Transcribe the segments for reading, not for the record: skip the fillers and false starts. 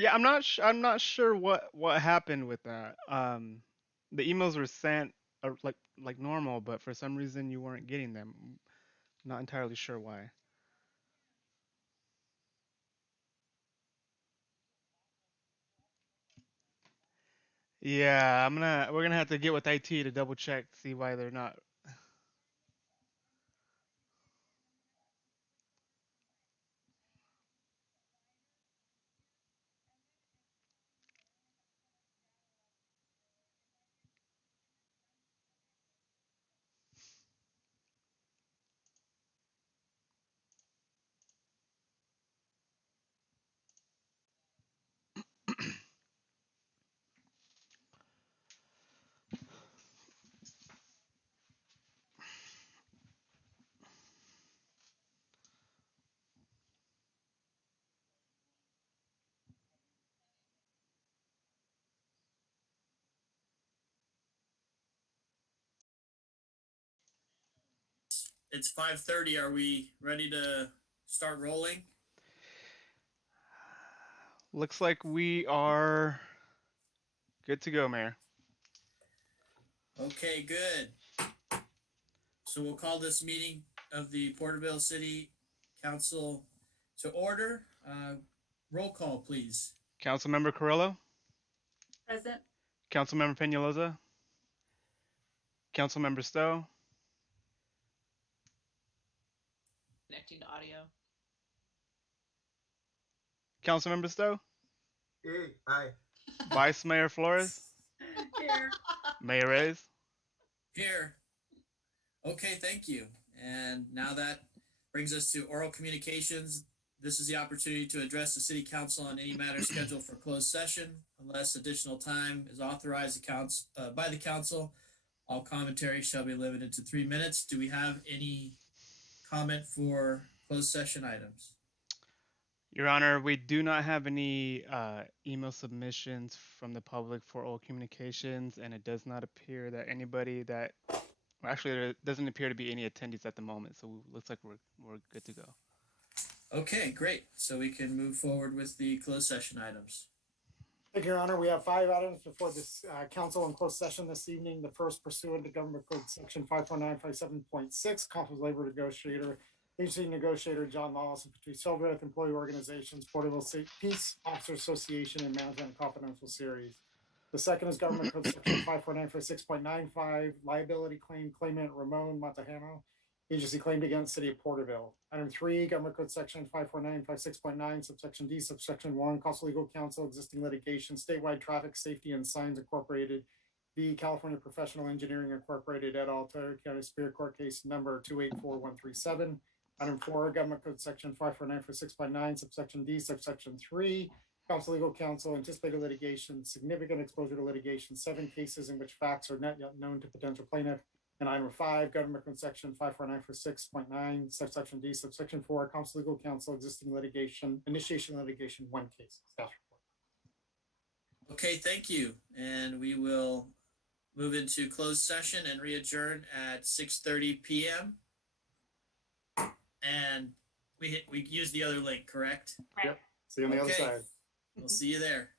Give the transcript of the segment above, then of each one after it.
Yeah, I'm not sure what happened with that. The emails were sent like normal, but for some reason you weren't getting them. Not entirely sure why. Yeah, we're gonna have to get with IT to double check, see why they're not. It's 5:30. Are we ready to start rolling? Looks like we are good to go, Mayor. Okay, good. So we'll call this meeting of the Porterville City Council to order. Roll call, please. Councilmember Carrillo, Present. Councilmember Peñalosa, Councilmember Stowe, Connecting to audio. Councilmember Stowe, Hey, aye. Vice Mayor Flores, Here. Mayor Reyes. Here. Okay, thank you. And now that brings us to oral communications. This is the opportunity to address the City Council on any matter scheduled for closed session. Unless additional time is authorized by the Council, all commentary shall be limited to 3 minutes. Do we have any comment for closed session items? Your Honor, we do not have any email submissions from the public for oral communications, and it does not appear that anybody that, well, actually, there doesn't appear to be any attendees at the moment, so it looks like we're good to go. Okay, great. So we can move forward with the closed session items. Thank you, Your Honor. We have 5 items before this council in closed session this evening. The first, pursuant to Government Code Section 54957.6, Conflict Labor Negotiator, agency negotiator John Lawless and Patrice Hildreth, employee organizations, Porterville Peace Officer Association, and Management Confidential Series. The second is Government Code Section 54946.95, liability claim, claimant Ramon Montejano, agency claimed against City of Porterville. Item 3, Government Code Section 54956.9, subsection D, subsection 1, Coastal Legal Counsel, existing litigation, statewide traffic safety and signs incorporated, v. California Professional Engineering Incorporated et al., Tulare County Superior Court case number 284137. Item 4, Government Code Section 54946.9, subsection D, subsection 3, Coastal Legal Counsel, anticipated litigation, significant exposure to litigation, 7 cases in which facts are not yet known to potential plaintiff. And item 5, Government Code Section 54946.9, subsection D, subsection 4, Council Legal Counsel, existing litigation, initiation litigation, 1 case. Staff report. Okay, thank you. And we will move into closed session and re-adjourn at 6:30 p.m. And we use the other link, correct? Right. Yep. See you on the other side. We'll see you there.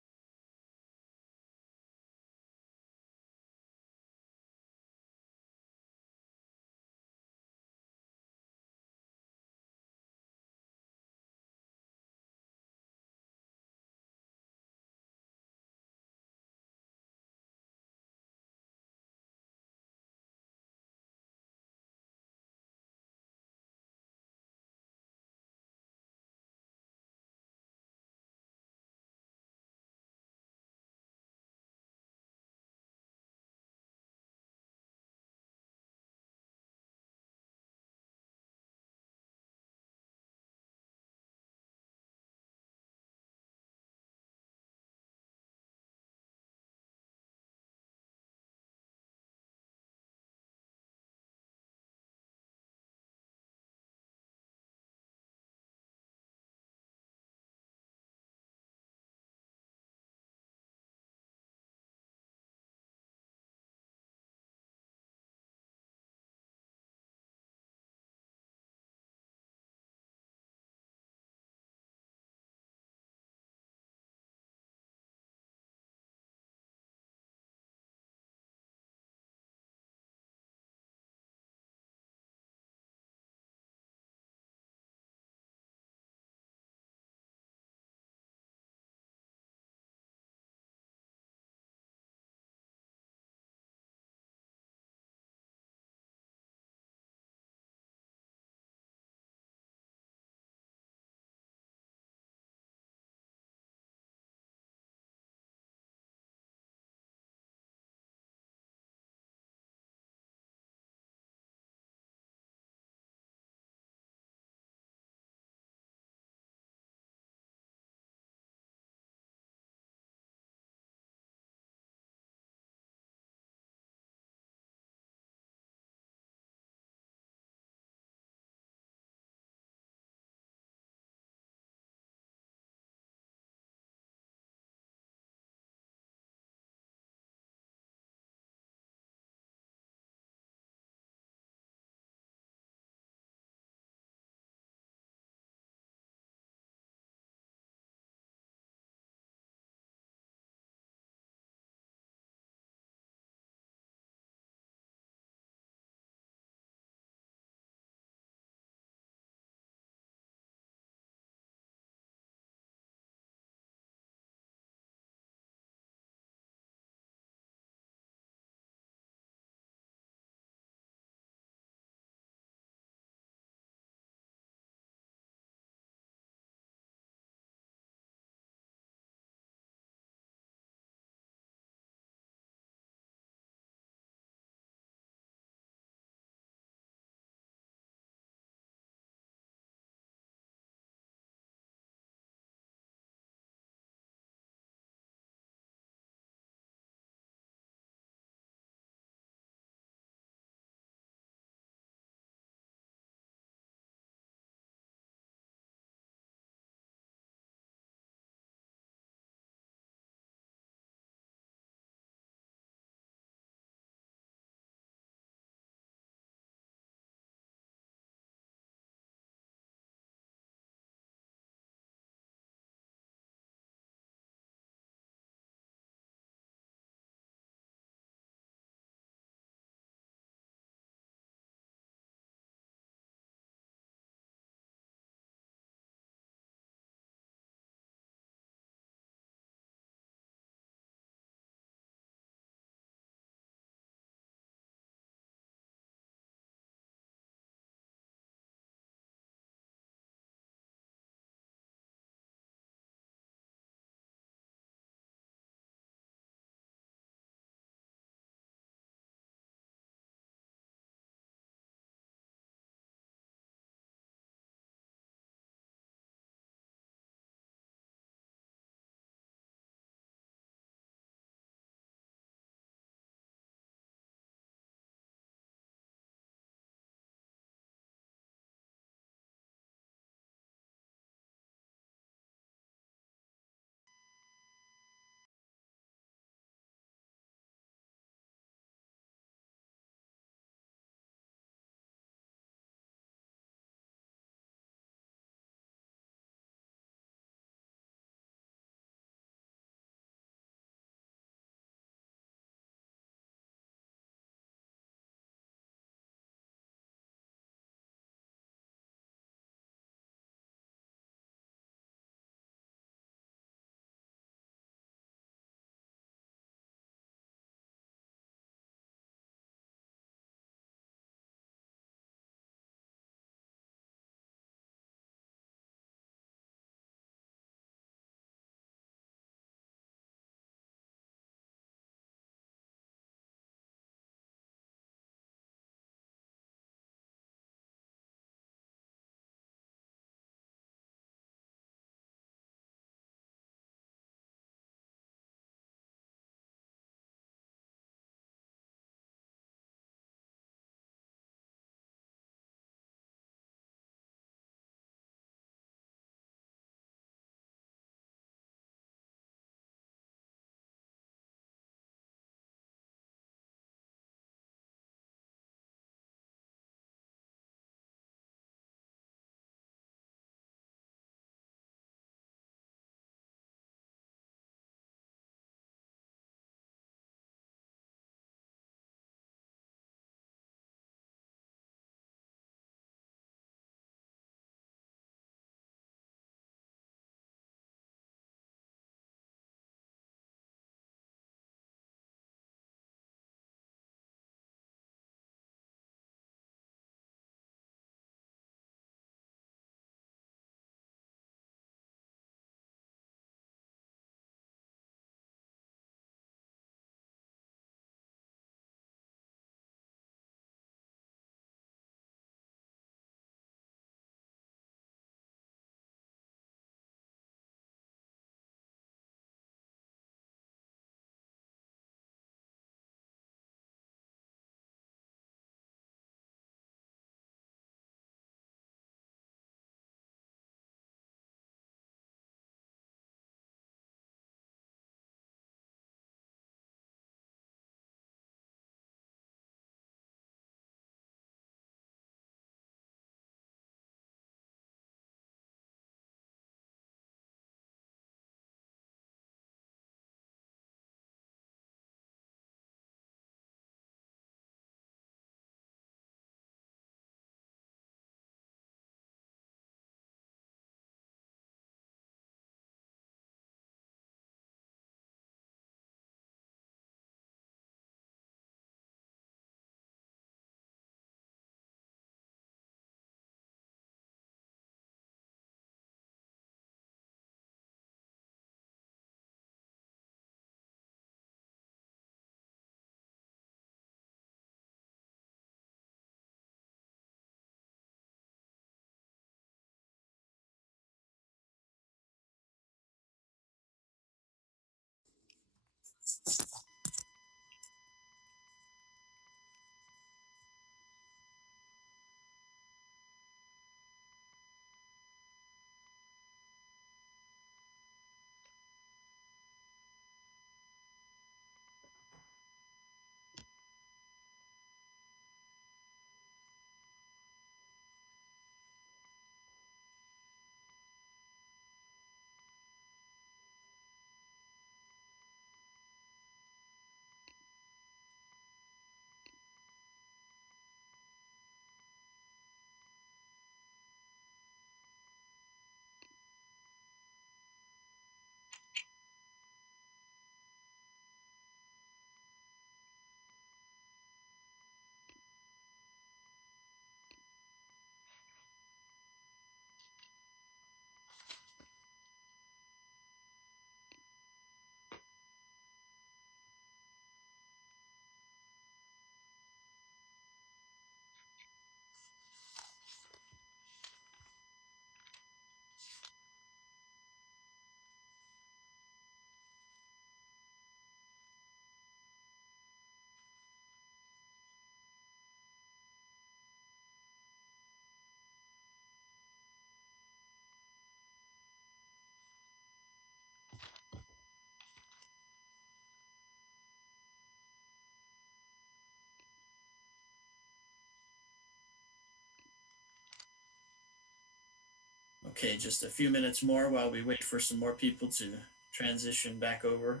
Okay, just a few minutes more while we wait for some more people to transition back over.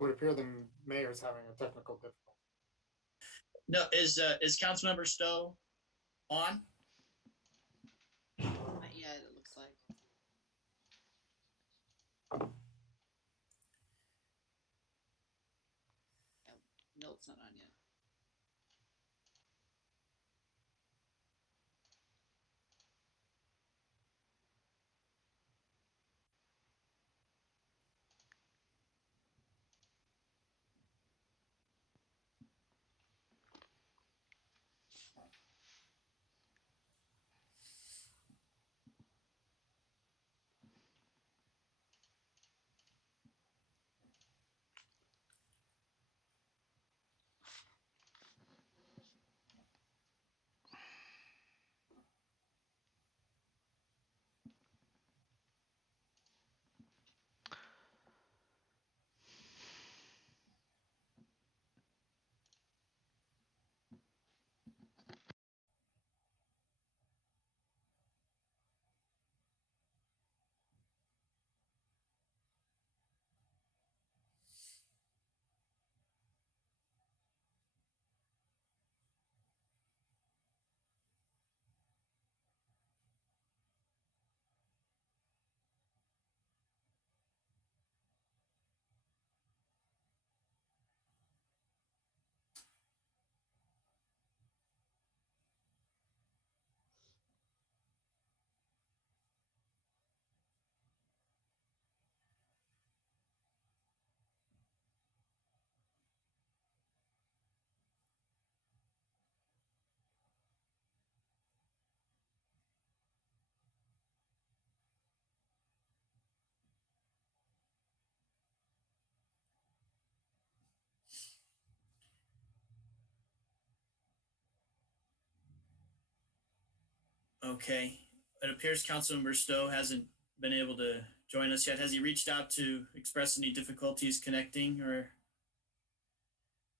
It would appear the mayor's having a technical difficulty. No, is Councilmember Stowe on? Not yet, it looks like. No, it's not on yet. Okay. It appears Councilmember Stowe hasn't been able to join us yet. Has he reached out to express any difficulties connecting or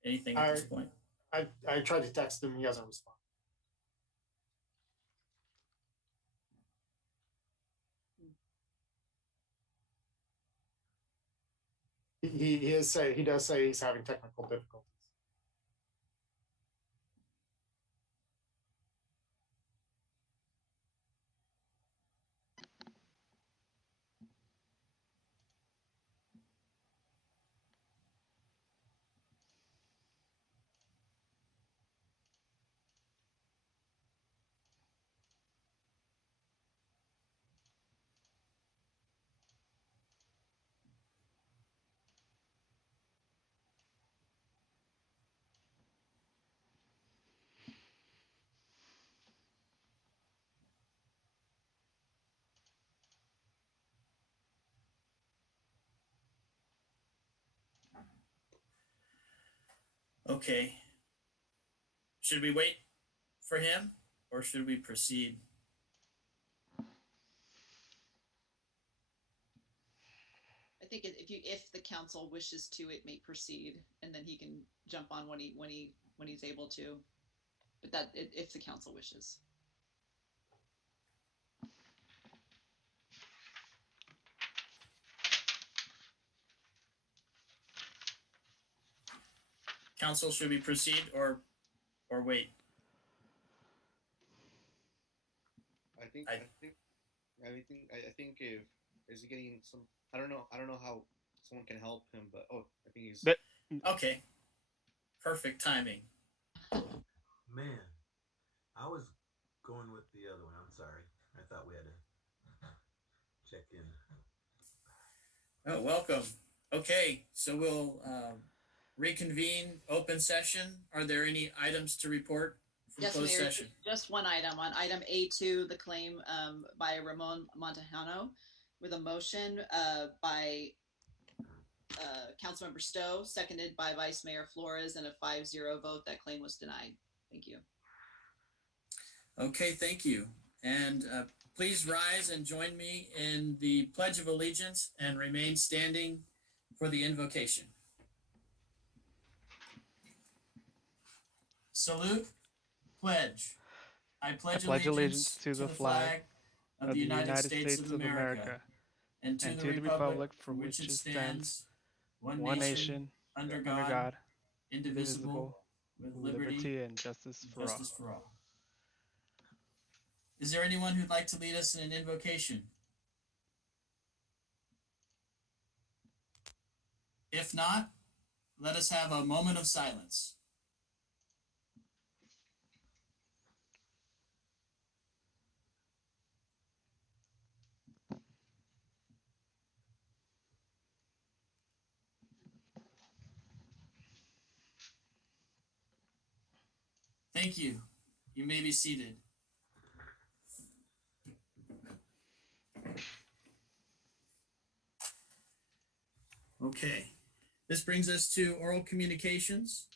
anything at this point? I tried to text him, he hasn't responded. He does say he's having technical difficulties. Okay. Should we wait for him or should we proceed? I think if the council wishes to, it may proceed, and then he can jump on when he's able to. But if the council wishes. Council, should we proceed or wait? I think if is he getting some, I don't know how someone can help him, but I think he's. But Okay. Perfect timing. Man, I was going with the other one. I'm sorry. I thought we had to check in. Oh, welcome. Okay, so we'll reconvene open session. Are there any items to report from Yes, closed Mayor, session? just one item. On item A2, the claim by Ramon Montejano, with a motion by Councilmember Stowe, seconded by Vice Mayor Flores, and a 5-0 vote. That claim was denied. Thank you. Okay, thank you. And please rise and join me in the Pledge of Allegiance and remain standing for the invocation. Salute, pledge. I pledge allegiance to the flag of the United States of America and to the republic for which it stands, one nation, under God, indivisible, with liberty and justice and for all. justice for all. Is there anyone who'd like to lead us in an invocation? If not, let us have a moment of silence. Thank you. You may be seated. Okay, this brings us to oral communications.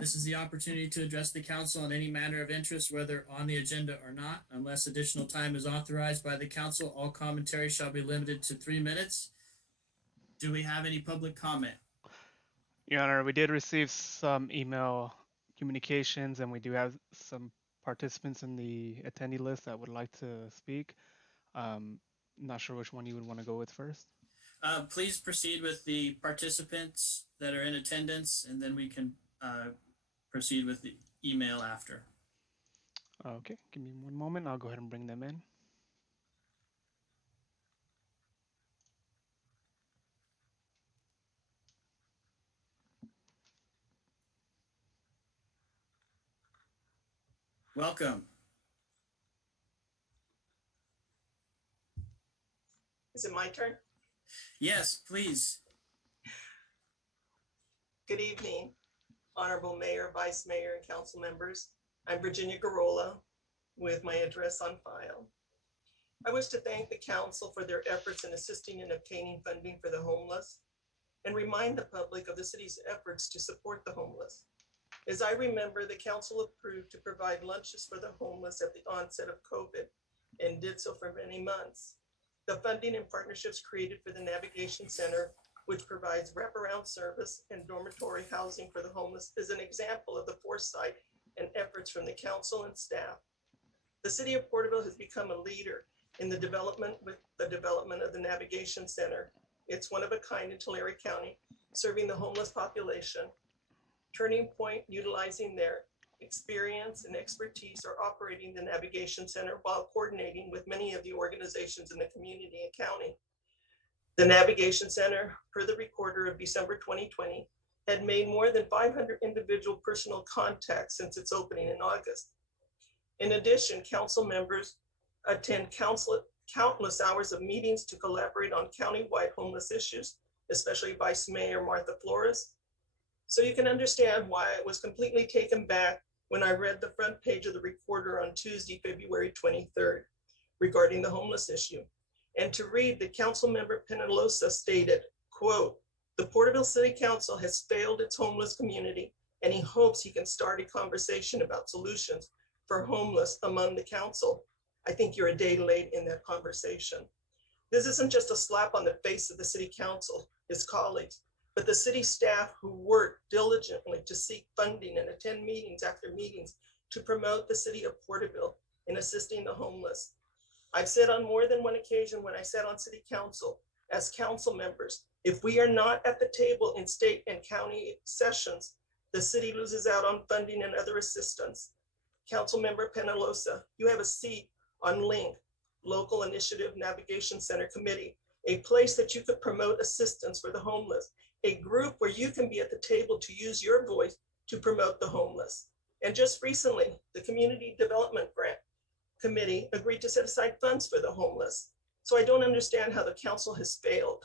This is the opportunity to address the council on any matter of interest, whether on the agenda or not. Unless additional time is authorized by the council, all commentary shall be limited to 3 minutes. Do we have any public comment? Your Honor, we did receive some email communications, and we do have some participants in the attendee list that would like to speak. Not sure which one you would want to go with first. Please proceed with the participants that are in attendance, and then we can proceed with the email after. Okay, give me one moment. I'll go ahead and bring them in. Welcome. Is it my turn? Yes, please. Good evening, Honorable Mayor, Vice Mayor, and council members. I'm Virginia Garola with my address on file. I wish to thank the council for their efforts in assisting in obtaining funding for the homeless and remind the public of the city's efforts to support the homeless. As I remember, the council approved to provide lunches for the homeless at the onset of COVID and did so for many months. The funding and partnerships created for the Navigation Center, which provides wraparound service and dormitory housing for the homeless, is an example of the foresight and efforts from the council and staff. The city of Porterville has become a leader in the development of the Navigation Center. It's one of a kind in Tulare County, serving the homeless population. Turning Point, utilizing their experience and expertise, are operating the Navigation Center while coordinating with many of the organizations in the community and county. The Navigation Center, per the recorder of December 2020, had made more than 500 individual personal contacts since its opening in August. In addition, council members attend countless hours of meetings to collaborate on countywide homeless issues, especially Vice Mayor Martha Flores. So you can understand why I was completely taken back when I read the front page of the recorder on Tuesday, February 23rd, regarding the homeless issue. And to read that Councilmember Penalosa stated, quote, The Porterville City Council has failed its homeless community, and he hopes he can start a conversation about solutions for homeless among the council. I think you're a day late in that conversation. This isn't just a slap on the face of the city council, his colleagues, but the city staff who work diligently to seek funding and attend meetings after meetings to promote the city of Porterville in assisting the homeless. I've said on more than one occasion when I sat on city council, as council members, if we are not at the table in state and county sessions, the city loses out on funding and other assistance. Councilmember Penalosa, you have a seat on LINC, Local Initiative Navigation Center Committee, a place that you could promote assistance for the homeless, a group where you can be at the table to use your voice to promote the homeless. And just recently, the Community Development Grant Committee agreed to set aside funds for the homeless. So I don't understand how the council has failed.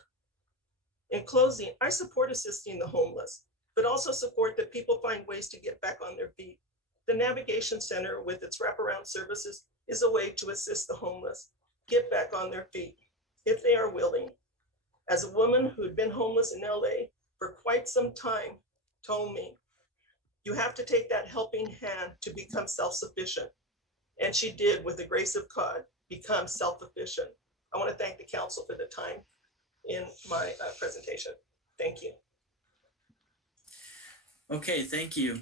In closing, I support assisting the homeless, but also support that people find ways to get back on their feet. The Navigation Center with its wraparound services is a way to assist the homeless get back on their feet if they are willing. As a woman who had been homeless in LA for quite some time told me, you have to take that helping hand to become self-sufficient. And she did, with the grace of God, become self-sufficient. I want to thank the council for the time in my presentation. Thank you. Okay, thank you.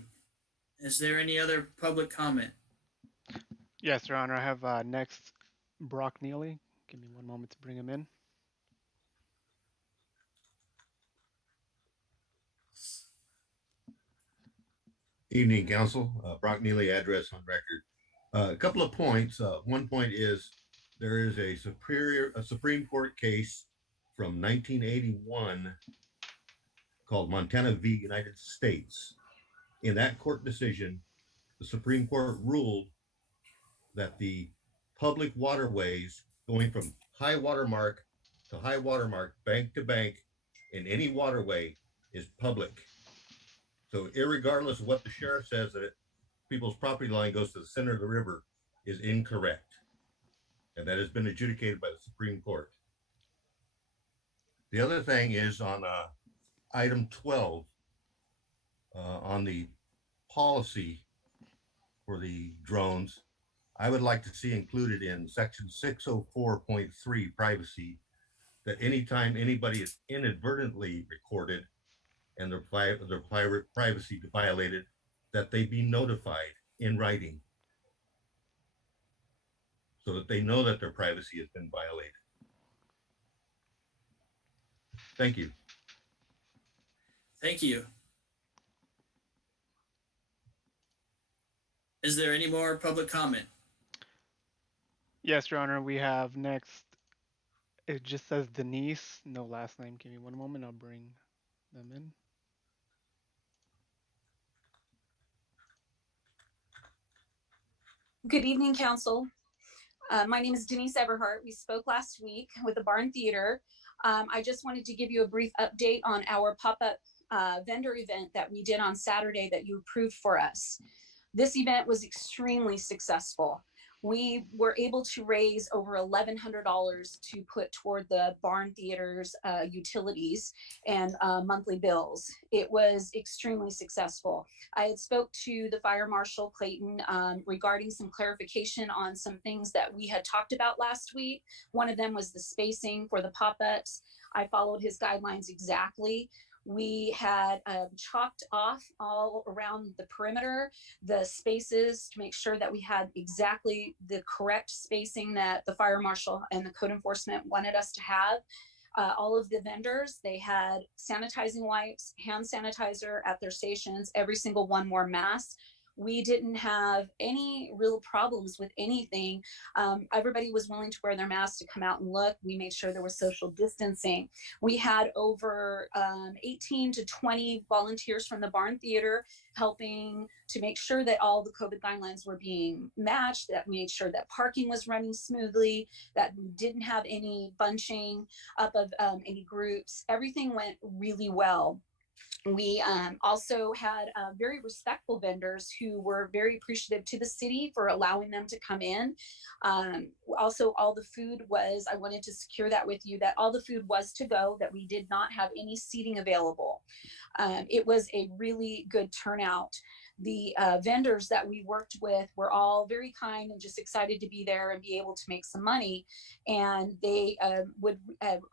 Is there any other public comment? Yes, Your Honor. I have next Brock Neely. Give me one moment to bring him in. Evening, Council. Brock Neely, address on record. A couple of points. One point is there is a Supreme Court case from 1981 called Montana v. United States. In that court decision, the Supreme Court ruled that the public waterways going from high watermark to high watermark, bank to bank, in any waterway is public. So irregardless of what the sheriff says that people's property line goes to the center of the river is incorrect. And that has been adjudicated by the Supreme Court. The other thing is on item 12, on the policy for the drones, I would like to see included in section 604.3 privacy that anytime anybody is inadvertently recorded and their privacy violated, that they be notified in writing so that they know that their privacy has been violated. Thank you. Thank you. Is there any more public comment? Yes, Your Honor. We have next, it just says Denise, no last name. Give me one moment. I'll bring them in. Good evening, Council. My name is Denise Everhart. We spoke last week with the Barn Theater. I just wanted to give you a brief update on our pop-up vendor event that we did on Saturday that you approved for us. This event was extremely successful. We were able to raise over $1,100 to put toward the Barn Theater's utilities and monthly bills. It was extremely successful. I had spoke to the Fire Marshal Clayton regarding some clarification on some things that we had talked about last week. One of them was the spacing for the pop-ups. I followed his guidelines exactly. We had chalked off all around the perimeter, the spaces to make sure that we had exactly the correct spacing that the fire marshal and the code enforcement wanted us to have. All of the vendors, they had sanitizing wipes, hand sanitizer at their stations, every single one wore masks. We didn't have any real problems with anything. Everybody was willing to wear their masks to come out and look. We made sure there was social distancing. We had over 18 to 20 volunteers from the Barn Theater helping to make sure that all the COVID guidelines were being matched, that we made sure that parking was running smoothly, that we didn't have any bunching up of any groups. Everything went really well. We also had very respectful vendors who were very appreciative to the city for allowing them to come in. Also, all the food was, I wanted to secure that with you, that all the food was to go, that we did not have any seating available. It was a really good turnout. The vendors that we worked with were all very kind and just excited to be there and be able to make some money. And they would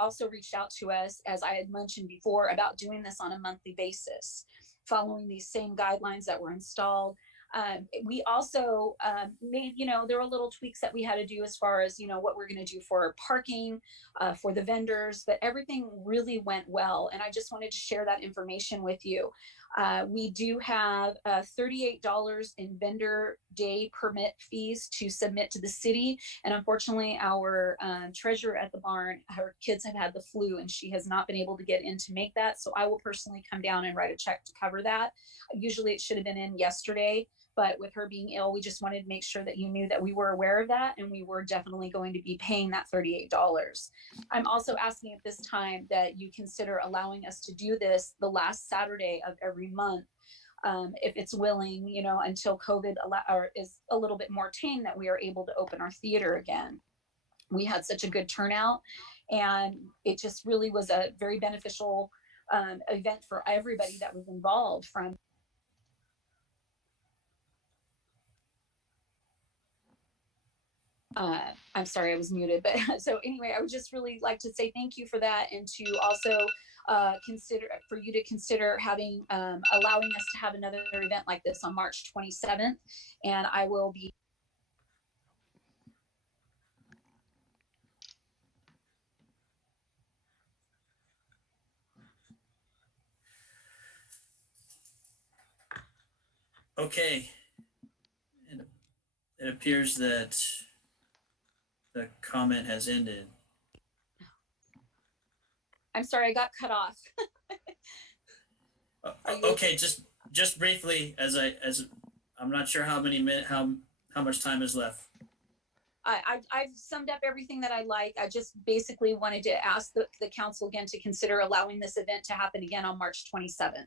also reached out to us, as I had mentioned before, about doing this on a monthly basis, following these same guidelines that were installed. We also made, there were little tweaks that we had to do as far as, what we're going to do for parking, for the vendors, but everything really went well. And I just wanted to share that information with you. We do have $38 in vendor day permit fees to submit to the city. And unfortunately, our treasurer at the barn, her kids have had the flu and she has not been able to get in to make that. So I will personally come down and write a check to cover that. Usually it should have been in yesterday, but with her being ill, we just wanted to make sure that you knew that we were aware of that and we were definitely going to be paying that $38. I'm also asking at this time that you consider allowing us to do this the last Saturday of every month, if it's willing, until COVID is a little bit more tame, that we are able to open our theater again. We had such a good turnout and it just really was a very beneficial event for everybody that was involved. From I'm sorry, I was muted, but so anyway, I would just really like to say thank you for that, and to also consider having allowing us to have another event like this on March 27th, and I will be. Okay. It appears that the comment has ended. I'm sorry, I got cut off. Okay, just briefly, as I'm not sure how much time is left. I've summed up everything that I like. I just basically wanted to ask the council again to consider allowing this event to happen again on March 27th.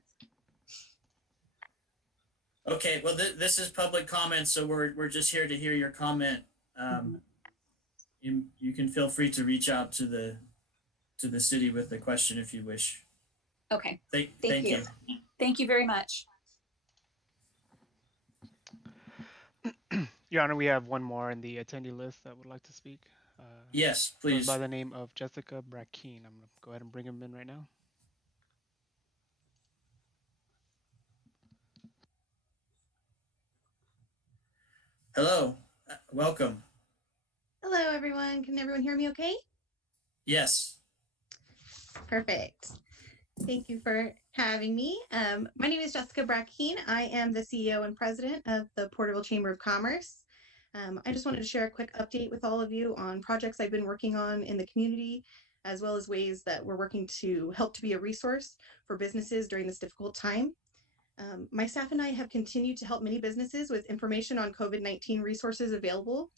Okay, well, this is public comment, so we're just here to hear your comment. You can feel free to reach out to the city with a question if you wish. Okay. Thank you. Thank you very much. Your Honor, we have one more in the attendee list that would like to speak. Yes, please. By the name of Jessica Brackeen. I'm going to go ahead and bring him in right now. Hello, welcome. Hello, everyone. Can everyone hear me okay? Yes. Perfect. Thank you for having me. My name is Jessica Brackeen. I am the CEO and president of the Porterville Chamber of Commerce. I just wanted to share a quick update with all of you on projects I've been working on in the community, as well as ways that we're working to help to be a resource for businesses during this difficult time. My staff and I have continued to help many businesses with information on COVID-19 resources available.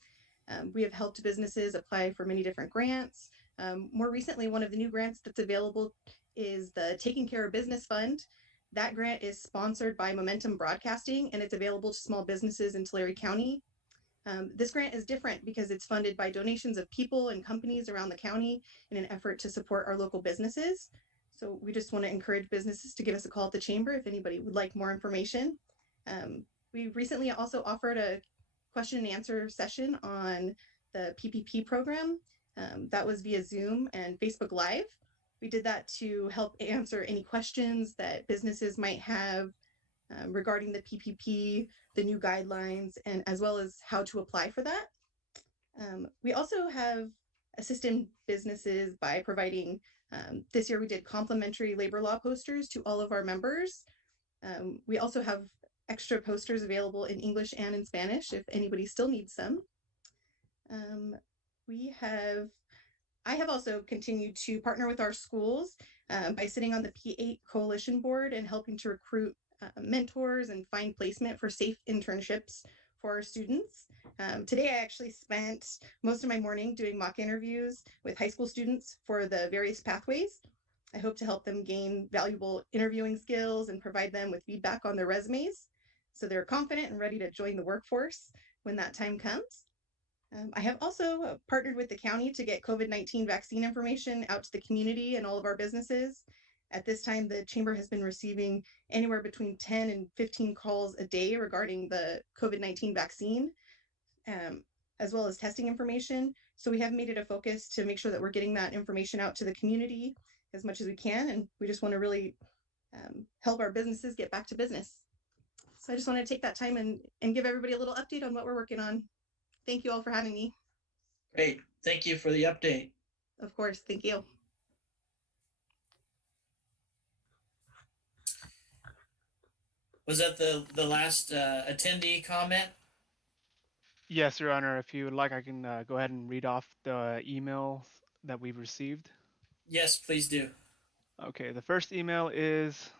We have helped businesses apply for many different grants. More recently, one of the new grants that's available is the Taking Care of Business Fund. That grant is sponsored by Momentum Broadcasting, and it's available to small businesses in Tulare County. This grant is different because it's funded by donations of people and companies around the county in an effort to support our local businesses. So we just want to encourage businesses to give us a call at the chamber if anybody would like more information. We recently also offered a question and answer session on the PPP program. That was via Zoom and Facebook Live. We did that to help answer any questions that businesses might have regarding the PPP, the new guidelines, and as well as how to apply for that. We also have assisted businesses by providing, this year we did complimentary labor law posters to all of our members. We also have extra posters available in English and in Spanish if anybody still needs some. I have also continued to partner with our schools by sitting on the P8 Coalition Board and helping to recruit mentors and find placement for safe internships for our students. Today, I actually spent most of my morning doing mock interviews with high school students for the various pathways. I hope to help them gain valuable interviewing skills and provide them with feedback on their resumes so they're confident and ready to join the workforce when that time comes. I have also partnered with the county to get COVID-19 vaccine information out to the community and all of our businesses. At this time, the chamber has been receiving anywhere between 10 and 15 calls a day regarding the COVID-19 vaccine, as well as testing information. So we have made it a focus to make sure that we're getting that information out to the community as much as we can. And we just want to really help our businesses get back to business. So I just want to take that time and give everybody a little update on what we're working on. Thank you all for having me. Great. Thank you for the update. Of course. Thank you. Was that the last attendee comment? Yes, Your Honor. If you would like, I can go ahead and read off the emails that we've received. Yes, please do. Okay, the first email is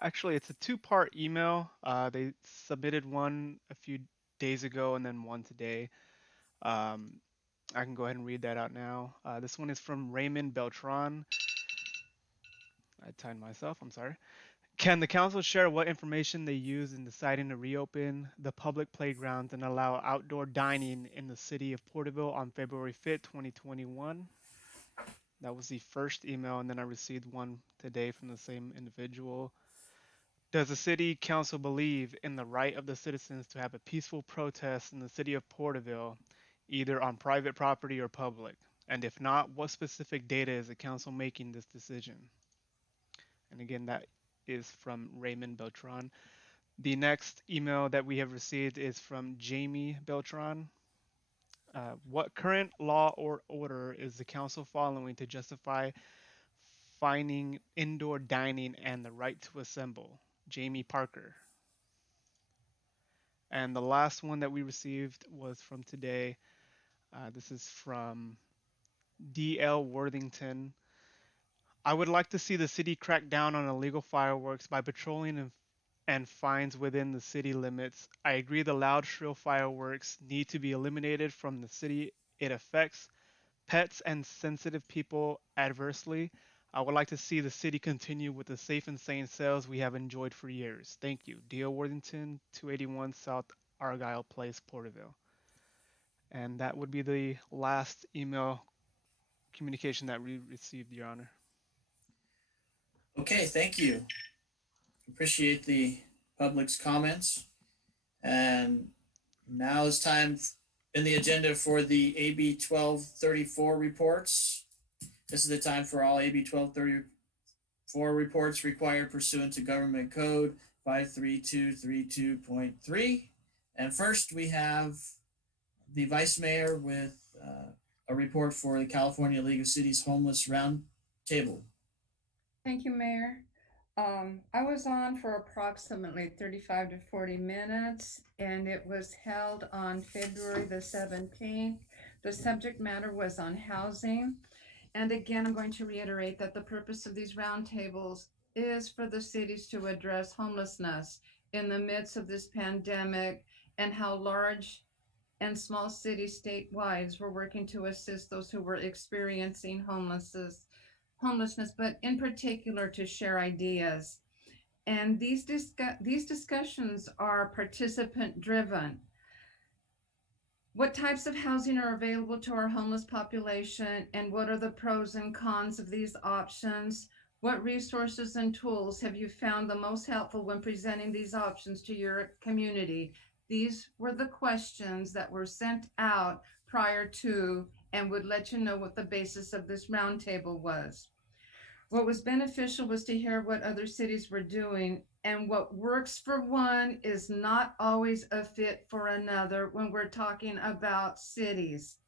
actually it's a two-part email. They submitted one a few days ago and then one today. I can go ahead and read that out now. This one is from Raymond Beltran. I timed myself, I'm sorry. Can the council share what information they used in deciding to reopen the public playgrounds and allow outdoor dining in the city of Porterville on February 5th, 2021? That was the first email, and then I received one today from the same individual. Does the city council believe in the right of the citizens to have a peaceful protest in the city of Porterville, either on private property or public? And if not, what specific data is the council making this decision? And again, that is from Raymond Beltran. The next email that we have received is from Jamie Beltran. What current law or order is the council following to justify fining indoor dining and the right to assemble? Jamie Parker. And the last one that we received was from today. This is from D.L. Worthington. I would like to see the city crack down on illegal fireworks by patrolling and fines within the city limits. I agree the loud, shrill fireworks need to be eliminated from the city. It affects pets and sensitive people adversely. I would like to see the city continue with the safe and sane sales we have enjoyed for years. Thank you. D.L. Worthington, 281 South Argyle Place, Porterville. And that would be the last email communication that we received, Your Honor. Okay, thank you. Appreciate the public's comments. And now it's time in the agenda for the AB 1234 reports. This is the time for all AB 1234 reports required pursuant to Government Code 53232.3. And first we have the Vice Mayor with a report for the California League of Cities Homeless Roundtable. Thank you, Mayor. I was on for approximately 35 to 40 minutes, and it was held on February the 17th. The subject matter was on housing. And again, I'm going to reiterate that the purpose of these roundtables is for the cities to address homelessness in the midst of this pandemic and how large and small cities statewide were working to assist those who were experiencing homelessness, but in particular to share ideas. And these discussions are participant driven. What types of housing are available to our homeless population, and what are the pros and cons of these options? What resources and tools have you found the most helpful when presenting these options to your community? These were the questions that were sent out prior to and would let you know what the basis of this roundtable was. What was beneficial was to hear what other cities were doing, and what works for one is not always a fit for another when we're talking about cities.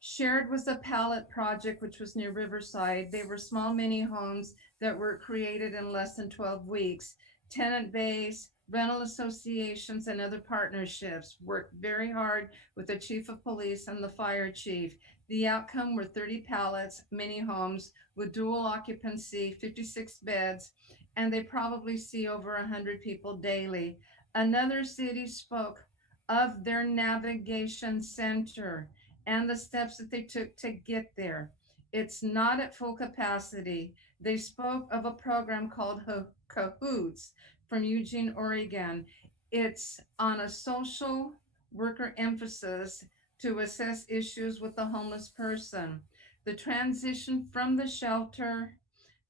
Shared was a pallet project, which was near Riverside. They were small mini homes that were created in less than 12 weeks. Tenant-based, rental associations, and other partnerships worked very hard with the chief of police and the fire chief. The outcome were 30 pallets, mini homes with dual occupancy, 56 beds, and they probably see over 100 people daily. Another city spoke of their navigation center and the steps that they took to get there. It's not at full capacity. They spoke of a program called Cahoots from Eugene, Oregon. It's on a social worker emphasis to assess issues with the homeless person. The transition from the shelter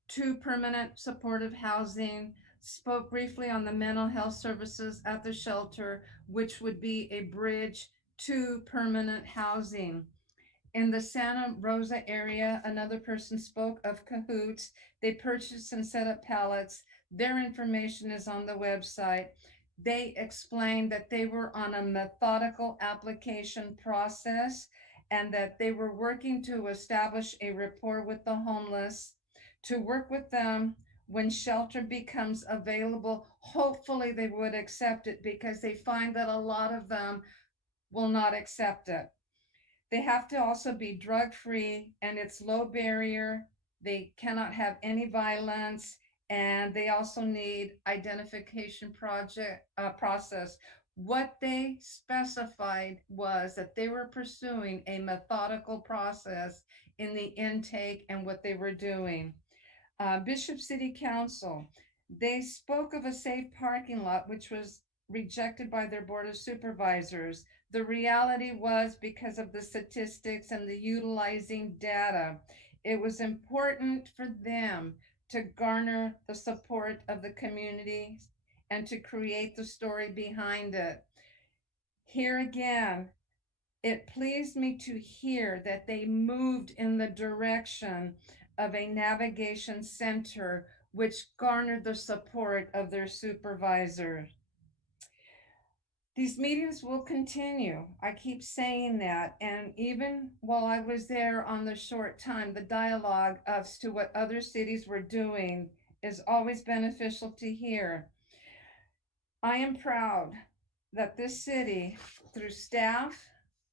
to permanent supportive housing, spoke briefly on the mental health services at the shelter, which would be a bridge to permanent housing. In the Santa Rosa area, another person spoke of Cahoots. They purchased and set up pallets. Their information is on the website. They explained that they were on a methodical application process and that they were working to establish a rapport with the homeless, to work with them when shelter becomes available. Hopefully they would accept it, because they find that a lot of them will not accept it. They have to also be drug-free, and it's low barrier. They cannot have any violence, and they also need identification process. What they specified was that they were pursuing a methodical process in the intake and what they were doing. Bishop City Council, they spoke of a safe parking lot, which was rejected by their Board of Supervisors. The reality was, because of the statistics and the utilizing data, it was important for them to garner the support of the community and to create the story behind it. Here again, it pleased me to hear that they moved in the direction of a navigation center, which garnered the support of their supervisor. These meetings will continue. I keep saying that. And even while I was there on the short time, the dialogue as to what other cities were doing is always beneficial to hear. I am proud that this city, through staff,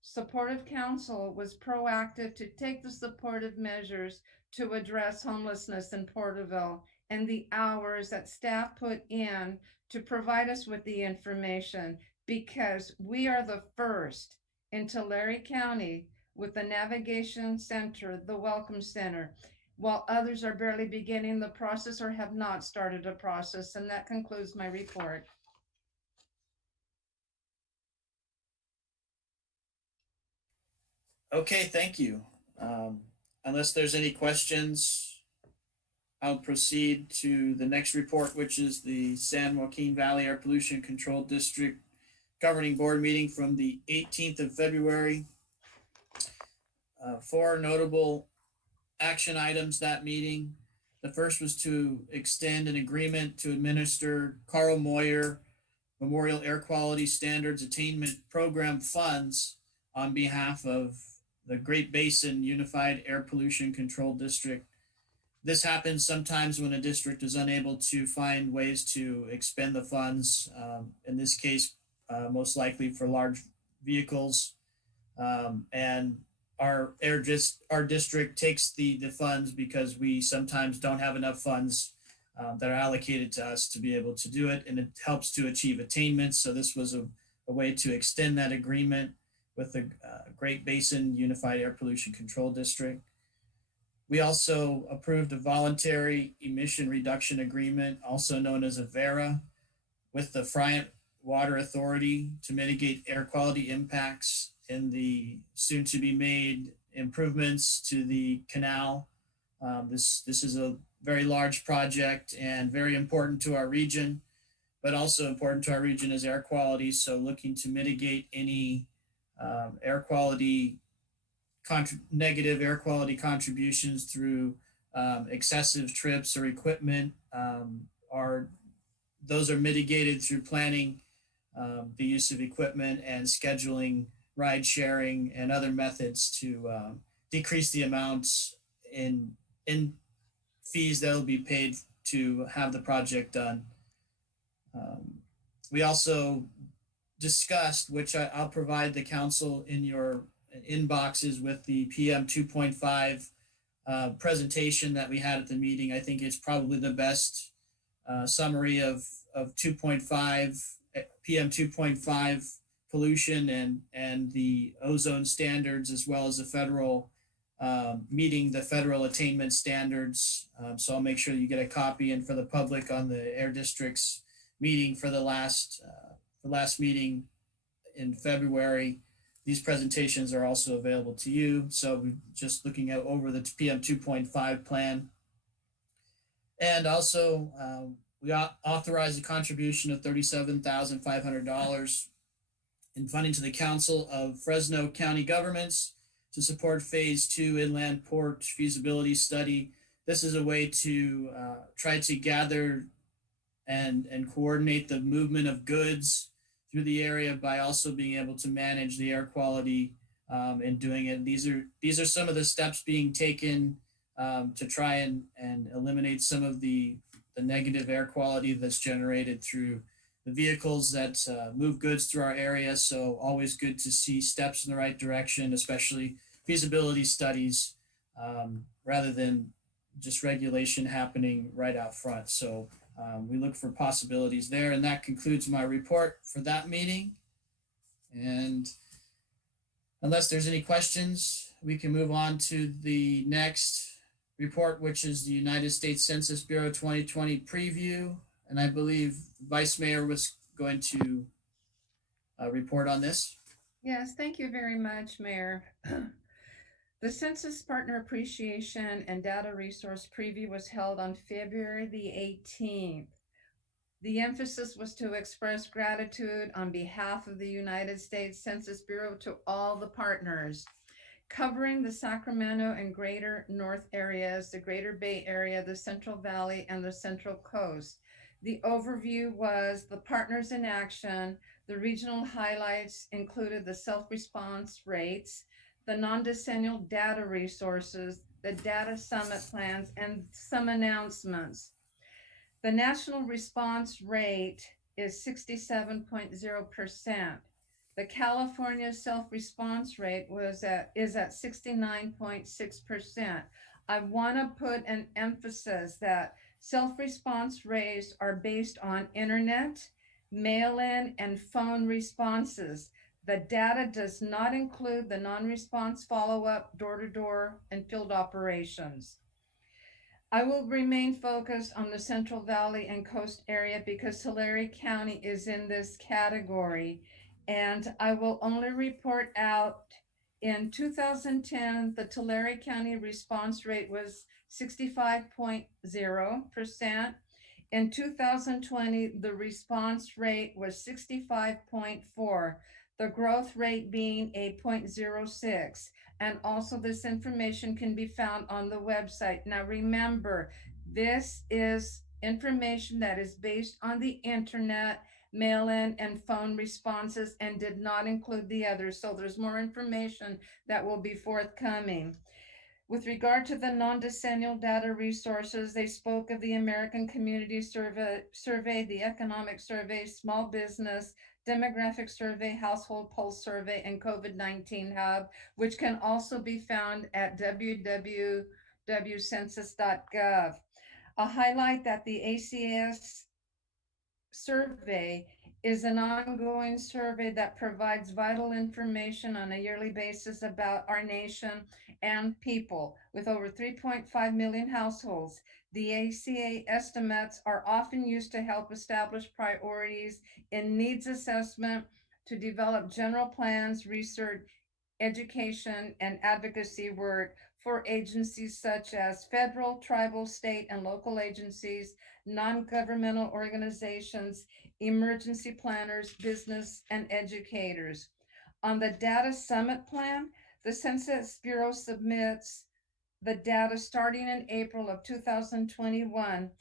supportive council, was proactive to take the supportive measures to address homelessness in Porterville, and the hours that staff put in to provide us with the information, because we are the first in Tulare County with the Navigation Center, the Welcome Center, while others are barely beginning the process or have not started a process. And that concludes my report. Okay, thank you. Unless there's any questions, I'll proceed to the next report, which is the San Joaquin Valley Air Pollution Control District Governing Board meeting from the 18th of February. 4 notable action items that meeting. The first was to extend an agreement to administer Carl Moyer Memorial Air Quality Standards Attainment Program funds on behalf of the Great Basin Unified Air Pollution Control District. This happens sometimes when a district is unable to find ways to expend the funds. In this case, most likely for large vehicles. And our district takes the funds because we sometimes don't have enough funds that are allocated to us to be able to do it. And it helps to achieve attainment. So this was a way to extend that agreement with the Great Basin Unified Air Pollution Control District. We also approved a voluntary emission reduction agreement, also known as a VERA, with the Friant Water Authority to mitigate air quality impacts in the soon-to-be-made improvements to the canal. This is a very large project and very important to our region, but also important to our region is air quality. So looking to mitigate any negative air quality contributions through excessive trips or equipment. Those are mitigated through planning the use of equipment and scheduling ride sharing and other methods to decrease the amounts in fees that will be paid to have the project done. We also discussed, which I'll provide the council in your inboxes, with the PM 2.5 presentation that we had at the meeting. I think it's probably the best summary of 2.5, PM 2.5 pollution and the ozone standards, as well as the federal meeting the federal attainment standards. So I'll make sure that you get a copy, and for the public on the Air District's meeting for the last meeting in February, these presentations are also available to you. So we're just looking at over the PM 2.5 plan. And also we authorized a contribution of $37,500 in funding to the Council of Fresno County Governments to support phase 2 inland port feasibility study. This is a way to try to gather and coordinate the movement of goods through the area by also being able to manage the air quality in doing it. These are some of the steps being taken to try and eliminate some of the negative air quality that's generated through the vehicles that move goods through our area. So always good to see steps in the right direction, especially feasibility studies, rather than just regulation happening right out front. So we look for possibilities there. And that concludes my report for that meeting. And unless there's any questions, we can move on to the next report, which is the United States Census Bureau 2020 preview. And I believe Vice Mayor was going to report on this. Yes, thank you very much, Mayor. The Census Partner Appreciation and Data Resource Preview was held on February the 18th. The emphasis was to express gratitude on behalf of the United States Census Bureau to all the partners, covering the Sacramento and Greater North areas, the Greater Bay Area, the Central Valley, and the Central Coast. The overview was the partners in action. The regional highlights included the self-response rates, the non-decennial data resources, the data summit plans, and some announcements. The national response rate is 67.0%. The California self-response rate is at 69.6%. I want to put an emphasis that self-response rates are based on internet, mail-in, and phone responses. The data does not include the non-response follow-up, door-to-door, and field operations. I will remain focused on the Central Valley and Coast area because Tulare County is in this category, and I will only report out in 2010, the Tulare County response rate was 65.0%. In 2020, the response rate was 65.4%, the growth rate being 8.06. And also this information can be found on the website. Now remember, this is information that is based on the internet, mail-in, and phone responses, and did not include the others. So there's more information that will be forthcoming. With regard to the non-decennial data resources, they spoke of the American Community Survey, the Economic Survey, Small Business, Demographic Survey, Household Pulse Survey, and COVID-19 Hub, which can also be found at www.census.gov. I'll highlight that the ACS survey is an ongoing survey that provides vital information on a yearly basis about our nation and people. With over 3.5 million households, the ACA estimates are often used to help establish priorities in needs assessment, to develop general plans, research, education, and advocacy work for agencies such as federal, tribal, state, and local agencies, non-governmental organizations, emergency planners, business, and educators. On the Data Summit Plan, the Census Bureau submits the data starting in April of 2021.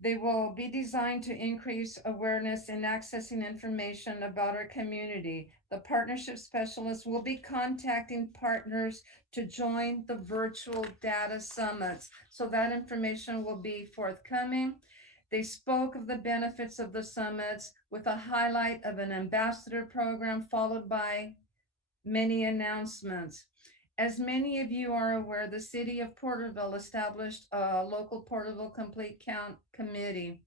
They will be designed to increase awareness in accessing information about our community. The partnership specialists will be contacting partners to join the virtual data summits. So that information will be forthcoming. They spoke of the benefits of the summits with a highlight of an ambassador program followed by many announcements. As many of you are aware, the city of Porterville established a local Porterville Complete Count committee,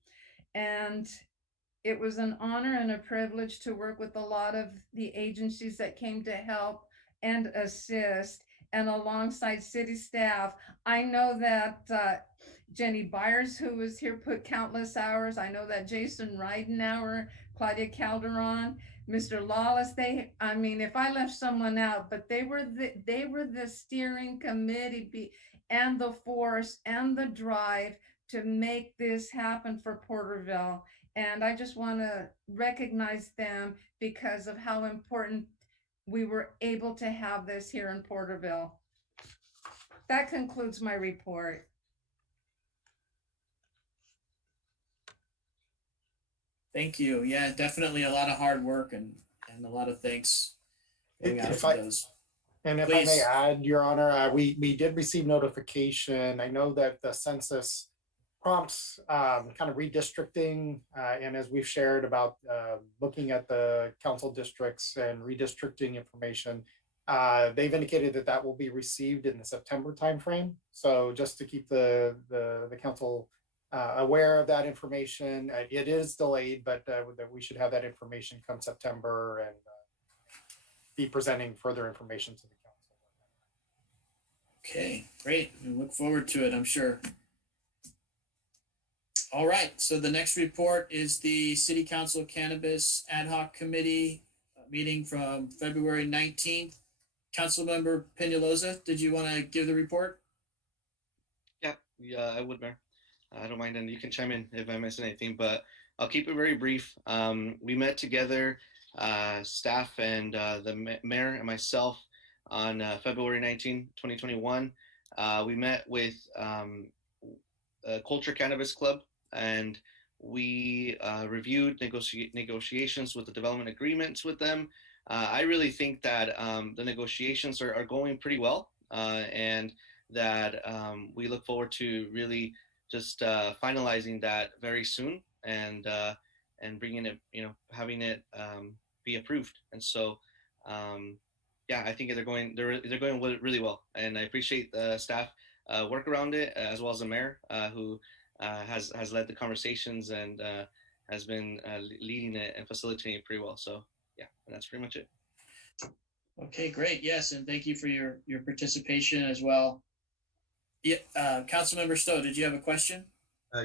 and it was an honor and a privilege to work with a lot of the agencies that came to help and assist. and alongside city staff. I know that Jenny Byers, who was here, put countless hours. I know that Jason Ridenauer, Claudia Calderon, Mr. Lawless, I mean, if I left someone out, but they were the steering committee and the force and the drive to make this happen for Porterville. And I just want to recognize them because of how important we were able to have this here in Porterville. That concludes my report. Thank you. Yeah, definitely a lot of hard work and a lot of thanks going out If to I- those. And if Please. I may add, Your Honor, we did receive notification. I know that the census prompts kind of redistricting, and as we've shared about looking at the council districts and redistricting information, they've indicated that that will be received in the September timeframe. So just to keep the council aware of that information, it is delayed, but that we should have that information come September and be presenting further information to the council. Okay, great. We look forward to it, I'm sure. All right, so the next report is the City Council Cannabis Ad Hoc Committee meeting from February 19th. Councilmember Peñalosa, did you want to give the report? Yeah, I would, Mayor. I don't mind, and you can chime in if I miss anything, but I'll keep it very brief. We met together, staff and the mayor and myself on February 19, 2021. We met with Culture Cannabis Club, and we reviewed negotiations with the development agreements with them. I really think that the negotiations are going pretty well, and that we look forward to really just finalizing that very soon and bringing it, having it be approved. And so, yeah, I think they're going really well, and I appreciate the staff work around it, as well as the mayor who has led the conversations and has been leading it and facilitating it pretty well. So yeah, and that's pretty much it. Okay, great. Yes, and thank you for your participation as well. Yeah, Councilmember Stowe, did you have a question?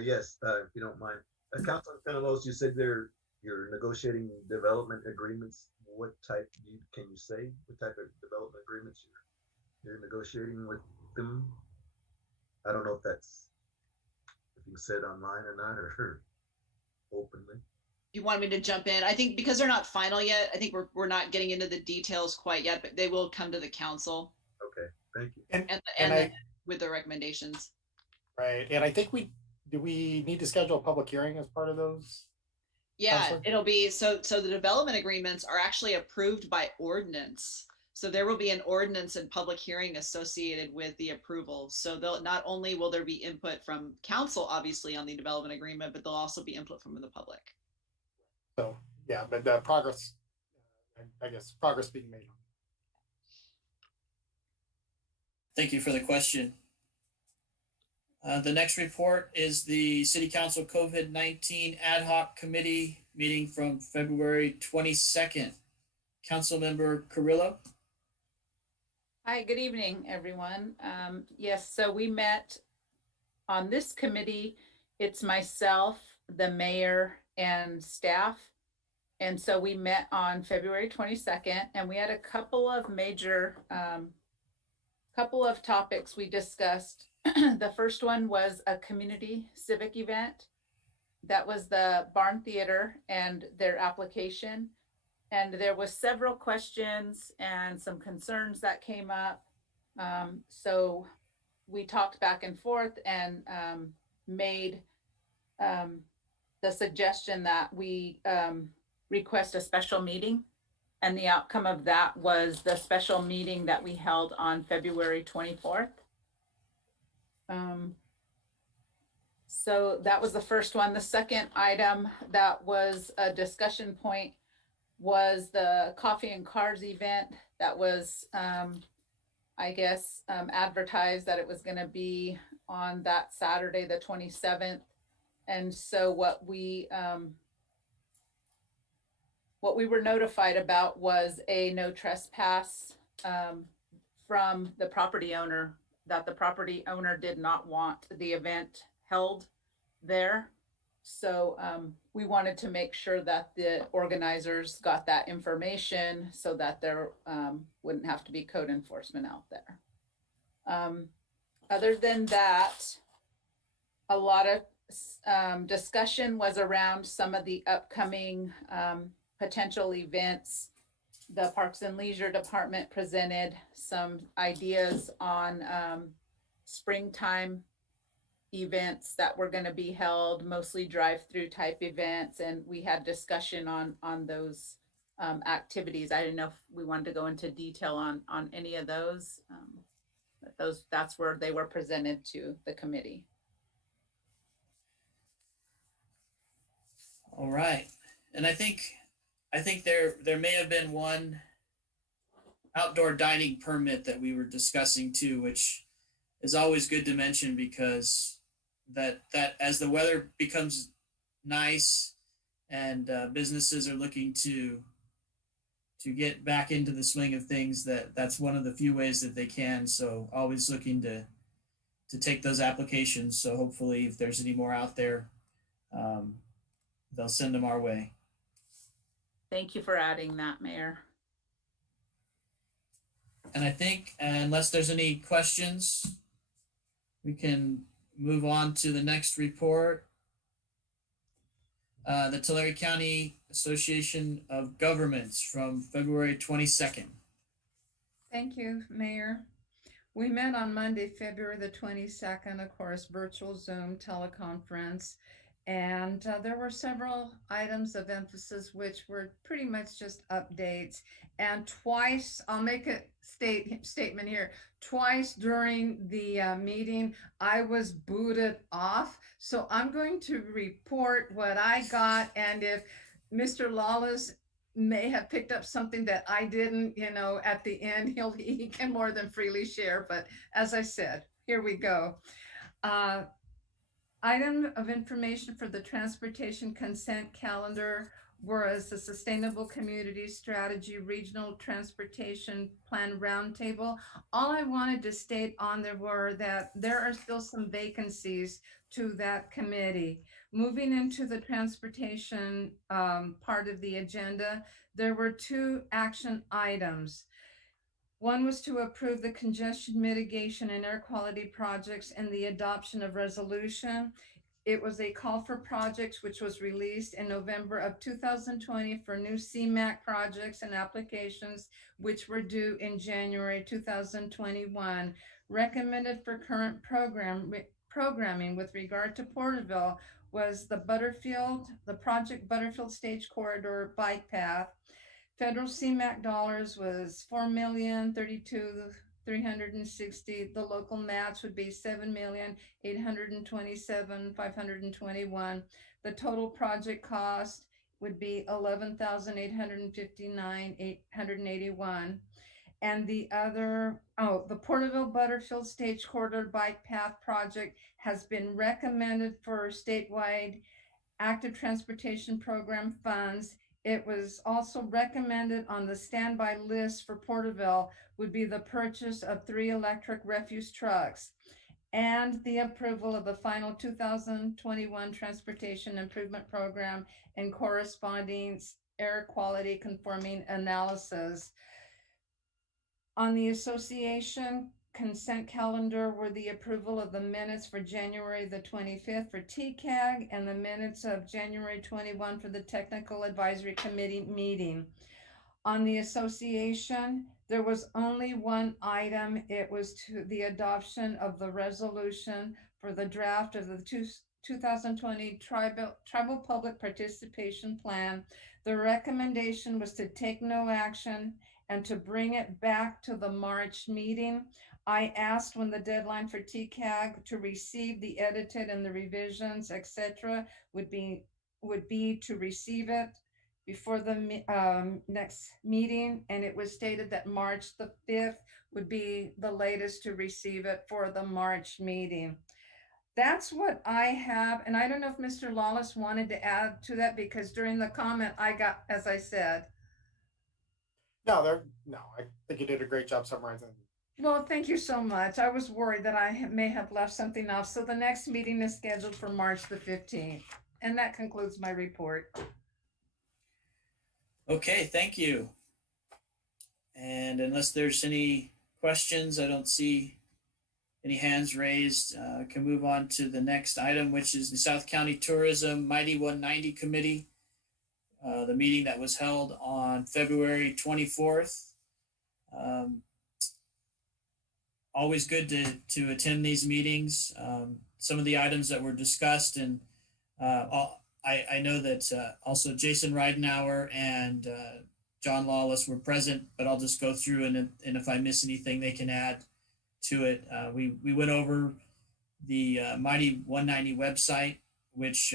Yes, if you don't mind. Councilman Peñalosa, you said you're negotiating development agreements. What type can you say? What type of development agreements you're negotiating with them? I don't know if you said online or not, or openly. You want me to jump in? I think because they're not final yet, I think we're not getting into the details quite yet, but they will come to the council. Okay, thank you. And with the recommendations. Right, and I think do we need to schedule a public hearing as part of those? Yeah, Counselor? it'll be, so the development agreements are actually approved by ordinance. So there will be an ordinance and public hearing associated with the approval. So not only will there be input from council, obviously, on the development agreement, but there'll also be input from the public. So, yeah, but progress, I guess, progress being made. Thank you for the question. The next report is the City Council COVID-19 Ad Hoc Committee meeting from February 22nd. Councilmember Carrillo. Hi, good evening, everyone. Yes, so we met on this committee. It's myself, the mayor, and staff. And so we met on February 22nd, and we had a couple of major, couple of topics we discussed. The first one was a community civic event. That was the Barn Theater and their application. And there was several questions and some concerns that came up. So we talked back and forth and made the suggestion that we request a special meeting. And the outcome of that was the special meeting that we held on February 24th. So that was the first one. The second item that was a discussion point was the Coffee and Cars event that was, I guess, advertised that it was going to be on that Saturday, the 27th. And so what we were notified about was a no trespass from the property owner that the property owner did not want the event held there. So we wanted to make sure that the organizers got that information so that there wouldn't have to be code enforcement out there. Other than that, a lot of discussion was around some of the upcoming potential events. The Parks and Leisure Department presented some ideas on springtime events that were going to be held, mostly drive-through type events, and we had discussion on those activities. I didn't know if we wanted to go into detail on any of those. But that's where they were presented to the committee. All right, and I think there may have been one outdoor dining permit that we were discussing too, which is always good to mention because that as the weather becomes nice and businesses are looking to get back into the swing of things, that's one of the few ways that they can. So always looking to take those applications. So hopefully if there's any more out there, they'll send them our way. Thank you for adding that, Mayor. And I think, unless there's any questions, we can move on to the next report. The Tulare County Association of Governments from February 22nd. Thank you, Mayor. We met on Monday, February the 22nd, of course, virtual Zoom teleconference. And there were several items of emphasis, which were pretty much just updates. And twice, I'll make a statement here, twice during the meeting, I was booted off. So I'm going to report what I got. And if Mr. Lawless may have picked up something that I didn't, at the end, he can more than freely share. But as I said, here we go. Item of information for the transportation consent calendar was the Sustainable Community Strategy Regional Transportation Plan Roundtable. All I wanted to state on there were that there are still some vacancies to that committee. Moving into the transportation part of the agenda, there were 2 action items. One was to approve the congestion mitigation and air quality projects and the adoption of resolution. It was a call for projects which was released in November of 2020 for new CMAQ projects and applications which were due in January 2021. Recommended for current programming with regard to Porterville was the Project Butterfield Stage Corridor Bike Path. Federal CMAQ dollars was $4,032,360. The local match would be $7,827,521. The total project cost would be $11,859,881. And the Porterville Butterfield Stage Corridor Bike Path project has been recommended for statewide active transportation program funds. It was also recommended on the standby list for Porterville would be the purchase of 3 electric refuse trucks and the approval of the final 2021 Transportation Improvement Program and corresponding air quality conforming analysis. On the association consent calendar were the approval of the minutes for January the 25th for TCAG and the minutes of January 21 for the Technical Advisory Committee meeting. On the association, there was only one item. It was to the adoption of the resolution for the draft of the 2020 Tribal Public Participation Plan. The recommendation was to take no action and to bring it back to the March meeting. I asked when the deadline for TCAG to receive the edited and the revisions, etc., would be to receive it before the next meeting, and it was stated that March the 5th would be the latest to receive it for the March meeting. That's what I have, and I don't know if Mr. Lawless wanted to add to that, because during the comment I got, as I said. No, I think you did a great job summarizing Well, thank you so much. I was worried that I may have left something off. So the next meeting is scheduled for March the 15th. And that concludes my report. Okay, thank you. And unless there's any questions, I don't see any hands raised. Can move on to the next item, which is the South County Tourism Mighty 190 Committee. The meeting that was held on February 24th. Always good to attend these meetings. Some of the items that were discussed, and I know that also Jason Ridenauer and John Lawless were present, but I'll just go through and if I miss anything, they can add to it. We went over the Mighty 190 website, which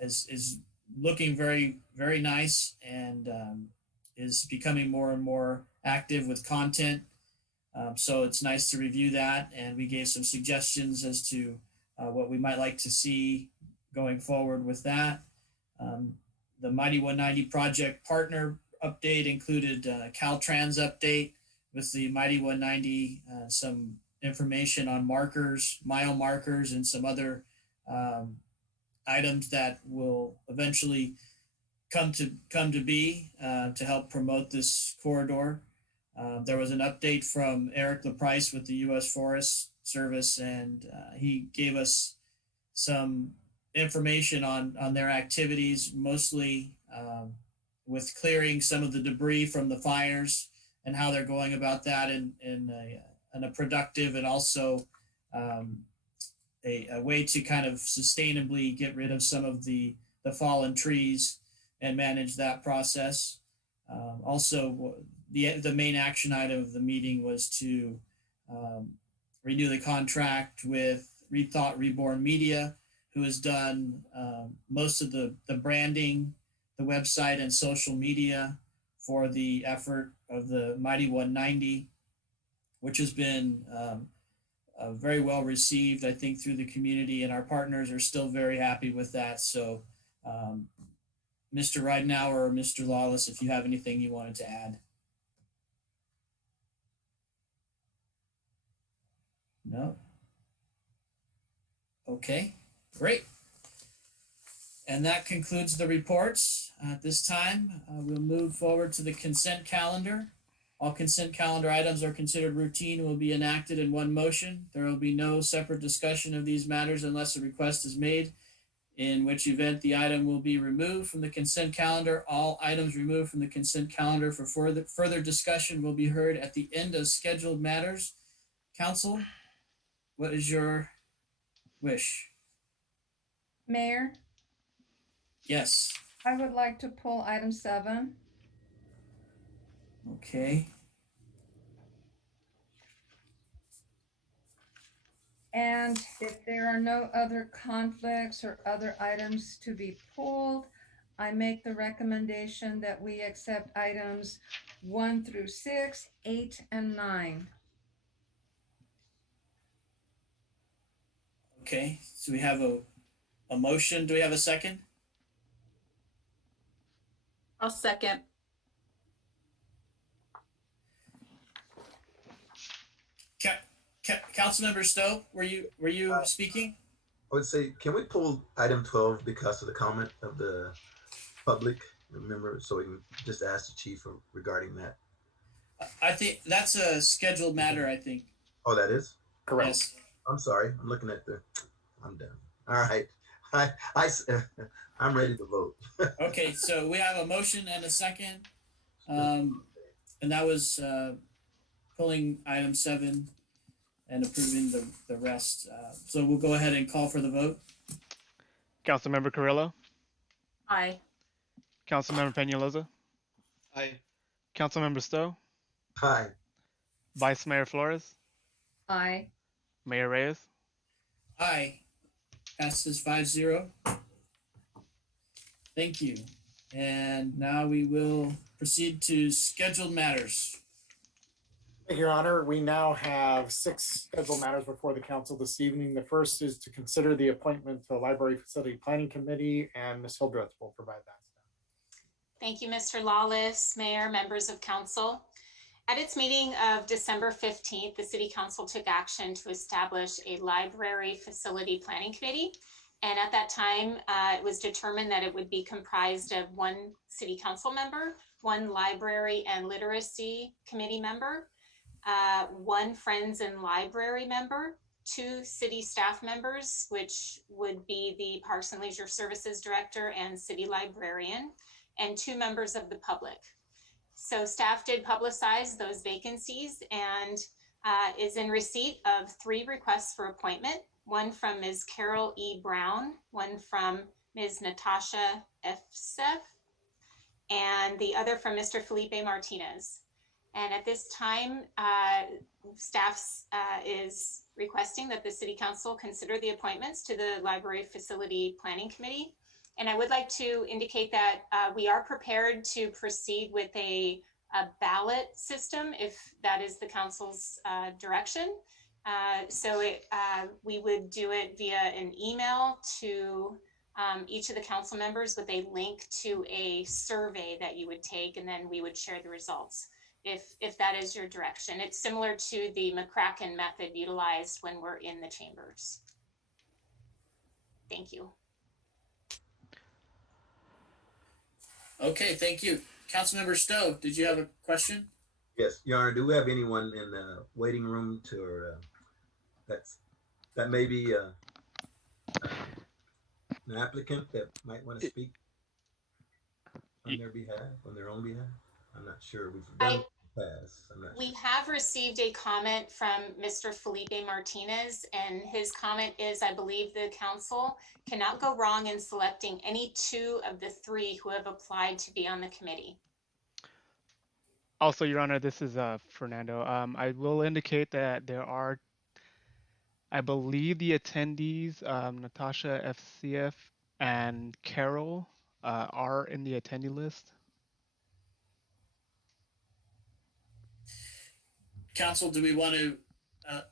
is looking very, very nice and is becoming more and more active with content. So it's nice to review that, and we gave some suggestions as to what we might like to see going forward with that. The Mighty 190 project partner update included Caltrans update with the Mighty 190, some information on markers, mile markers, and some other items that will eventually come to be to help promote this corridor. There was an update from Eric LaPrice with the U.S. Forest Service, and he gave us some information on their activities, mostly with clearing some of the debris from the fires and how they're going about that in a productive and also a way to kind of sustainably get rid of some of the fallen trees and manage that process. Also, the main action item of the meeting was to renew the contract with Rethought Reborn Media, who has done most of the branding, the website, and social media for the effort of the Mighty 190, which has been very well received, I think, through the community, and our partners are still very happy with that. So, Mr. Ridenauer or Mr. Lawless, if you have anything you wanted to add. No? Okay, great. And that concludes the reports. At this time, we'll move forward to the consent calendar. All consent calendar items are considered routine and will be enacted in one motion. There will be no separate discussion of these matters unless a request is made, in which event the item will be removed from the consent calendar. All items removed from the consent calendar for further discussion will be heard at the end of scheduled matters. Council, what is your wish? Mayor, Yes. I would like to pull item 7. Okay. And if there are no other conflicts or other items to be pulled, I make the recommendation that we accept items 1 through 6, 8, and 9. Okay, so we have a motion. Do we have a second? I'll second. Councilmember Stowe, were you speaking? I would say, can we pull item 12 because of the comment of the public? Remember, so we can just ask the chief regarding that. I think that's a scheduled matter, I think. Oh, that is? Correct. Yes. I'm sorry. I'm looking at I'm done. All right. I'm ready to vote. Okay, so we have a motion and a second. And that was pulling item 7 and approving the rest. So we'll go ahead and call for the vote. Councilmember Carrillo, Aye. Councilmember Peñalosa, Aye. Councilmember Stowe, Hi. Vice Mayor Flores, Aye. Mayor Reyes. Aye. Passes 5-0. Thank you. And now we will proceed to scheduled matters. Thank you, Your Honor. We now have 6 scheduled matters before the council this evening. The first is to consider the appointment to the Library Facility Planning Committee, and Ms. Hildreth will provide that. Thank you, Mr. Lawless, Mayor, members of council. At its meeting of December 15th, the City Council took action to establish a library facility planning committee. And at that time, it was determined that it would be comprised of one City Council member, one library and literacy committee member, one Friends and Library member, two city staff members, which would be the Parks and Leisure Services Director and City Librarian, and two members of the public. So staff did publicize those vacancies and is in receipt of 3 requests for appointment, one from Ms. Carol E. Brown, one from Ms. Natasha F. Seth, and the other from Mr. Felipe Martinez. And at this time, staff is requesting that the City Council consider the appointments to the Library Facility Planning Committee. And I would like to indicate that we are prepared to proceed with a ballot system if that is the council's direction. We would do it via an email to each of the council members with a link to a survey that you would take, and then we would share the results if that is your direction. It's similar to the McCracken method utilized when we're in the chambers. Thank you. Okay, thank you. Councilmember Stowe, did you have a question? Yes, Your Honor, do we have anyone in the waiting room that may be an applicant that might want to speak on their behalf, on their own behalf? I'm not sure. We've done it in the past. We have received a comment from Mr. Felipe Martinez, and his comment is, I believe the council cannot go wrong in selecting any 2 of the 3 who have applied to be on the committee. Also, Your Honor, this is Fernando. I will indicate that there are, I believe the attendees, Natasha FCF and Carol are in the attendee list. Council, do we want to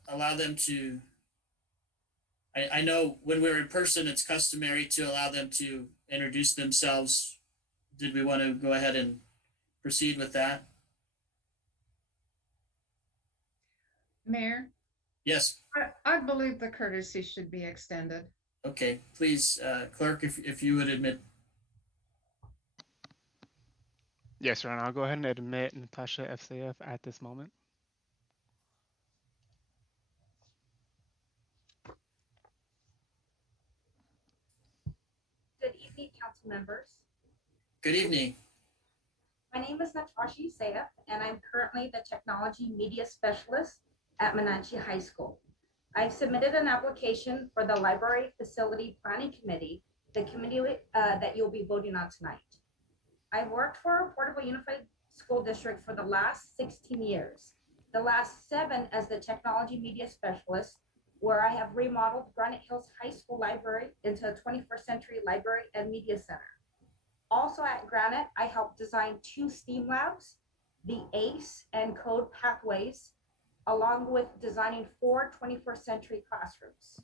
allow them to, I know when we're in person, it's customary to allow them to introduce themselves. Did we want to go ahead and proceed with that? Mayor? Yes. I believe the courtesy should be extended. Okay, please, clerk, if you would admit. Yes, Your Honor, I'll go ahead and admit Natasha FCF at this moment. Good evening, council members. Good evening. My name is Natasha Isayef, and I'm currently the Technology Media Specialist at Menanche High School. I've submitted an application for the Library Facility Planning Committee, the committee that you'll be voting on tonight. I've worked for Porterville Unified School District for the last 16 years, the last 7 as the Technology Media Specialist, where I have remodeled Granite Hills High School Library into a 21st century library and media center. Also at Granite, I helped design 2 STEAM labs, the ACE and Code Pathways, along with designing 4 21st century classrooms.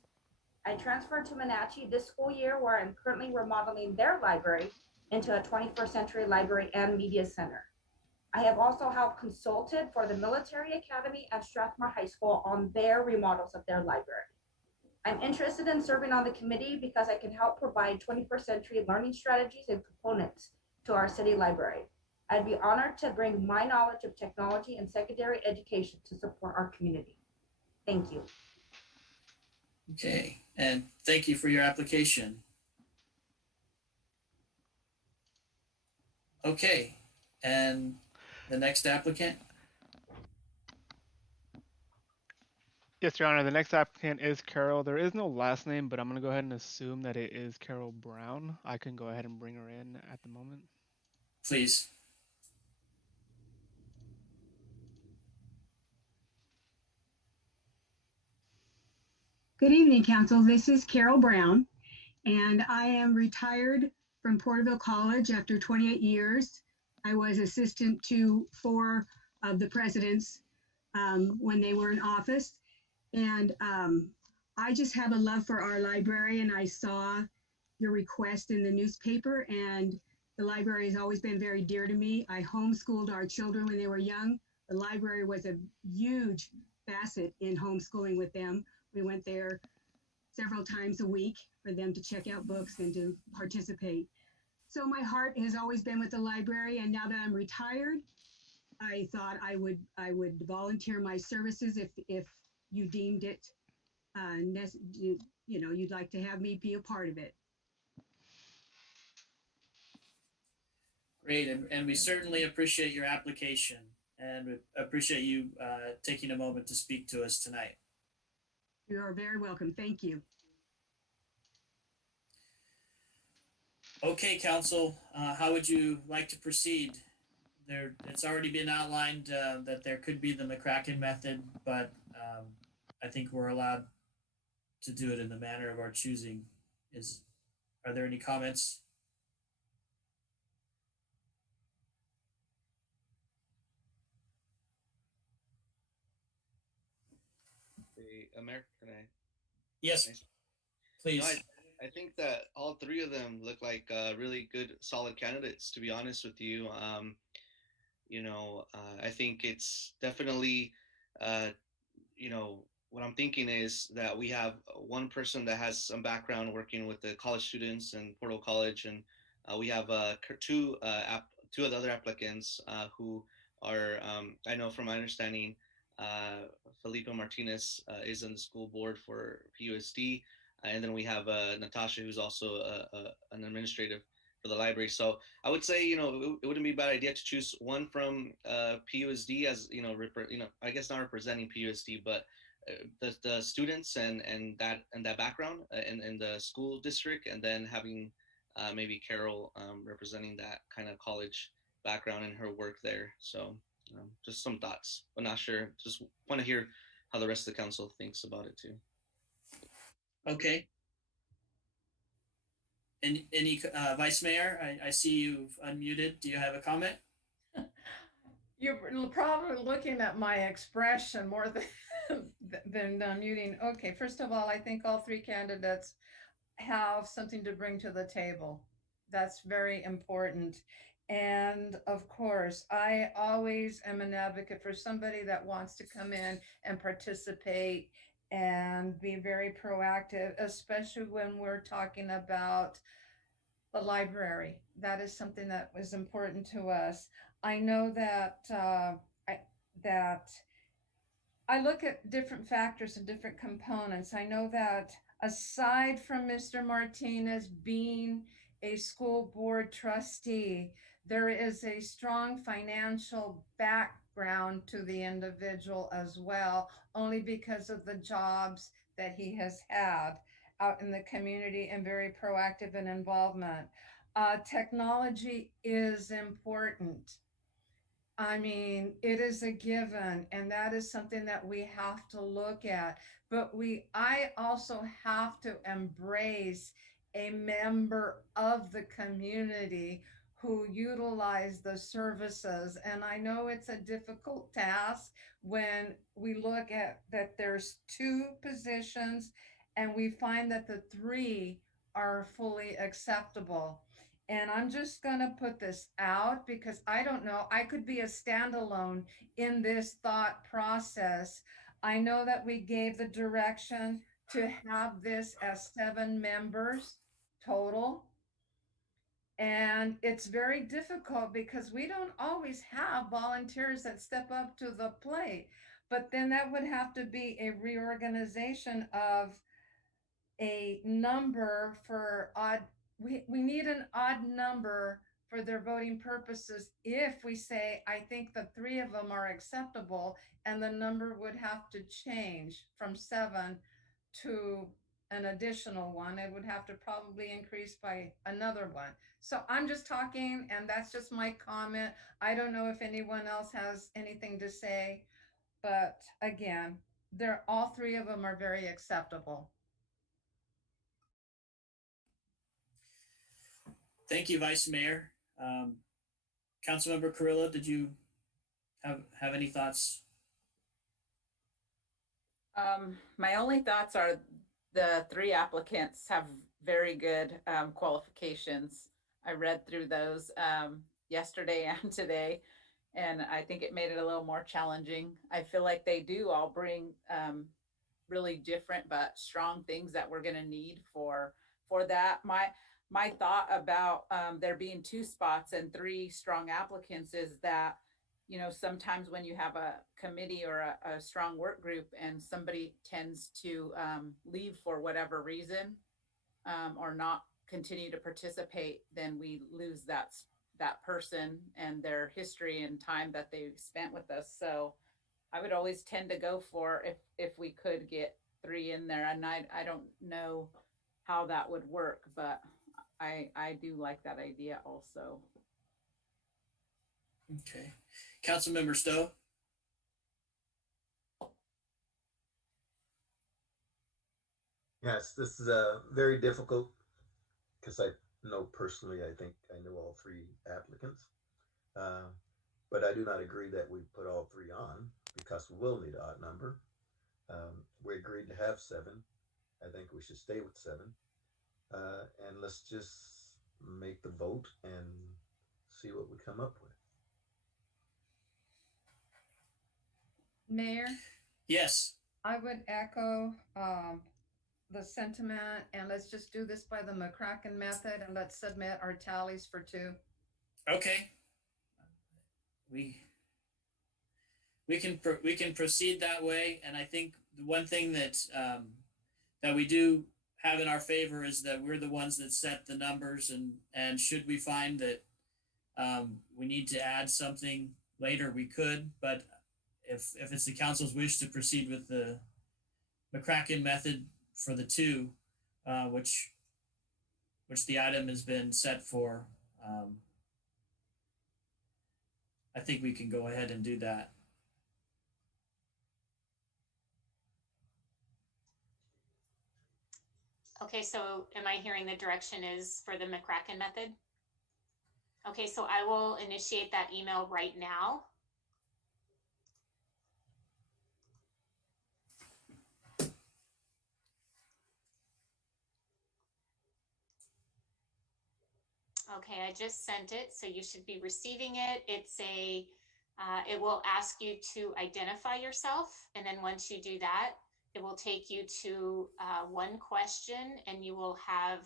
I transferred to Menanche this school year, where I'm currently remodeling their library into a 21st century library and media center. I have also helped consulted for the Military Academy at Strathmore High School on their remodels of their library. I'm interested in serving on the committee because I can help provide 21st century learning strategies and components to our city library. I'd be honored to bring my knowledge of technology and secondary education to support our community. Thank you. Okay, and thank you for your application. Okay, and the next applicant? Yes, Your Honor, the next applicant is Carol. There is no last name, but I'm going to go ahead and assume that it is Carol Brown. I can go ahead and bring her in at the moment. Please. Good evening, Council. This is Carol Brown, and I am retired from Porterville College after 28 years. I was assistant to 4 of the presidents when they were in office. And I just have a love for our library, and I saw your request in the newspaper, and the library has always been very dear to me. I homeschooled our children when they were young. The library was a huge facet in homeschooling with them. We went there several times a week for them to check out books and to participate. So my heart has always been with the library, and now that I'm retired, I thought I would volunteer my services if you deemed it you'd like to have me be a part of it. Great, and we certainly appreciate your application, and we appreciate you taking a moment to speak to us tonight. You are very welcome. Thank you. Okay, Council, how would you like to proceed? It's already been outlined that there could be the McCracken method, but I think we're allowed to do it in the manner of our choosing. Are there any comments? Mayor, can I? Yes, please. No, I think that all three of them look like really good, solid candidates, to be honest with you. I think it's definitely, what I'm thinking is that we have one person that has some background working with the college students in Portal College, and we have two of the other applicants who are, I know from my understanding, Felipe Martinez is on the school board for PUSD, and then we have Natasha, who's also an administrative for the library. So I would say, it wouldn't be a bad idea to choose one from PUSD as, I guess not representing PUSD, but the students and that background in the school district, and then having maybe Carol representing that kind of college background in her work there. So just some thoughts, but not sure. Just want to hear how the rest of the council thinks about it too. Okay. And any Vice Mayor, I see you've unmuted. Do you have a comment? You're probably looking at my expression more than unmuting. Okay, first of all, I think all three candidates have something to bring to the table. That's very important. And of course, I always am an advocate for somebody that wants to come in and participate and be very proactive, especially when we're talking about the library. That is something that was important to us. I know that I look at different factors and different components. I know that aside from Mr. Martinez being a school board trustee, there is a strong financial background to the individual as well, only because of the jobs that he has had out in the community and very proactive in involvement. Technology is important. I mean, it is a given, and that is something that we have to look at. But I also have to embrace a member of the community who utilize the services. And I know it's a difficult task when we look at that there's two positions and we find that the three are fully acceptable. And I'm just going to put this out because I don't know, I could be a standalone in this thought process. I know that we gave the direction to have this as 7 members total. And it's very difficult because we don't always have volunteers that step up to the plate. But then that would have to be a reorganization of a number for odd. We need an odd number for their voting purposes. If we say, I think the 3 of them are acceptable, and the number would have to change from 7 to an additional 1, it would have to probably increase by another 1. So I'm just talking, and that's just my comment. I don't know if anyone else has anything to say, but again, all 3 of them are very acceptable. Thank you, Vice Mayor. Councilmember Carrillo, did you have any thoughts? My only thoughts are the 3 applicants have very good qualifications. I read through those yesterday and today, And I think it made it a little more challenging. I feel like they do all bring really different but strong things that we're going to need for that. My thought about there being 2 spots and 3 strong applicants is that, you know, sometimes when you have a committee or a strong work group and somebody tends to leave for whatever reason, or not continue to participate, then we lose that person and their history and time that they spent with us. So I would always tend to go for if we could get 3 in there. And I don't know how that would work, but I do like that idea also. Okay. Councilmember Stowe? Yes, this is very difficult because I know personally, I think I know all 3 applicants. But I do not agree that we put all 3 on because we will need an odd number. We agreed to have 7. I think we should stay with 7. And let's just make the vote and see what we come up with. Mayor, Yes. I would echo the sentiment, and let's just do this by the McCracken method, and let's submit our tallies for 2. Okay. We can proceed that way, and I think the one thing that that we do have in our favor is that we're the ones that set the numbers, and should we find that we need to add something later, we could. But if it's the council's wish to proceed with the McCracken method for the 2, which the item has been set for, I think we can go ahead and do that. Okay, so am I hearing the direction is for the McCracken method? Okay, so I will initiate that email right now. Okay, I just sent it, so you should be receiving it. It will ask you to identify yourself, and then once you do that, it will take you to one question, and you will have,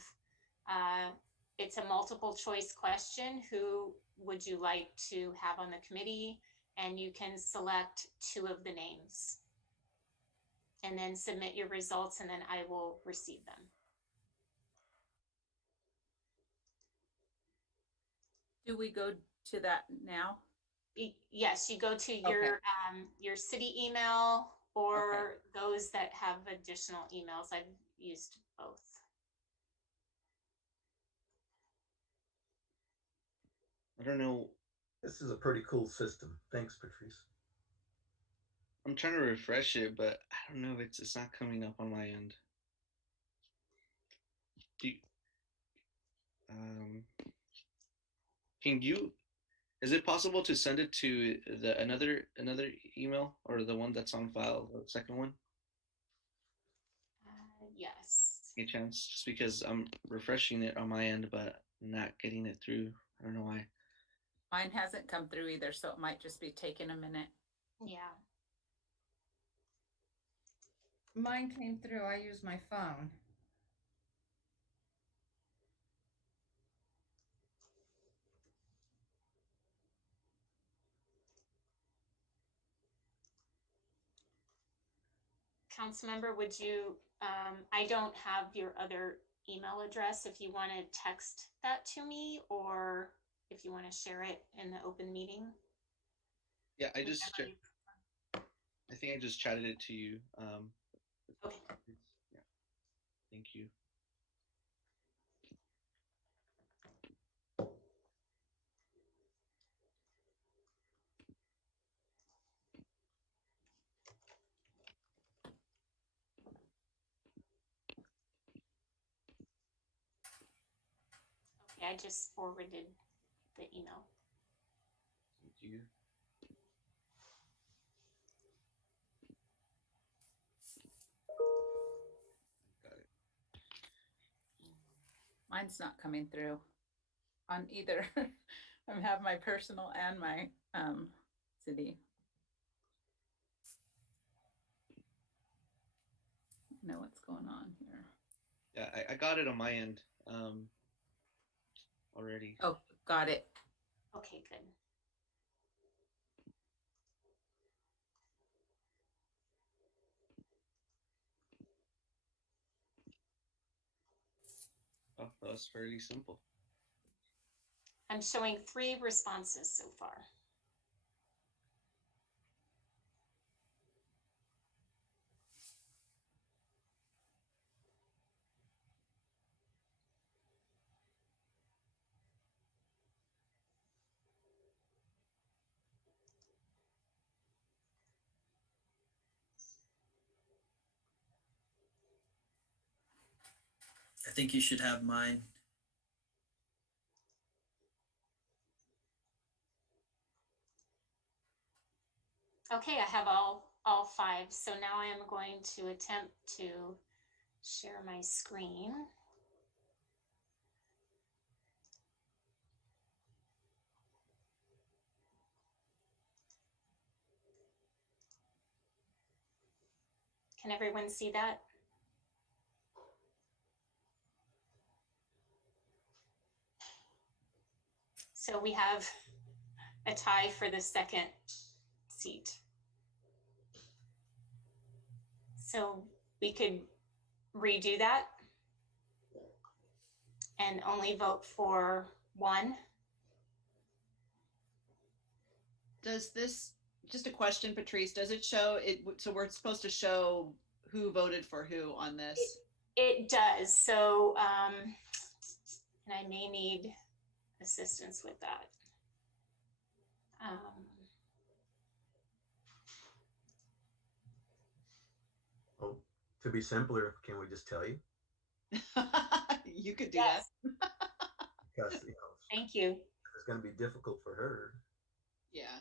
it's a multiple choice question. Who would you like to have on the committee? And you can select 2 of the names, and then submit your results, and then I will receive them. Do we go to that now? Yes, you go to your city email or those that have additional emails. I've used both. I don't know. This is a pretty cool system. Thanks, Patrice. I'm trying to refresh it, but I don't know if it's not coming up on my end. Is it possible to send it to another email, or the one that's on file, the second one? Yes. Any chance? Just because I'm refreshing it on my end, but not getting it through. I don't know why. Mine hasn't come through either, so it might just be taking a minute. Yeah. Mine came through. I use my phone. Councilmember, would you, I don't have your other email address, if you want to text that to me, or if you want to share it in the open meeting. Yeah, I think I just chatted it to you. Okay. Yeah. Thank you. Okay, I just forwarded the email. Thank you. Got it. Mine's not coming through on either. I have my personal and my city. Know what's going on here. Yeah, I got it on my end already. Oh, got it. Okay, good. Oh, that was fairly simple. I'm showing 3 responses so far. I think you should have mine. Okay, I have all 5. So now I am going to attempt to share my screen. Can everyone see that? So we have a tie for the second seat. So we could redo that and only vote for 1. Does this, just a question, Patrice, does it show it? So we're supposed to show who voted for who on this? It does. So, and I may need assistance with that. Oh, to be simpler, can we just tell you? You could do Yes. that. Because, Thank you. it's going to be difficult for her. Yeah.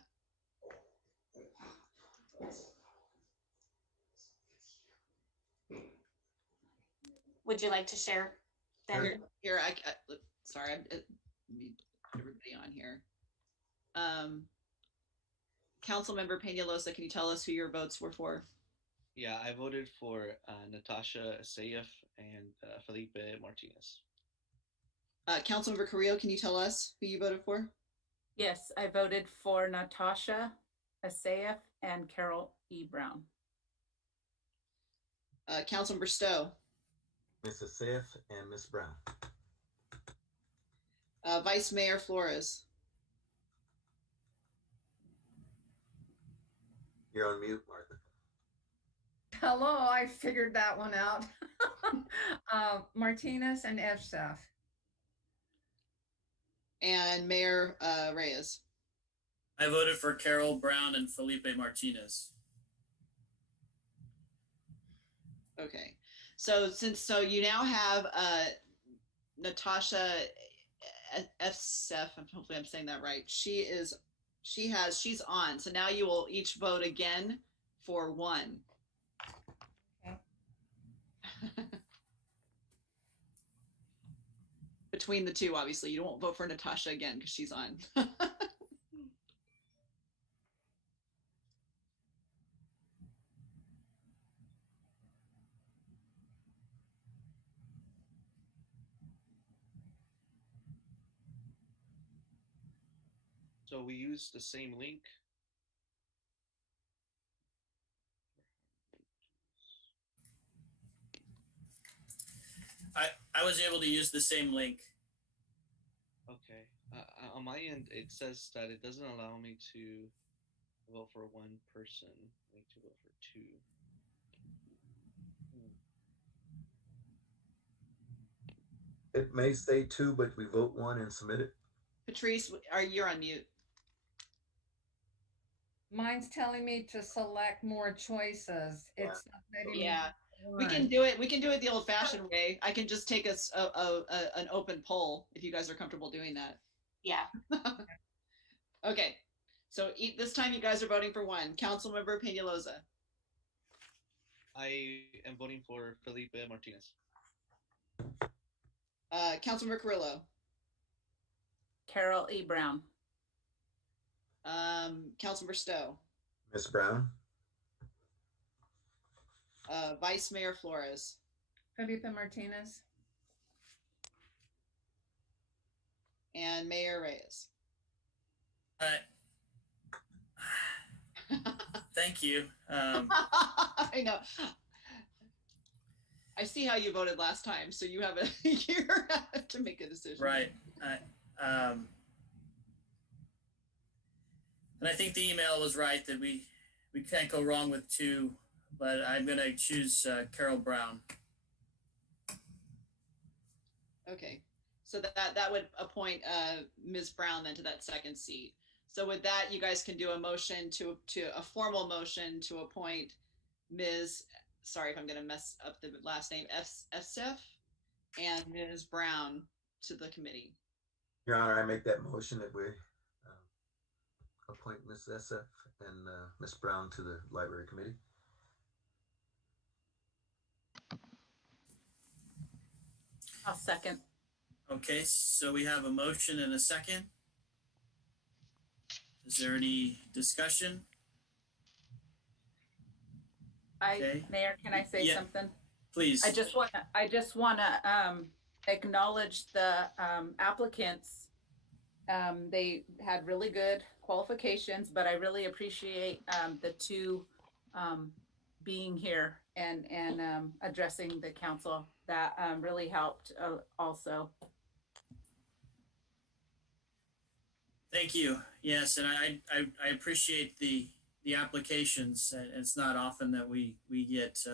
Would you like to share then? Here, sorry, let me put everybody on here. Councilmember Peñalosa, can you tell us who your votes were for? Yeah, I voted for Natasha Asayef and Felipe Martinez. Councilmember Carrillo, can you tell us who you voted for? Yes, I voted for Natasha Asayef and Carol E. Brown. Councilmember Stowe. Mrs. Seth and Miss Brown. Vice Mayor Flores. You're on mute, Martha. Hello, I figured that one out. Martinez and Efsaf. And Mayor Reyes. I voted for Carol Brown and Felipe Martinez. Okay, so you now have Natasha Efsef, hopefully I'm saying that right. She's on. So now you will each vote again for 1. Okay. Between the 2, obviously. You won't vote for Natasha again because she's on. So we use the same link. I was able to use the same link. Okay. On my end, it says that it doesn't allow me to vote for 1 person. I need to vote for 2. It may say 2, but we vote 1 and submit it. Patrice, you're on mute. Mine's telling me to select more choices. It's not letting me. Yeah, we can do it. We can do it the old-fashioned way. I can just take an open poll if you guys are comfortable doing that. Yeah. Okay, so this time you guys are voting for 1. Councilmember Peñalosa. I am voting for Felipe Martinez. Councilmember Carrillo. Carol E. Brown. Councilmember Stowe, Ms. Brown, Vice Mayor Flores, Felipe Martinez. and Mayor Reyes. Thank you. I know. I see how you voted last time, so you have a year to make a decision. Right. And I think the email was right that we can't go wrong with two, but I'm going to choose Carol Brown. Okay, so that would appoint Ms. Brown then to that second seat. So with that, you guys can do a motion to a formal motion to appoint Ms. Sorry if I'm going to mess up the last name, Estef and Ms. Brown to the committee. Your Honor, I make that motion that we appoint Ms. Estef and Ms. Brown to the library committee. I'll second. Okay, so we have a motion and a second. Is there any discussion? Okay. Mayor, can I say something? Please. I just want to acknowledge the applicants. They had really good qualifications, but I really appreciate the two being here and addressing the council. That really helped also. Thank you. Yes, and I appreciate the applications. It's not often that we get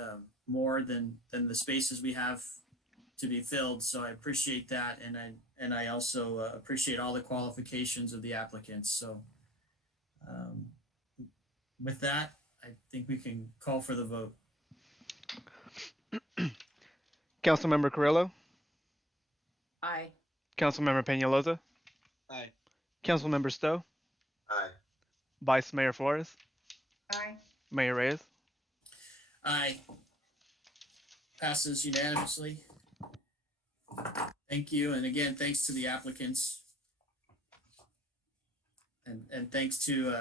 more than the spaces we have to be filled. So I appreciate that, and I also appreciate all the qualifications of the applicants. So with that, I think we can call for the vote. Councilmember Carrillo, Aye. Councilmember Peñalosa, Aye. Councilmember Stowe, Aye. Vice Mayor Flores, Aye. Mayor Reyes. Aye. Passes unanimously. Thank you. And again, thanks to the applicants. And thanks to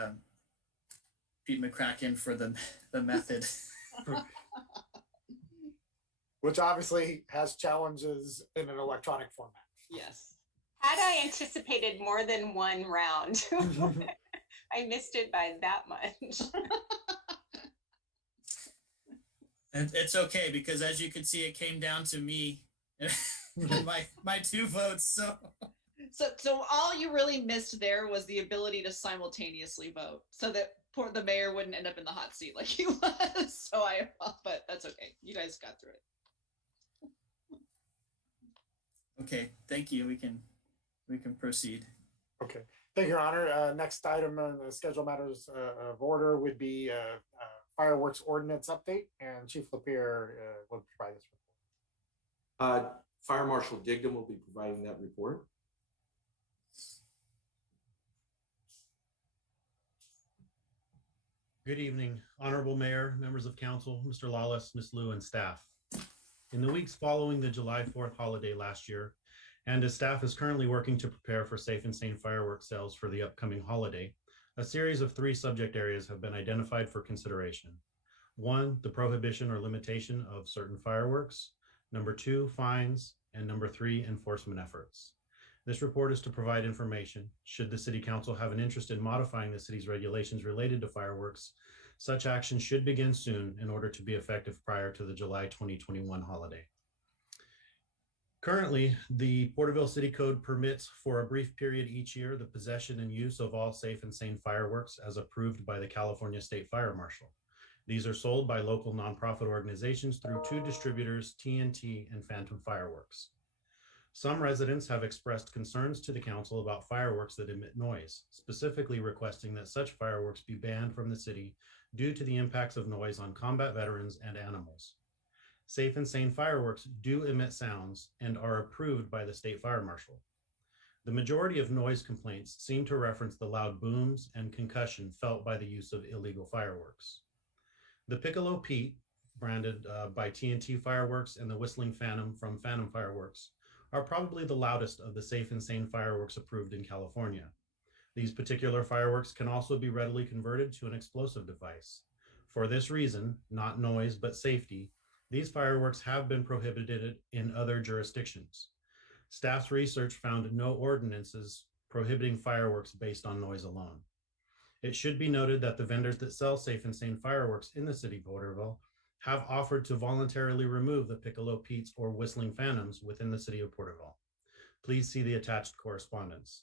Pete McCracken for the method. Which obviously has challenges in an electronic format. Yes. Had I anticipated more than one round, I missed it by that much. And it's okay, because as you can see, it came down to me and my two votes. So all you really missed there was the ability to simultaneously vote, so that the mayor wouldn't end up in the hot seat like he was. But that's okay. You guys got through it. Okay, thank you. We can proceed. Okay, thank you, Your Honor. Next item on the schedule matters of order would be fireworks ordinance update, and Chief Lapierre will provide this report. Fire Marshal Digdon will be providing that report. Good evening, Honorable Mayor, members of council, Mr. Lawless, Ms. Liu, and staff. In the weeks following the July 4th holiday last year, and as staff is currently working to prepare for safe and sane fireworks sales for the upcoming holiday, a series of 3 subject areas have been identified for consideration. 1, the prohibition or limitation of certain fireworks. Number 2, fines. And number 3, enforcement efforts. This report is to provide information. Should the City Council have an interest in modifying the city's regulations related to fireworks, such action should begin soon in order to be effective prior to the July 2021 holiday. Currently, the Porterville City Code permits for a brief period each year the possession and use of all safe and sane fireworks as approved by the California State Fire Marshal. These are sold by local nonprofit organizations through 2 distributors, TNT and Phantom Fireworks. Some residents have expressed concerns to the council about fireworks that emit noise, specifically requesting that such fireworks be banned from the city due to the impacts of noise on combat veterans and animals. Safe and sane fireworks do emit sounds and are approved by the State Fire Marshal. The majority of noise complaints seem to reference the loud booms and concussion felt by the use of illegal fireworks. The Piccolo Pete, branded by TNT Fireworks, and the Whistling Phantom from Phantom Fireworks are probably the loudest of the safe and sane fireworks approved in California. These particular fireworks can also be readily converted to an explosive device. For this reason, not noise, but safety, these fireworks have been prohibited in other jurisdictions. Staff's research found no ordinances prohibiting fireworks based on noise alone. It should be noted that the vendors that sell Safe and Sane fireworks in the city of Porterville have offered to voluntarily remove the Piccolo Petes or Whistling Phantoms within the city of Porterville. Please see the attached correspondence.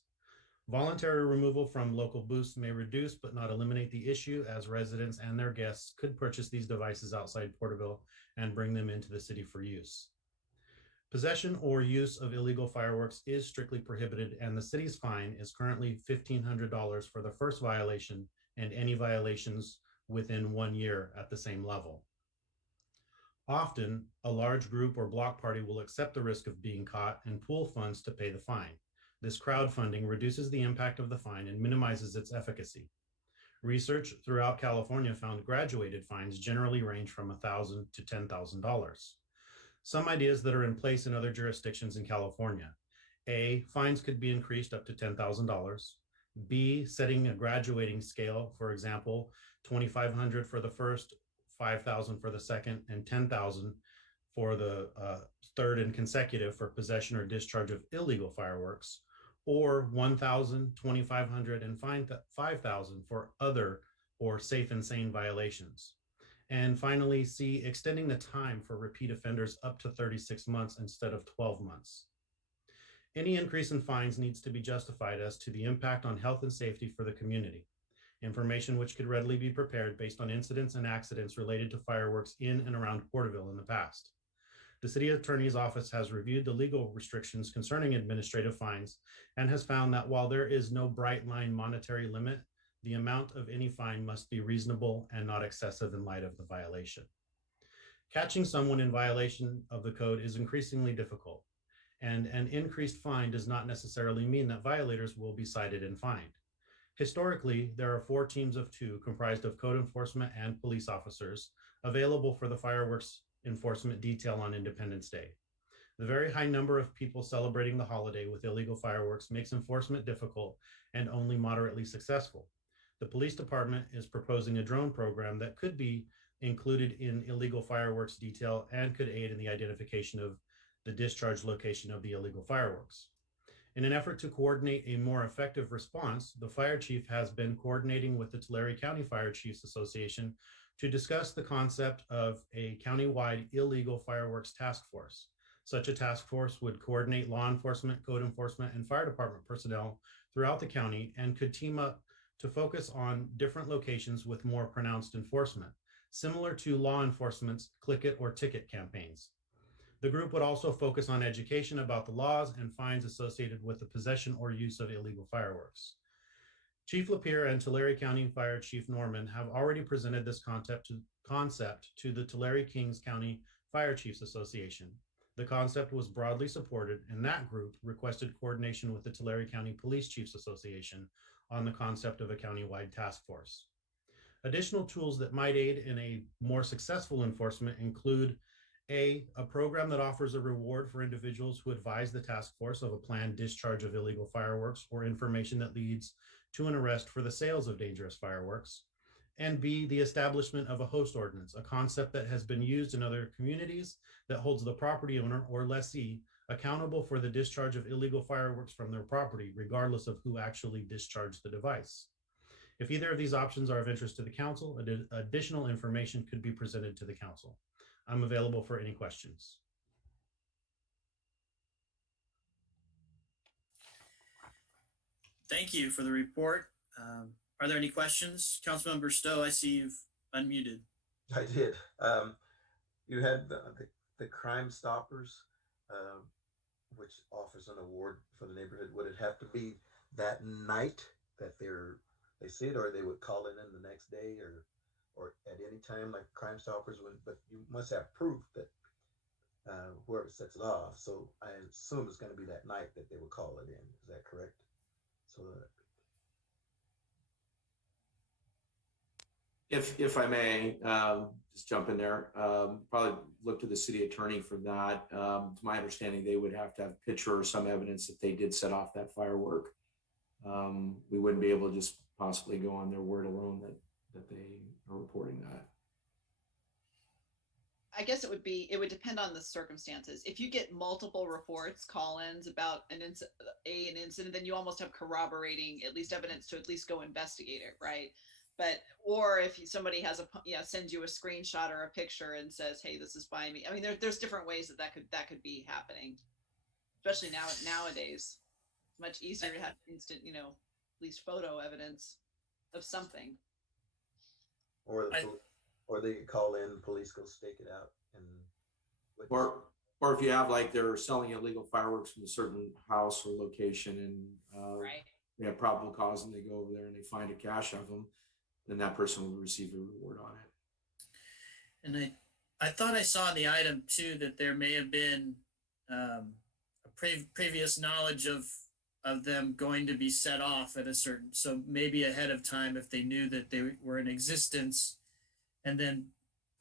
Voluntary removal from local booths may reduce but not eliminate the issue, as residents and their guests could purchase these devices outside Porterville and bring them into the city for use. Possession or use of illegal fireworks is strictly prohibited, and the city's fine is currently $1,500 for the first violation and any violations within 1 year at the same level. Often, a large group or block party will accept the risk of being caught and pool funds to pay the fine. This crowdfunding reduces the impact of the fine and minimizes its efficacy. Research throughout California found graduated fines generally range from $1,000 to $10,000. Some ideas that are in place in other jurisdictions in California. A, fines could be increased up to $10,000. B, setting a graduating scale, for example, $2,500 for the first, $5,000 for the second, and $10,000 for the third and consecutive for possession or discharge of illegal fireworks, or $1,000, $2,500, and $5,000 for other or safe and sane violations. And finally, C, extending the time for repeat offenders up to 36 months instead of 12 months. Any increase in fines needs to be justified as to the impact on health and safety for the community. Information which could readily be prepared based on incidents and accidents related to fireworks in and around Porterville in the past. The city attorney's office has reviewed the legal restrictions concerning administrative fines and has found that while there is no bright line monetary limit, the amount of any fine must be reasonable and not excessive in light of the violation. Catching someone in violation of the code is increasingly difficult, and an increased fine does not necessarily mean that violators will be cited and fined. Historically, there are 4 teams of 2 comprised of code enforcement and police officers available for the fireworks enforcement detail on Independence Day. The very high number of people celebrating the holiday with illegal fireworks makes enforcement difficult and only moderately successful. The police department is proposing a drone program that could be included in illegal fireworks detail and could aid in the identification of the discharge location of the illegal fireworks. In an effort to coordinate a more effective response, the fire chief has been coordinating with the Tulare County Fire Chiefs Association to discuss the concept of a countywide illegal fireworks task force. Such a task force would coordinate law enforcement, code enforcement, and fire department personnel throughout the county and could team up to focus on different locations with more pronounced enforcement, similar to law enforcement's click it or ticket campaigns. The group would also focus on education about the laws and fines associated with the possession or use of illegal fireworks. Chief Lapierre and Tulare County Fire Chief Norman have already presented this concept to the Tulare Kings County Fire Chiefs Association. The concept was broadly supported, and that group requested coordination with the Tulare County Police Chiefs Association on the concept of a countywide task force. Additional tools that might aid in a more successful enforcement include a program that offers a reward for individuals who advise the task force of a planned discharge of illegal fireworks or information that leads to an arrest for the sales of dangerous fireworks. And B, the establishment of a host ordinance, a concept that has been used in other communities that holds the property owner or lessee accountable for the discharge of illegal fireworks from their property, regardless of who actually discharged the device. If either of these options are of interest to the council, additional information could be presented to the council. I'm available for any questions. Thank you for the report. Are there any questions? Councilmember Stowe, I see you've unmuted. I did. You had the Crime Stoppers, which offers an award for the neighborhood. Would it have to be that night that they see it, or they would call it in the next day, or at any time like Crime Stoppers would? But you must have proof that whoever sets it off. So I assume it's going to be that night that they would call it in. Is that correct? So If I may, just jump in there, probably look to the city attorney for that. To my understanding, they would have to have a picture or some evidence that they did set off that firework. we wouldn't be able to just possibly go on their word alone that they are reporting that. I guess it would depend on the circumstances. If you get multiple reports, call-ins about an incident, then you almost have corroborating at least evidence to at least go investigate it, right? But or if somebody has sends you a screenshot or a picture and says, "Hey, this is by me." I mean, there's different ways that could be happening, especially nowadays. It's much easier to have instant, at least photo evidence of something. Or they could call in, police go stake it out, and or if you have like they're selling illegal fireworks from a certain house or location, and right. they have probable cause, and they go over there and they find a cache of them, then that person will receive a reward on it. And I thought I saw in the item too that there may have been a previous knowledge of them going to be set off at a certain, so maybe ahead of time if they knew that they were in existence, and then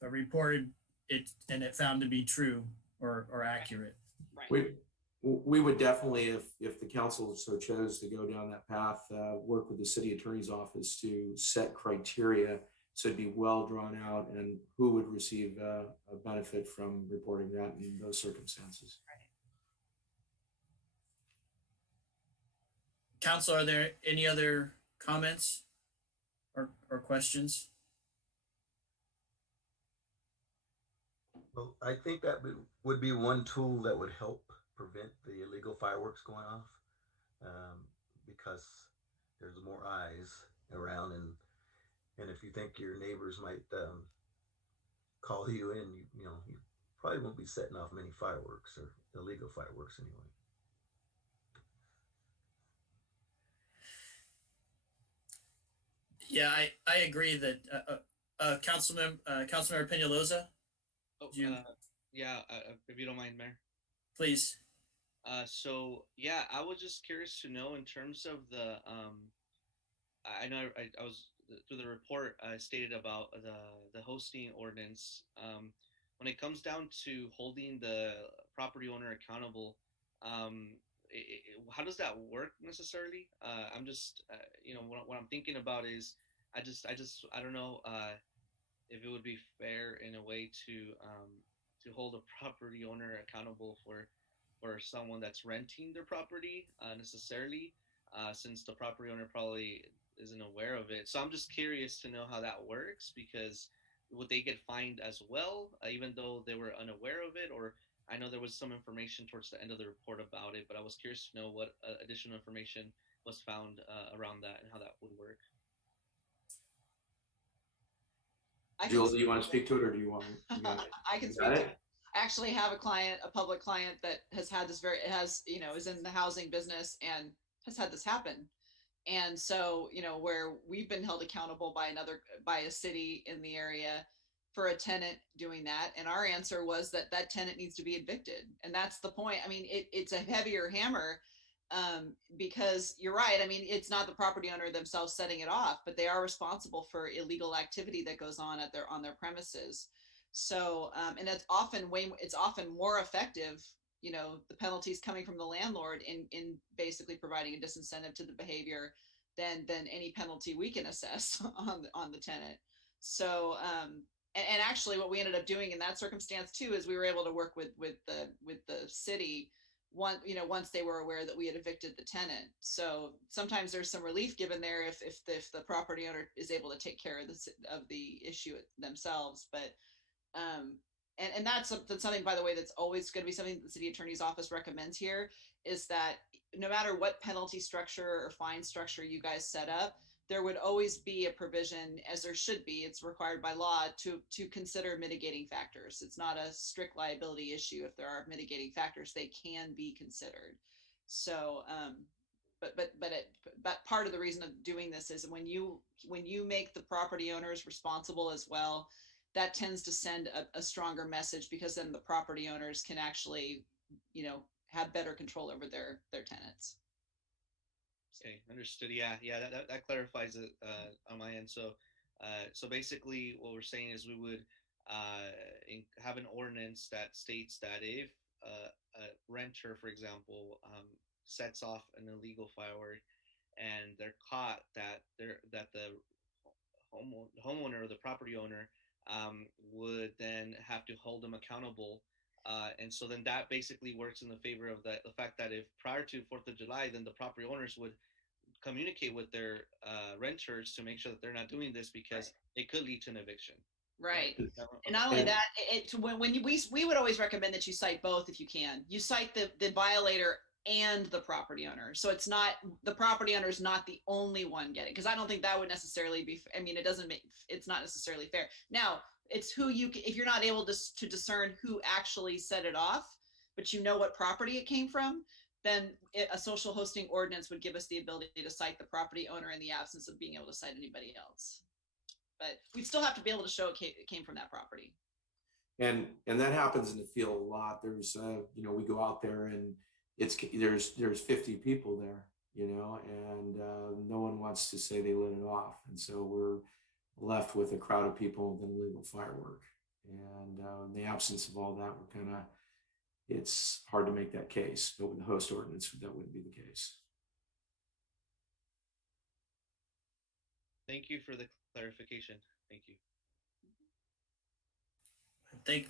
reported it and it found to be true or accurate. Right. We would definitely, if the council so chose to go down that path, work with the city attorney's office to set criteria so it'd be well drawn out and who would receive a benefit from reporting that in those circumstances. Right. Council, are there any other comments or questions? Well, I think that would be one tool that would help prevent the illegal fireworks going off, because there's more eyes around, and if you think your neighbors might call you in, you probably won't be setting off many fireworks or illegal fireworks anyway. Yeah, I agree that Councilmember Peñalosa. If you don't mind, Mayor. Please. So yeah, I was just curious to know in terms of the I know I was through the report stated about the hosting ordinance. When it comes down to holding the property owner accountable, how does that work necessarily? I'm just what I'm thinking about is I don't know if it would be fair in a way to hold a property owner accountable for someone that's renting their property necessarily, since the property owner probably isn't aware of it. So I'm just curious to know how that works, because would they get fined as well, even though they were unaware of it? Or I know there was some information towards the end of the report about it, but I was curious to know what additional information was found around that and how that would work. Jill, do you want to speak to it, or do you want? I can speak to it. I actually have a public client that has had this is in the housing business and has had this happen. And so, where we've been held accountable by a city in the area for a tenant doing that. And our answer was that tenant needs to be evicted. And that's the point. I mean, it's a heavier hammer, because you're right. I mean, it's not the property owner themselves setting it off, but they are responsible for illegal activity that goes on on their premises. So, and it's often more effective, the penalties coming from the landlord in basically providing a disincentive to the behavior than any penalty we can assess on the tenant. So, and actually what we ended up doing in that circumstance too, is we were able to work with the city once they were aware that we had evicted the tenant. So sometimes there's some relief given there if the property owner is able to take care of the issue themselves. But and that's something, by the way, that's always going to be something that the city attorney's office recommends here, is that no matter what penalty structure or fine structure you guys set up, there would always be a provision, as there should be, it's required by law, to consider mitigating factors. It's not a strict liability issue. If there are mitigating factors, they can be considered. So but part of the reason of doing this is when you make the property owners responsible as well, that tends to send a stronger message, because then the property owners can actually, have better control over their tenants. Okay, understood. Yeah, that clarifies it on my end. So, so basically, what we're saying is we would have an ordinance that states that if a renter, for example, sets off an illegal firework, and they're caught, that the homeowner or the property owner would then have to hold them accountable. And so then that basically works in the favor of the fact that if prior to 4th of July, then the property owners would communicate with their renters to make sure that they're not doing this, because it could lead to an eviction. Right. And not only that, we would always recommend that you cite both if you can. You cite the violator and the property owner. So it's not, the property owner is not the only one getting, because I don't think that would necessarily be, I mean, it's not necessarily fair. Now, it's who if you're not able to discern who actually set it off, but you know what property it came from, then a social hosting ordinance would give us the ability to cite the property owner in the absence of being able to cite anybody else. But we'd still have to be able to show it came from that property. And that happens in the field a lot. There's we go out there and there's 50 people there, and no one wants to say they lit it off, and so we're left with a crowd of people with an illegal firework. And in the absence of all that, it's hard to make that case. But with the host ordinance, that wouldn't be the case. Thank you for the clarification. Thank you.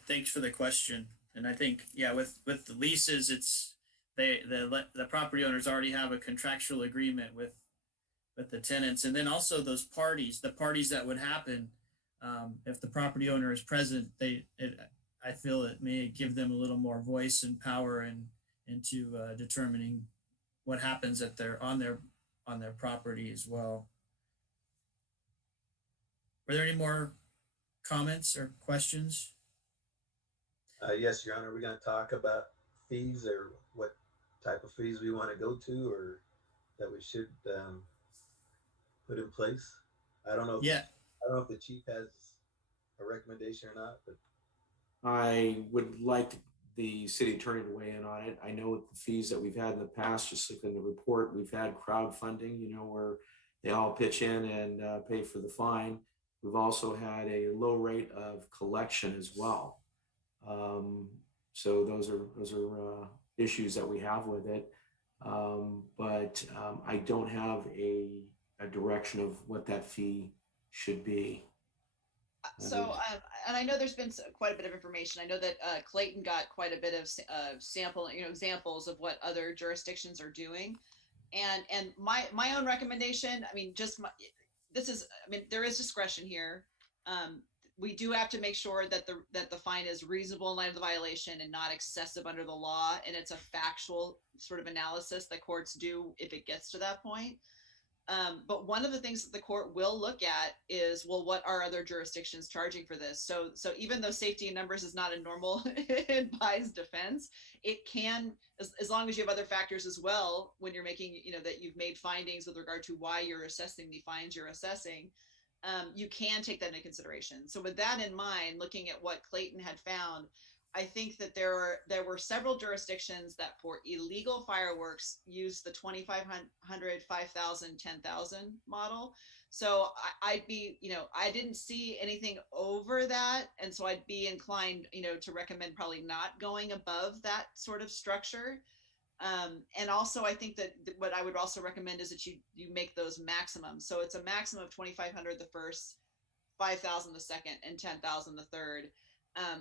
Thanks for the question. And I think, with the leases, it's the property owners already have a contractual agreement with the tenants, and then also those parties, the parties that would happen if the property owner is present. I feel it may give them a little more voice and power into determining what happens on their property as well. Were there any more comments or questions? Yes, Your Honor. We're going to talk about fees, or what type of fees we want to go to, or that we should put in place. I don't know. I don't know if the chief has a recommendation or not, but I would like the city attorney to weigh in on it. I know with the fees that we've had in the past, just like in the report, we've had crowdfunding, where they all pitch in and pay for the fine. We've also had a low rate of collection as well. So those are issues that we have with it. But I don't have a direction of what that fee should be. So, and I know there's been quite a bit of information. I know that Clayton got quite a bit of sample, examples of what other jurisdictions are doing. And my own recommendation, there is discretion here. We do have to make sure that the fine is reasonable in light of the violation and not excessive under the law. And it's a factual sort of analysis that courts do if it gets to that point. But one of the things that the court will look at is, well, what are other jurisdictions charging for this? So even though safety in numbers is not a normal advised defense, it can, as long as you have other factors as well, when you're making, that you've made findings with regard to why you're assessing the fines you're assessing, you can take that into consideration. So with that in mind, looking at what Clayton had found, I think that there were several jurisdictions that for illegal fireworks use the 2,500, 5,000, 10,000 model. So I'd be, I didn't see anything over that. And so I'd be inclined, to recommend probably not going above that sort of structure. And also I think that what I would also recommend is that you make those maximums. So it's a maximum of 2,500 the first, 5,000 the second, and 10,000 the third.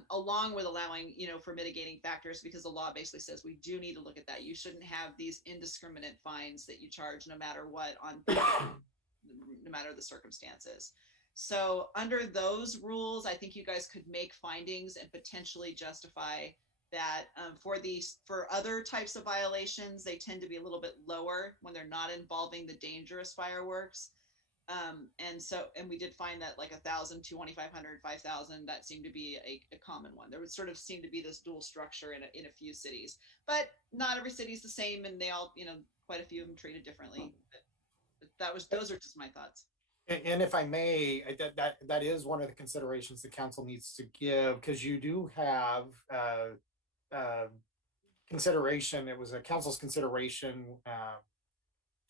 Along with allowing, for mitigating factors, because the law basically says we do need to look at that. You shouldn't have these indiscriminate fines that you charge no matter what, no matter the circumstances. So under those rules, I think you guys could make findings and potentially justify that. For other types of violations, they tend to be a little bit lower when they're not involving the dangerous fireworks. And we did find that like 1,000, 2,500, 5,000, that seemed to be a common one. There would sort of seem to be this dual structure in a few cities, but not every city is the same, and they all, quite a few of them treated differently. But those are just my thoughts. And if I may, that is one of the considerations the council needs to give, because you do have consideration. It was a council's consideration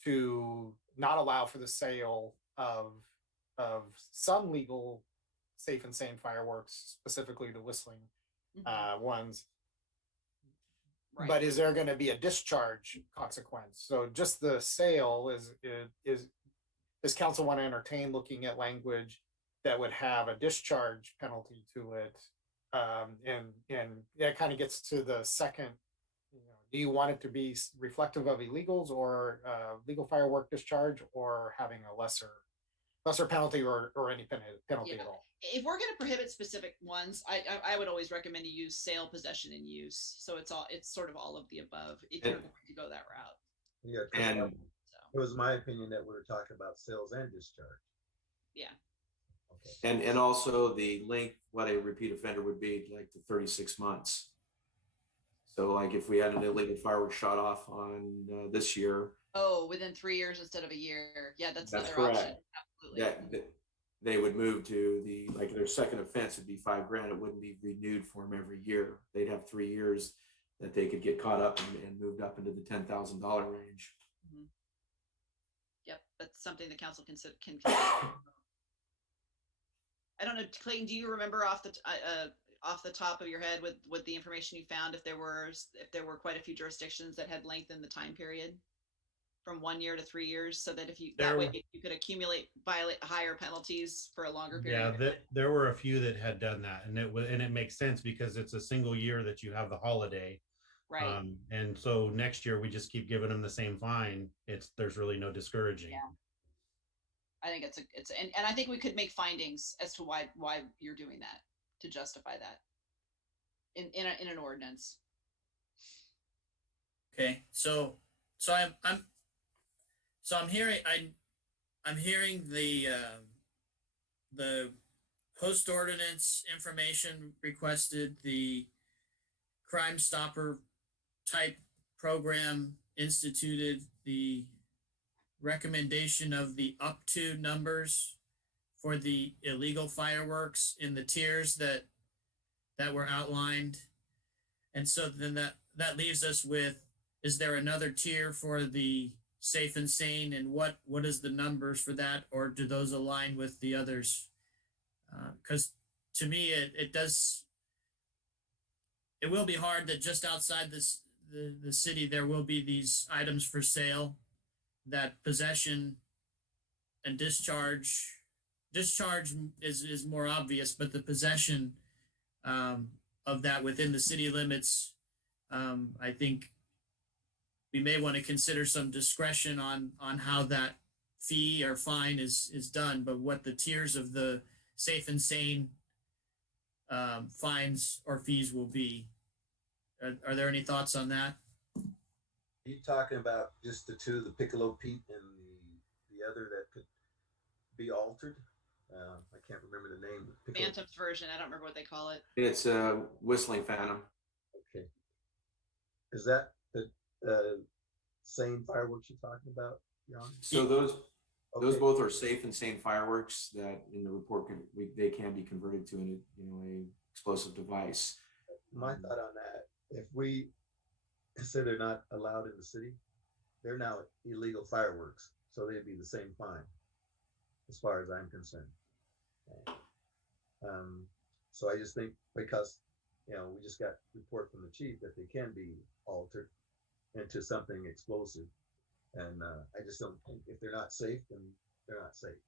to not allow for the sale of some legal safe and sane fireworks, specifically the whistling ones. but is there going to be a discharge consequence? So just the sale does council want to entertain looking at language that would have a discharge penalty to it? And that kind of gets to the second, do you want it to be reflective of illegals or legal firework discharge, or having a lesser penalty or any penalty at all? If we're going to prohibit specific ones, I would always recommend you use sale, possession, and use. So it's sort of all of the above if you're going to go that route. Yeah, And it was my opinion that we were talking about sales and discharge. Yeah. Okay. And also the length, what a repeat offender would be, like the 36 months. So like if we had an illegal fireworks shot off on this year. Oh, within 3 years instead of a year. Yeah, that's another correct. option. Absolutely. That they would move to like their second offense would be $5,000. It wouldn't be renewed for them every year. They'd have 3 years that they could get caught up and moved up into the $10,000 range. Mm-hmm. Yep, that's something the council can consider. I don't know, Clayton, do you remember off the top of your head with the information you found if there were quite a few jurisdictions that had lengthened the time period from 1 year to 3 years, so that that way you could violate higher penalties for a longer period? Yeah, there were a few that had done that, and it makes sense because it's a single year that you have the holiday. Right. And so next year we just keep giving them the same fine. There's really no discouraging. Yeah. I think and I think we could make findings as to why you're doing that, to justify that in an ordinance. Okay, so I'm hearing the post ordinance information requested, the Crime Stopper type program instituted, the recommendation of the up to numbers for the illegal fireworks in the tiers that were outlined. And so then that leaves us with, is there another tier for the safe and sane, and what is the numbers for that, or do those align with the others? Because to me it will be hard that just outside the city there will be these items for sale, that possession and discharge is more obvious, but the possession of that within the city limits, I think we may want to consider some discretion on how that fee or fine is done. But what the tiers of the safe and sane fines or fees will be. Are there any thoughts on that? Are you talking about just the two, the Piccolo Pete and the other that could be altered? I can't remember the name. Phantom's version. I don't remember what they call it. It's Whistling Phantom. Okay. Is that the same fireworks you're talking about, Jan? So those both are safe and sane fireworks that in the report they can be converted to a explosive device. My thought on that, if we say they're not allowed in the city, they're now illegal fireworks, so they'd be the same fine, as far as I'm concerned. So I just think because we just got report from the chief that they can be altered into something explosive, and I just don't think, if they're not safe, then they're not safe.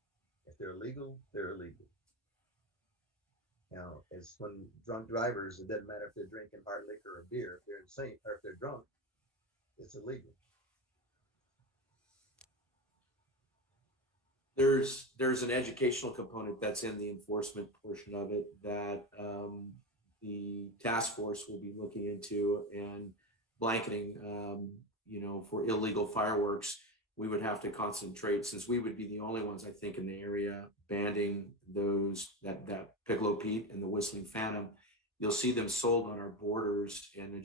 If they're illegal, they're illegal. It's when drunk drivers, it doesn't matter if they're drinking hard liquor or beer, if they're insane or if they're drunk, it's illegal. There's an educational component that's in the enforcement portion of it that the task force will be looking into, and blanketing, for illegal fireworks. We would have to concentrate, since we would be the only ones, I think, in the area banning those, that Piccolo Pete and the Whistling Phantom. You'll see them sold on our borders, and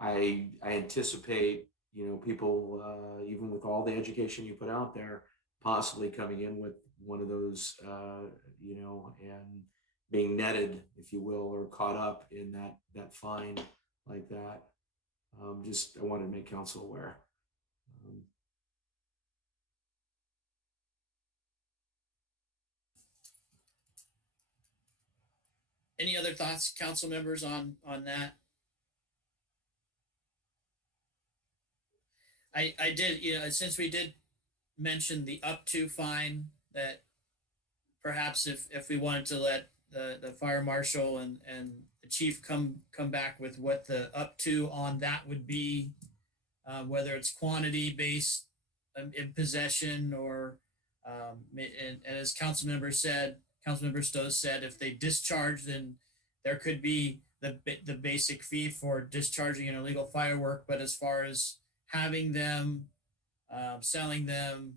I anticipate, people, even with all the education you put out there, possibly coming in with one of those, and being netted, if you will, or caught up in that fine like that. I wanted to make council aware. Any other thoughts, council members, on that? I did, since we did mention the up to fine, that perhaps if we wanted to let the fire marshal and the chief come back with what the up to on that would be, whether it's quantity based in possession or and as Councilmember Stowe said, if they discharge, then there could be the basic fee for discharging an illegal firework. But as far as having them, selling them,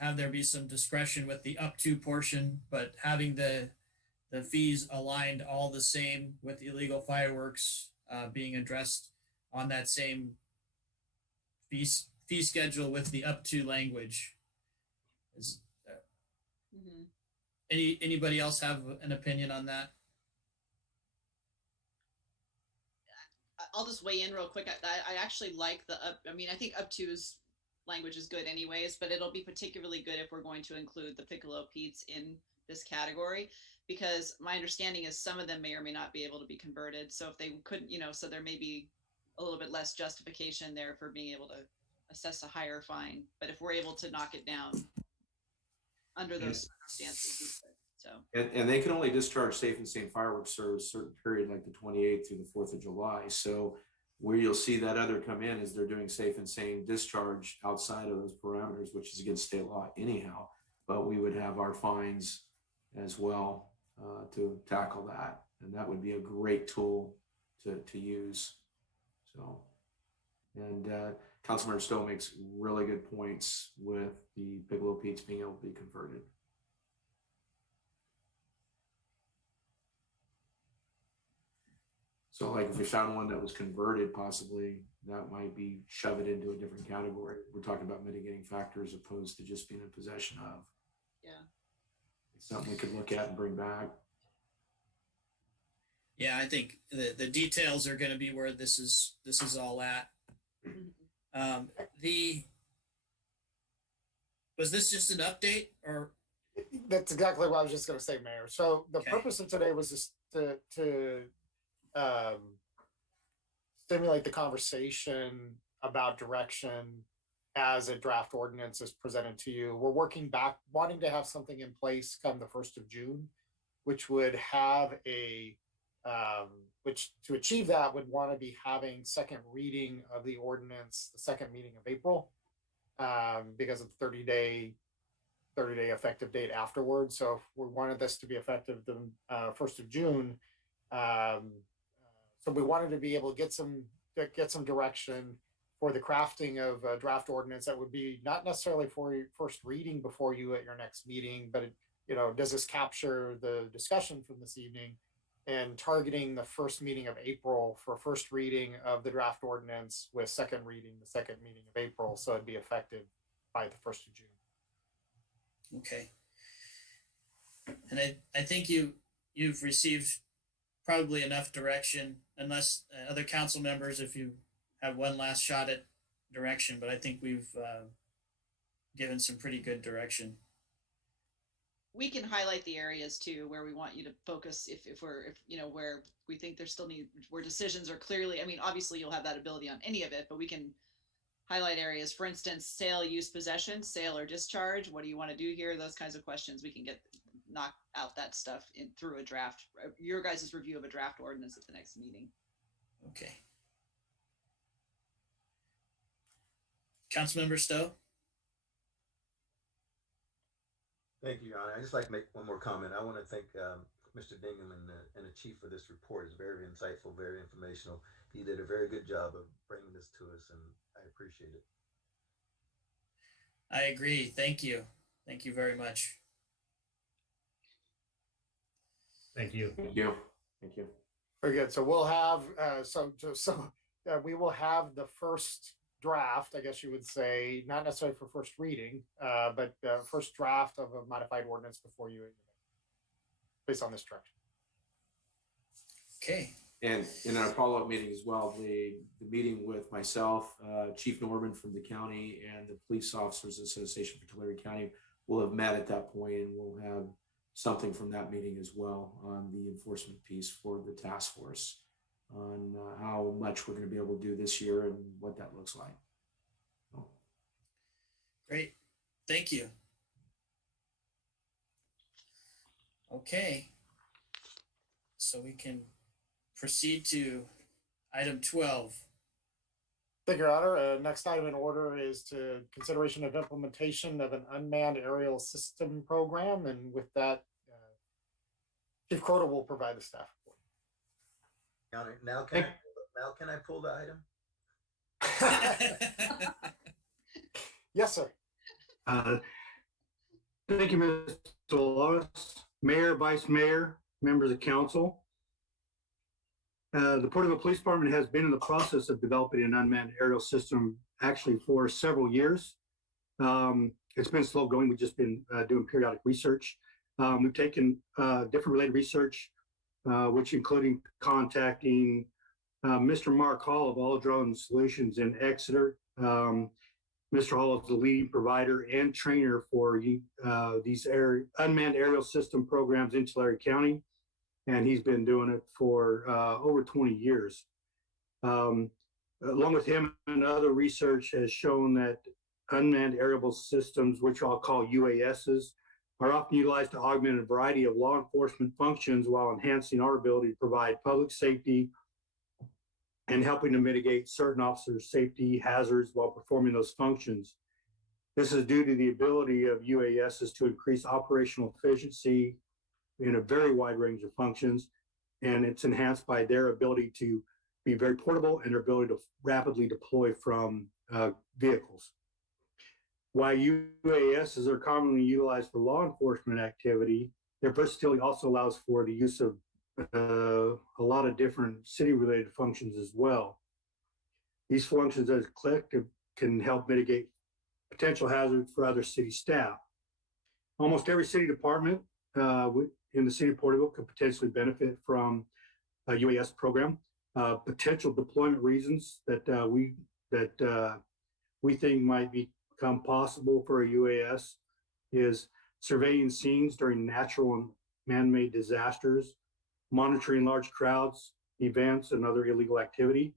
have there be some discretion with the up to portion, but having the fees aligned all the same with illegal fireworks being addressed on that same fee schedule with the up to language. Is anybody else have an opinion on that? I'll just weigh in real quick. I actually like the up. I mean, I think up to is language is good anyways, but it'll be particularly good if we're going to include the Piccolo Pete's in this category, because my understanding is some of them may or may not be able to be converted. So if they couldn't, so there may be a little bit less justification there for being able to assess a higher fine. But if we're able to knock it down under those circumstances, so. And they can only discharge safe and sane fireworks for a certain period, like the 28th through the 4th of July. So where you'll see that other come in is they're doing safe and sane discharge outside of those parameters, which is against state law anyhow. But we would have our fines as well to tackle that. And that would be a great tool to use. So, and Councilmember Stowe makes really good points with the Piccolo Pete's being able to be converted. So like if we found one that was converted, possibly that might be shove it into a different category. We're talking about mitigating factors opposed to just being in possession of. Yeah. It's something we could look at and bring back. Yeah, I think the details are going to be where this is all at. Was this just an update or? That's exactly what I was just going to say, Mayor. So the purpose of today was just to stimulate the conversation about direction as a draft ordinance is presented to you. We're working back, wanting to have something in place come the 1st of June, which would have which to achieve that would want to be having second reading of the ordinance, the second meeting of April, because of the 30-day effective date afterwards. So if we wanted this to be effective the 1st of June, so we wanted to be able to get some direction for the crafting of a draft ordinance that would be not necessarily for your first reading before you at your next meeting, but does this capture the discussion from this evening, and targeting the first meeting of April for first reading of the draft ordinance with second reading the second meeting of April, so it'd be effective by the 1st of June. Okay. And I think you've received probably enough direction, unless other council members, if you have one last shot at direction, but I think we've given some pretty good direction. We can highlight the areas too where we want you to focus if where we think there's still where decisions are clearly, obviously you'll have that ability on any of it, but we can highlight areas. For instance, sale, use, possession, sale or discharge. What do you want to do here? Those kinds of questions. We can knock out that stuff through a draft, your guys' review of a draft ordinance at the next meeting. Okay. Councilmember Stowe? Thank you, Your Honor. I'd just like to make one more comment. I want to thank Mr. Dingham and the chief for this report. It's very insightful, very informational. He did a very good job of bringing this to us, and I appreciate it. I agree. Thank you. Thank you very much. Thank you. Thank you. Thank you. Very good. So we'll have we will have the first draft, I guess you would say, not necessarily for first reading, but first draft of a modified ordinance before you, based on this direction. Okay. And in our follow-up meeting as well, the meeting with myself, Chief Norman from the county, and the Police Officers Association for Tulare County will have met at that point, and we'll have something from that meeting as well on the enforcement piece for the task force on how much we're going to be able to do this year and what that looks like. Great. Thank you. Okay. So we can proceed to item 12. Thank you, Your Honor. Next item in order is to consideration of implementation of an unmanned aerial system program. And with that, Chief Croto will provide the staff report. Now can I pull the item? Yes, sir. Thank you, Mr. Lawrence, Mayor, Vice Mayor, members of council. The Porterville Police Department has been in the process of developing an unmanned aerial system actually for several years. It's been slow going. We've just been doing periodic research. We've taken different related research, which including contacting Mr. Mark Hall of All Drone Solutions in Exeter. Mr. Hall is the leading provider and trainer for these unmanned aerial system programs in Tulare County, and he's been doing it for over 20 years. Along with him, and other research has shown that unmanned aerial systems, which I'll call UASs, are often utilized to augment a variety of law enforcement functions while enhancing our ability to provide public safety and helping to mitigate certain officers' safety hazards while performing those functions. This is due to the ability of UASs to increase operational efficiency in a very wide range of functions, and it's enhanced by their ability to be very portable and their ability to rapidly deploy from vehicles. While UASs are commonly utilized for law enforcement activity, their versatility also allows for the use of a lot of different city-related functions as well. These functions as a collective can help mitigate potential hazards for other city staff. Almost every city department in the city of Porterville could potentially benefit from a UAS program. Potential deployment reasons that we think might become possible for a UAS is surveying scenes during natural and man-made disasters, monitoring large crowds, events, and other illegal activity,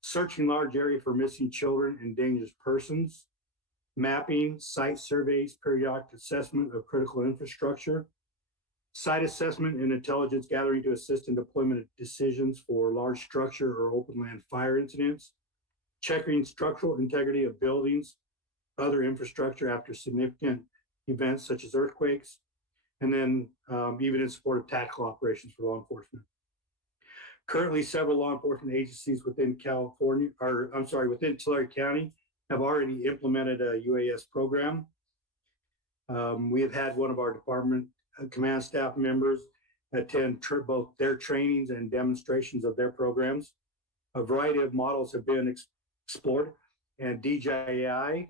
searching large area for missing children and dangerous persons, mapping, site surveys, periodic assessment of critical infrastructure, site assessment and intelligence gathering to assist in deployment of decisions for large structure or open land fire incidents, checking structural integrity of buildings, other infrastructure after significant events such as earthquakes, and then even in support of tactical operations for law enforcement. Currently, several law enforcement agencies within within Tulare County have already implemented a UAS program. We have had one of our department command staff members attend both their trainings and demonstrations of their programs. A variety of models have been explored, and DJI,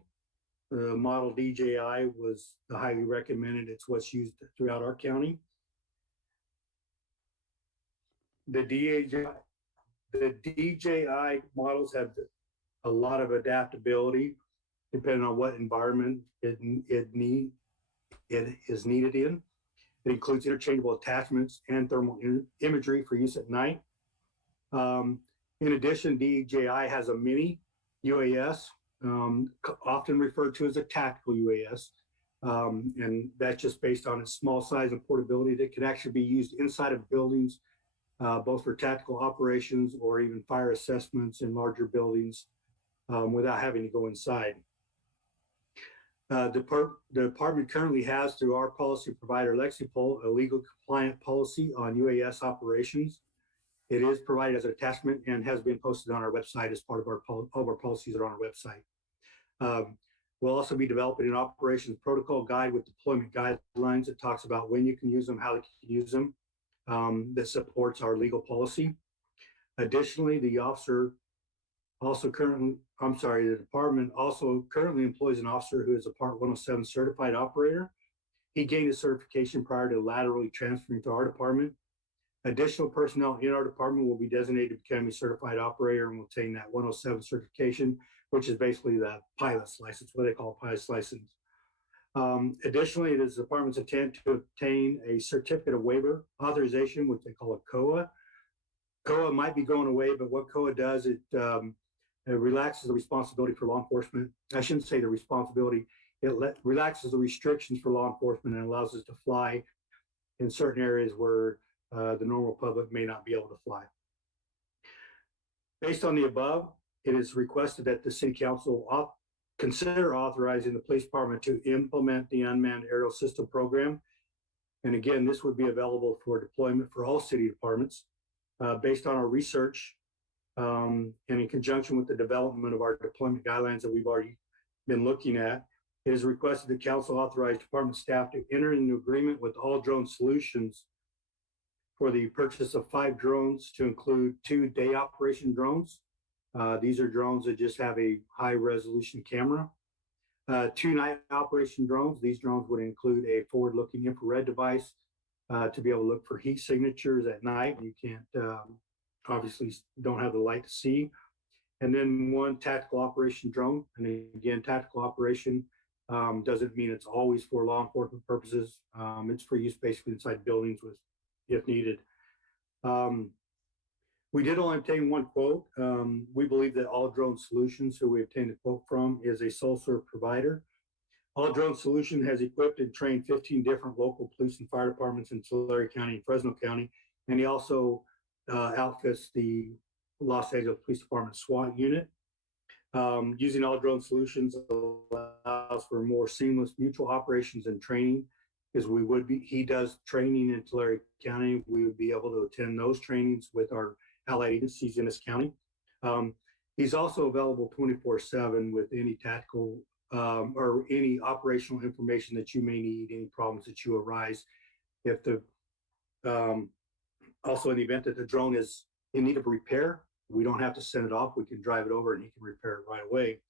the model DJI was the highly recommended. It's what's used throughout our county. The DJI models have a lot of adaptability depending on what environment it is needed in. It includes interchangeable attachments and thermal imagery for use at night. In addition, DJI has a mini UAS, often referred to as a tactical UAS. And that's just based on its small size and portability that can actually be used inside of buildings, both for tactical operations or even fire assessments in larger buildings without having to go inside. The department currently has, through our policy provider, Lexipol, a legal compliant policy on UAS operations. It is provided as an attachment and has been posted on our website as part of all of our policies are on our website. We'll also be developing an operations protocol guide with deployment guidelines that talks about when you can use them, how you can use them, that supports our legal policy. Additionally, the department also currently employs an officer who is a Part 107 certified operator. He gained his certification prior to laterally transferring to our department. Additional personnel in our department will be designated to become a certified operator and will obtain that 107 certification, which is basically the pilot's license, what they call a pilot's license. Additionally, it is the department's intent to obtain a certificate of waiver authorization, which they call a COA. COA might be going away, but what COA does, it relaxes the responsibility for law enforcement. I shouldn't say the responsibility. relaxes the restrictions for law enforcement and allows us to fly in certain areas where the normal public may not be able to fly. Based on the above, it is requested that the City Council consider authorizing the police department to implement the unmanned aerial system program. And again, this would be available for deployment for all city departments. Based on our research and in conjunction with the development of our deployment guidelines that we've already been looking at, it is requested the council authorize department staff to enter into agreement with All Drone Solutions for the purchase of 5 drones to include 2 day operation drones. These are drones that just have a high resolution camera. 2 night operation drones. These drones would include a forward looking infrared device to be able to look for heat signatures at night. You can't, obviously don't have the light to see. And then 1 tactical operation drone. And again, tactical operation doesn't mean it's always for law enforcement purposes. It's for use basically inside buildings if needed. We did only obtain 1 quote. We believe that All Drone Solutions, who we obtained a quote from, is a sole source provider. All Drone Solution has equipped and trained 15 different local police and fire departments in Tulare County and Fresno County. And he also outfits the Los Angeles Police Department SWAT unit. Using All Drone Solutions allows for more seamless mutual operations and training, because he does training in Tulare County. We would be able to attend those trainings with our allied agencies in this county. He's also available 24/7 with any tactical or any operational information that you may need, any problems that you arise. If also in the event that the drone is in need of repair, we don't have to send it off. We can drive it over and he can repair it right away,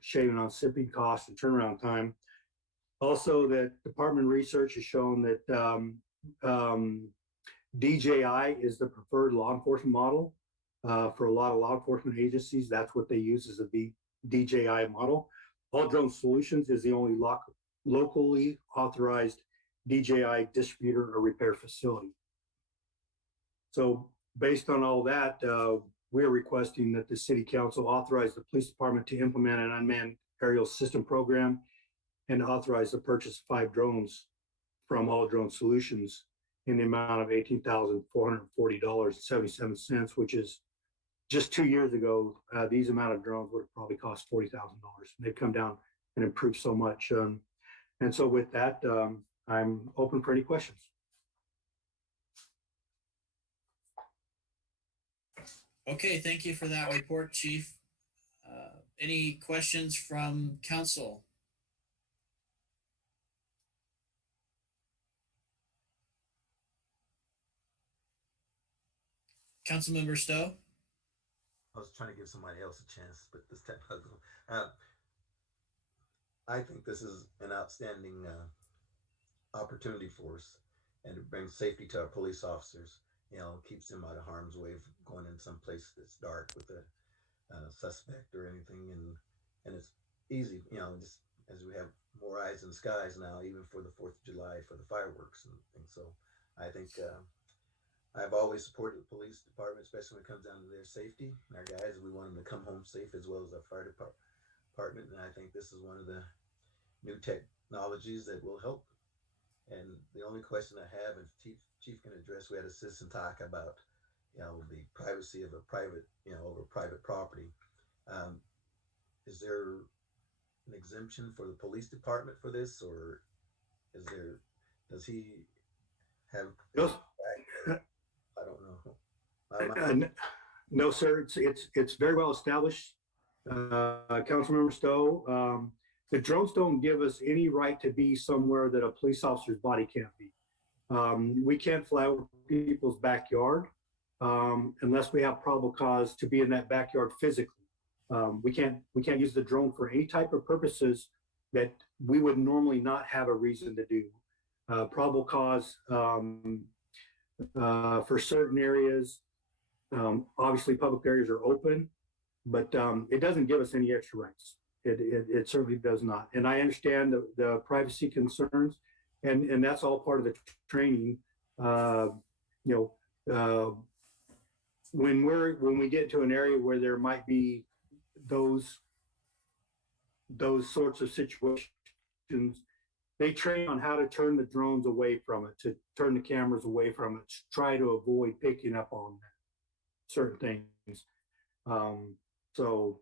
shaving on shipping costs and turnaround time. Also, that department research has shown that DJI is the preferred law enforcement model for a lot of law enforcement agencies. That's what they use as a DJI model. All Drone Solutions is the only locally authorized DJI distributor or repair facility. So based on all that, we're requesting that the City Council authorize the police department to implement an unmanned aerial system program and authorize the purchase of 5 drones from All Drone Solutions in the amount of $18,440.77, which is just 2 years ago, these amount of drones would have probably cost $40,000. They've come down and improved so much. And so with that, I'm open for any questions. Okay, thank you for that report, Chief. Any questions from council? Councilmember Stowe? I was trying to give somebody else a chance, but this time I think this is an outstanding opportunity for us, and it brings safety to our police officers. You know, keeps them out of harm's way of going in some place that's dark with a suspect or anything, and it's easy, you know, just as we have more eyes in the skies now, even for the 4th of July, for the fireworks and things. So I think I've always supported the police department, especially when it comes down to their safety. And our guys, we want them to come home safe, as well as our fire department. And I think this is one of the new technologies that will help. And the only question I have, if Chief can address, we had a citizen talk about, you know, the privacy of a private, you know, over private property. Is there an exemption for the police department for this, or does he have? I don't know. No, sir. It's very well established. Councilmember Stowe, the drones don't give us any right to be somewhere that a police officer's body can't be. We can't fly over people's backyard unless we have probable cause to be in that backyard physically. We can't use the drone for any type of purposes that we would normally not have a reason to do. Probable cause for certain areas. Obviously, public areas are open, but it doesn't give us any extra rights. It certainly does not. And I understand the privacy concerns, and that's all part of the training. You know, when we get to an area where there might be those those sorts of situations, they train on how to turn the drones away from it, to turn the cameras away from it, to try to avoid picking up on certain things. So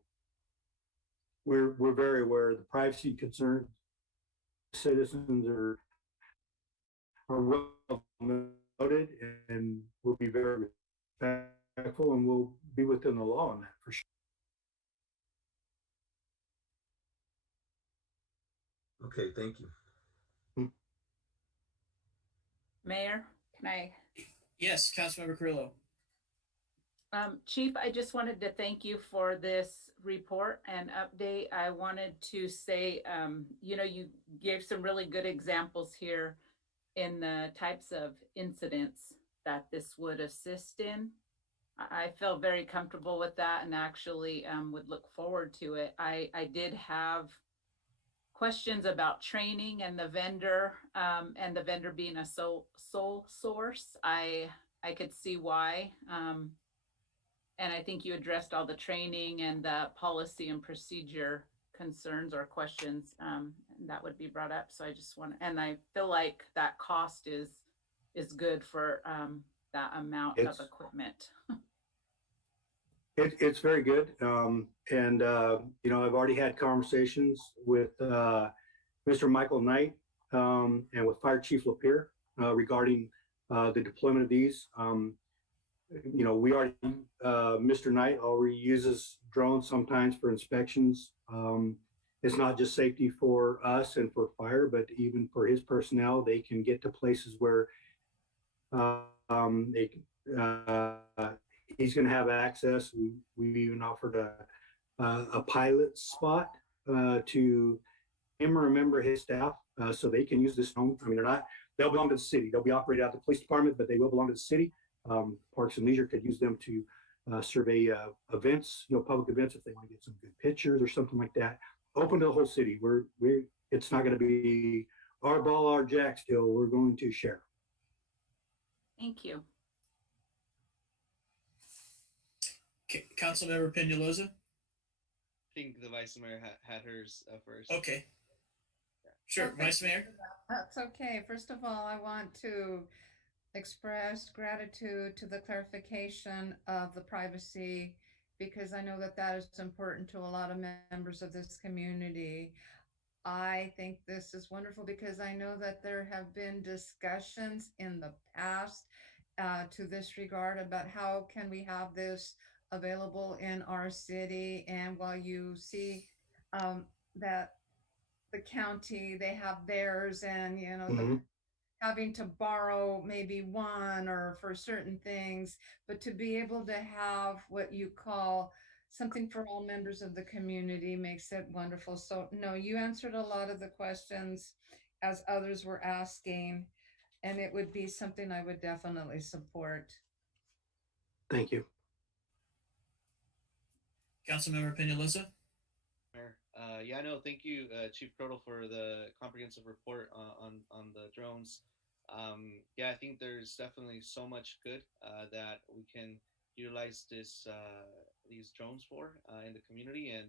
we're very aware of the privacy concerns. Citizens are well noted, and we'll be very respectful, and we'll be within the law on that for sure. Okay, thank you. Mayor, can I? Yes, Councilmember Carrillo. Chief, I just wanted to thank you for this report and update. I wanted to say, you gave some really good examples here in the types of incidents that this would assist in. I feel very comfortable with that and actually would look forward to it. I did have questions about training and the vendor being a sole source. I could see why. And I think you addressed all the training and the policy and procedure concerns or questions that would be brought up. So I just want, and I feel like that cost is good for that amount of equipment. It's very good. I've already had conversations with Mr. Michael Knight and with Fire Chief Lapierre regarding the deployment of these. We already, Mr. Knight already uses drones sometimes for inspections. It's not just safety for us and for fire, but even for his personnel. They can get to places where he's going to have access. We've even offered a pilot spot to him or a member of his staff so they can use this drone. I mean, they'll belong to the city. They'll be operated out of the police department, but they will belong to the city. Parks and Leisure could use them to survey events, public events, if they want to get some good pictures or something like that. Open to the whole city. It's not going to be our ball, our jack still. We're going to share. Thank you. Councilmember Peñalosa? I think the Vice Mayor had hers first. Okay. Sure, Okay. Vice Mayor? That's okay. First of all, I want to express gratitude to the clarification of the privacy, because I know that that is important to a lot of members of this community. I think this is wonderful because I know that there have been discussions in the past to this regard about how can we have this available in our city. And while you see that the county, they have theirs, and the having to borrow maybe one or for certain things, but to be able to have what you call something for all members of the community makes it wonderful. So no, you answered a lot of the questions as others were asking, and it would be something I would definitely support. Thank you. Councilmember Peñalosa? Thank you, Chief Croto, for the comprehensive report on the drones. I think there's definitely so much good that we can utilize these drones for in the community, and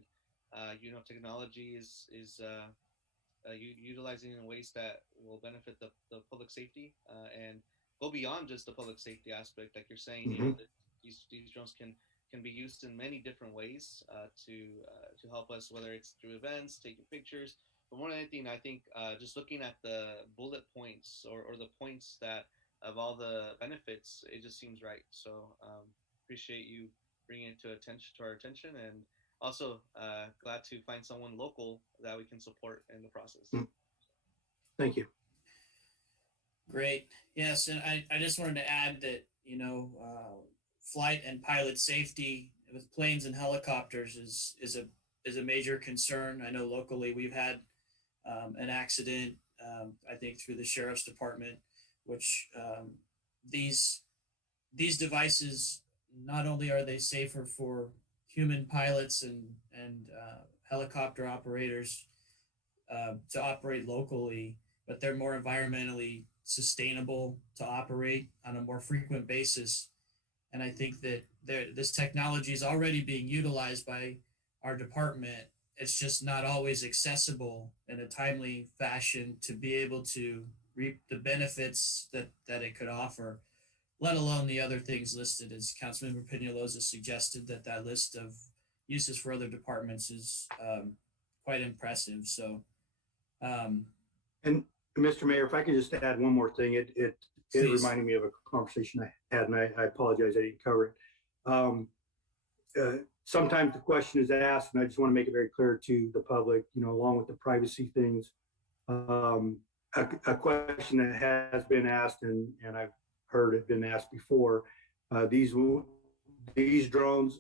technology is utilizing in ways that will benefit the public safety and go beyond just the public safety aspect, like you're saying. These drones can be used in many different ways to help us, whether it's through events, taking pictures. But more than anything, I think just looking at the bullet points or the points that of all the benefits, it just seems right. So appreciate you bringing it to our attention, and also glad to find someone local that we can support in the process. Thank you. Great. Yes, and I just wanted to add that, flight and pilot safety with planes and helicopters is a major concern. I know locally we've had an accident, I think through the Sheriff's Department, which these devices, not only are they safer for human pilots and helicopter operators to operate locally, but they're more environmentally sustainable to operate on a more frequent basis. And I think that this technology is already being utilized by our department, it's just not always accessible in a timely fashion to be able to reap the benefits that it could offer, let alone the other things listed. As Councilmember Peñalosa suggested, that list of uses for other departments is quite impressive. So, And Mr. Mayor, if I could just add one more thing, it Please. reminded me of a conversation I had, and I apologize I didn't cover it. Sometimes the question is asked, and I just want to make it very clear to the public, along with the privacy things. A question that has been asked, and I've heard it been asked before, these drones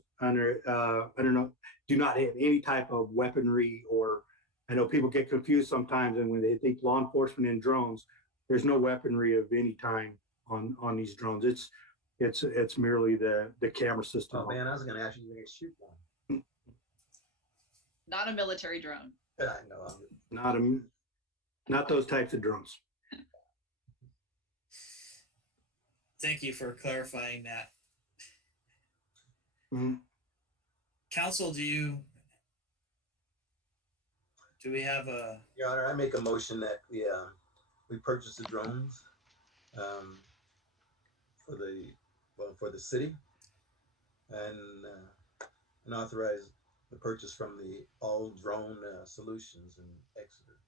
do not have any type of weaponry, or I know people get confused sometimes, and when they think law enforcement and drones, there's no weaponry of any kind on these drones. It's merely the camera system. Oh man, I was gonna ask you to shoot one. Not a military drone. Yeah, I know. Not those types of drones. thank you for clarifying that. Mhm. Council, do we have a? Your Honor, I make a motion that we purchase the drones for the city and authorize the purchase from the All Drone Solutions in Exeter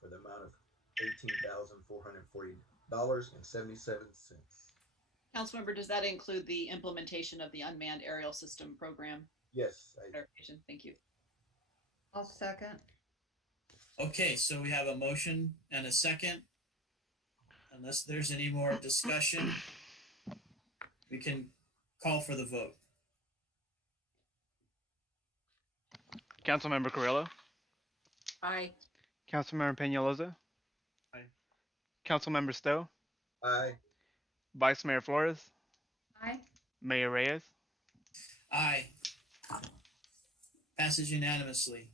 for the amount of $18,440.77. Councilmember, does that include the implementation of the unmanned aerial system program? Yes. Clarification. Thank you. I'll second. Okay, so we have a motion and a second. Unless there's any more discussion, we can call for the vote. Councilmember Carrillo, Aye. Councilmember Peñalosa, Aye. Councilmember Stowe, Aye. Vice Mayor Flores, Aye. Mayor Reyes. Aye. Passes unanimously.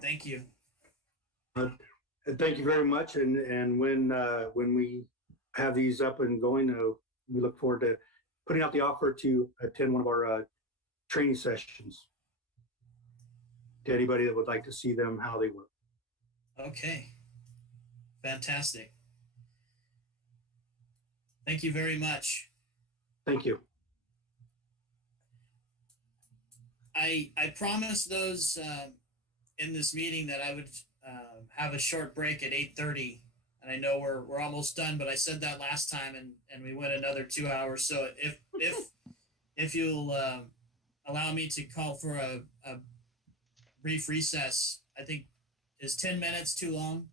Thank you. Thank you very much. And when we have these up and going, we look forward to putting out the offer to attend one of our training sessions to anybody that would like to see them, how they work. Okay. Fantastic. Thank you very much. Thank you. I promised those in this meeting that I would have a short break at 8:30, and I know we're almost done, but I said that last time, and we went another 2 hours. So if you'll allow me to call for a brief recess, I think is 10 minutes too long?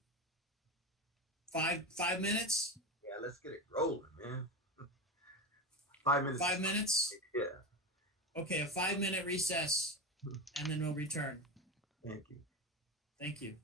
5 minutes? Yeah, let's get it rolling, man. 5 minutes. 5 minutes? Yeah. Okay, a 5-minute recess, and then we'll return. Thank you. Thank you.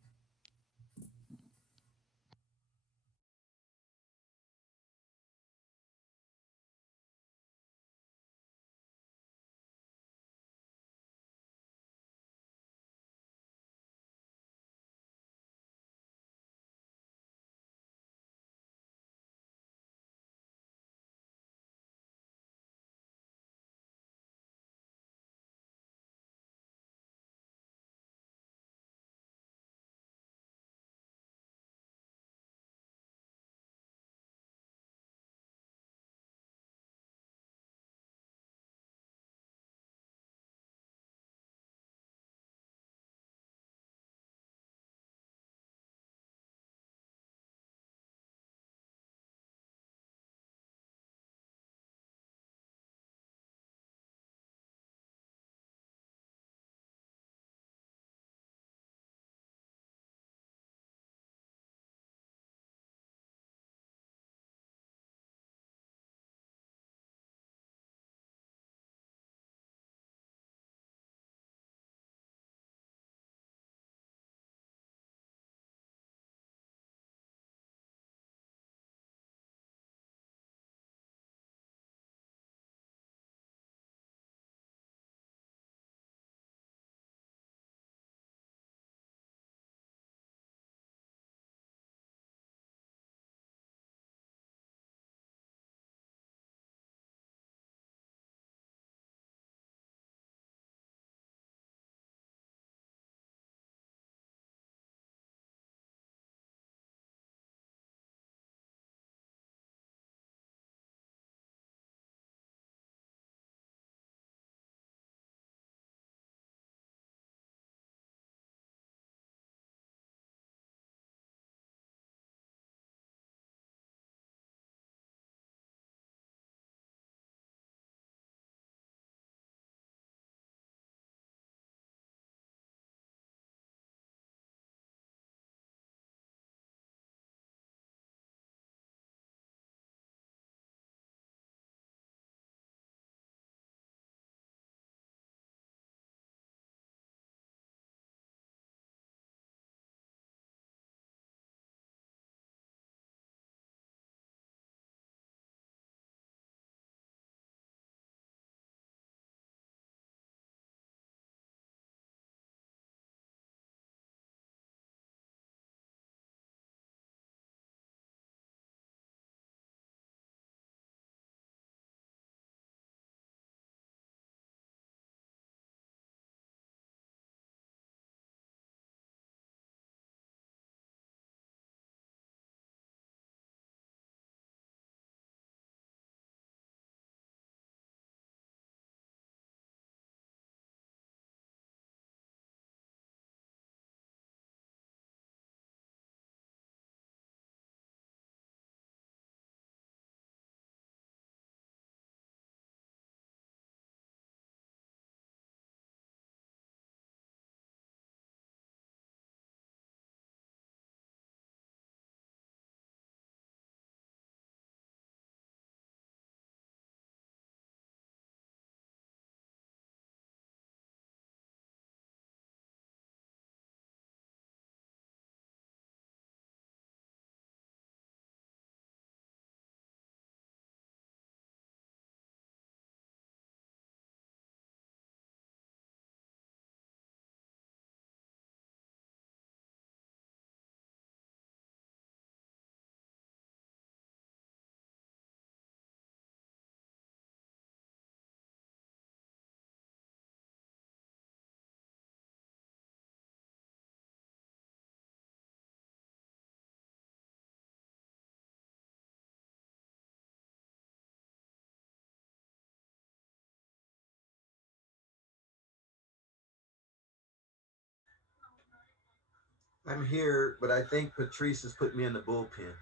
I'm here, but I think Patrice has put me in the bullpen.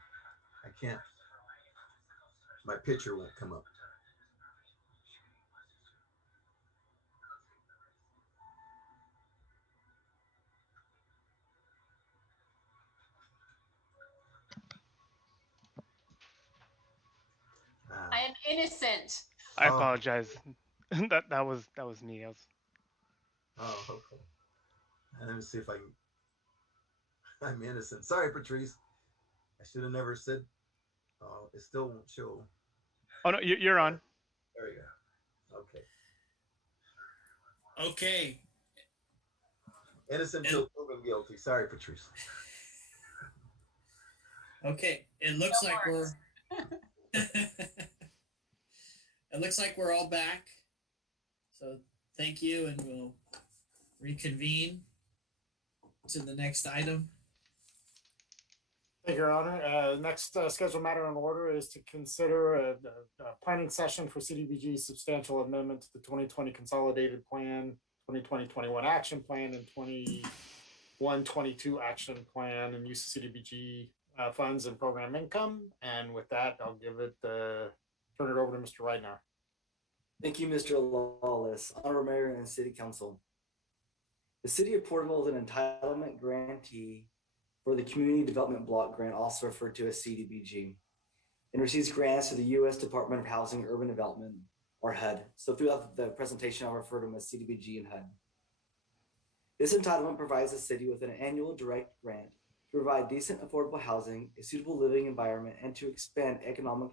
I can't, my picture won't come up. I am innocent. I apologize. that was me. I was. Oh, okay. Let me see if I can. I'm innocent. Sorry, Patrice. I should have never said. Oh, it still won't show. Oh no, you're on. There you go. Okay. Okay. Innocent until proven guilty. Sorry, Patrice. Okay, it looks like we're it looks like we're all back. So thank you, and we'll reconvene to the next item. Thank you, Your Honor. Next scheduled matter on order is to consider a planning session for CDBG substantial amendment to the 2020 Consolidated Plan, 2020-21 Action Plan, and 21-22 Action Plan, and use of CDBG funds and program income. And with that, I'll turn it over to Mr. Reitner. Thank you, Mr. Lawless. Honorable Mayor and City Council. The City of Porterville is an entitlement grantee for the Community Development Block Grant, also referred to as CDBG, and receives grants to the U.S. Department of Housing and Urban Development, or HUD. So throughout the presentation, I'll refer to them as CDBG and HUD. This entitlement provides the city with an annual direct grant to provide decent, affordable housing, a suitable living environment, and to expand economic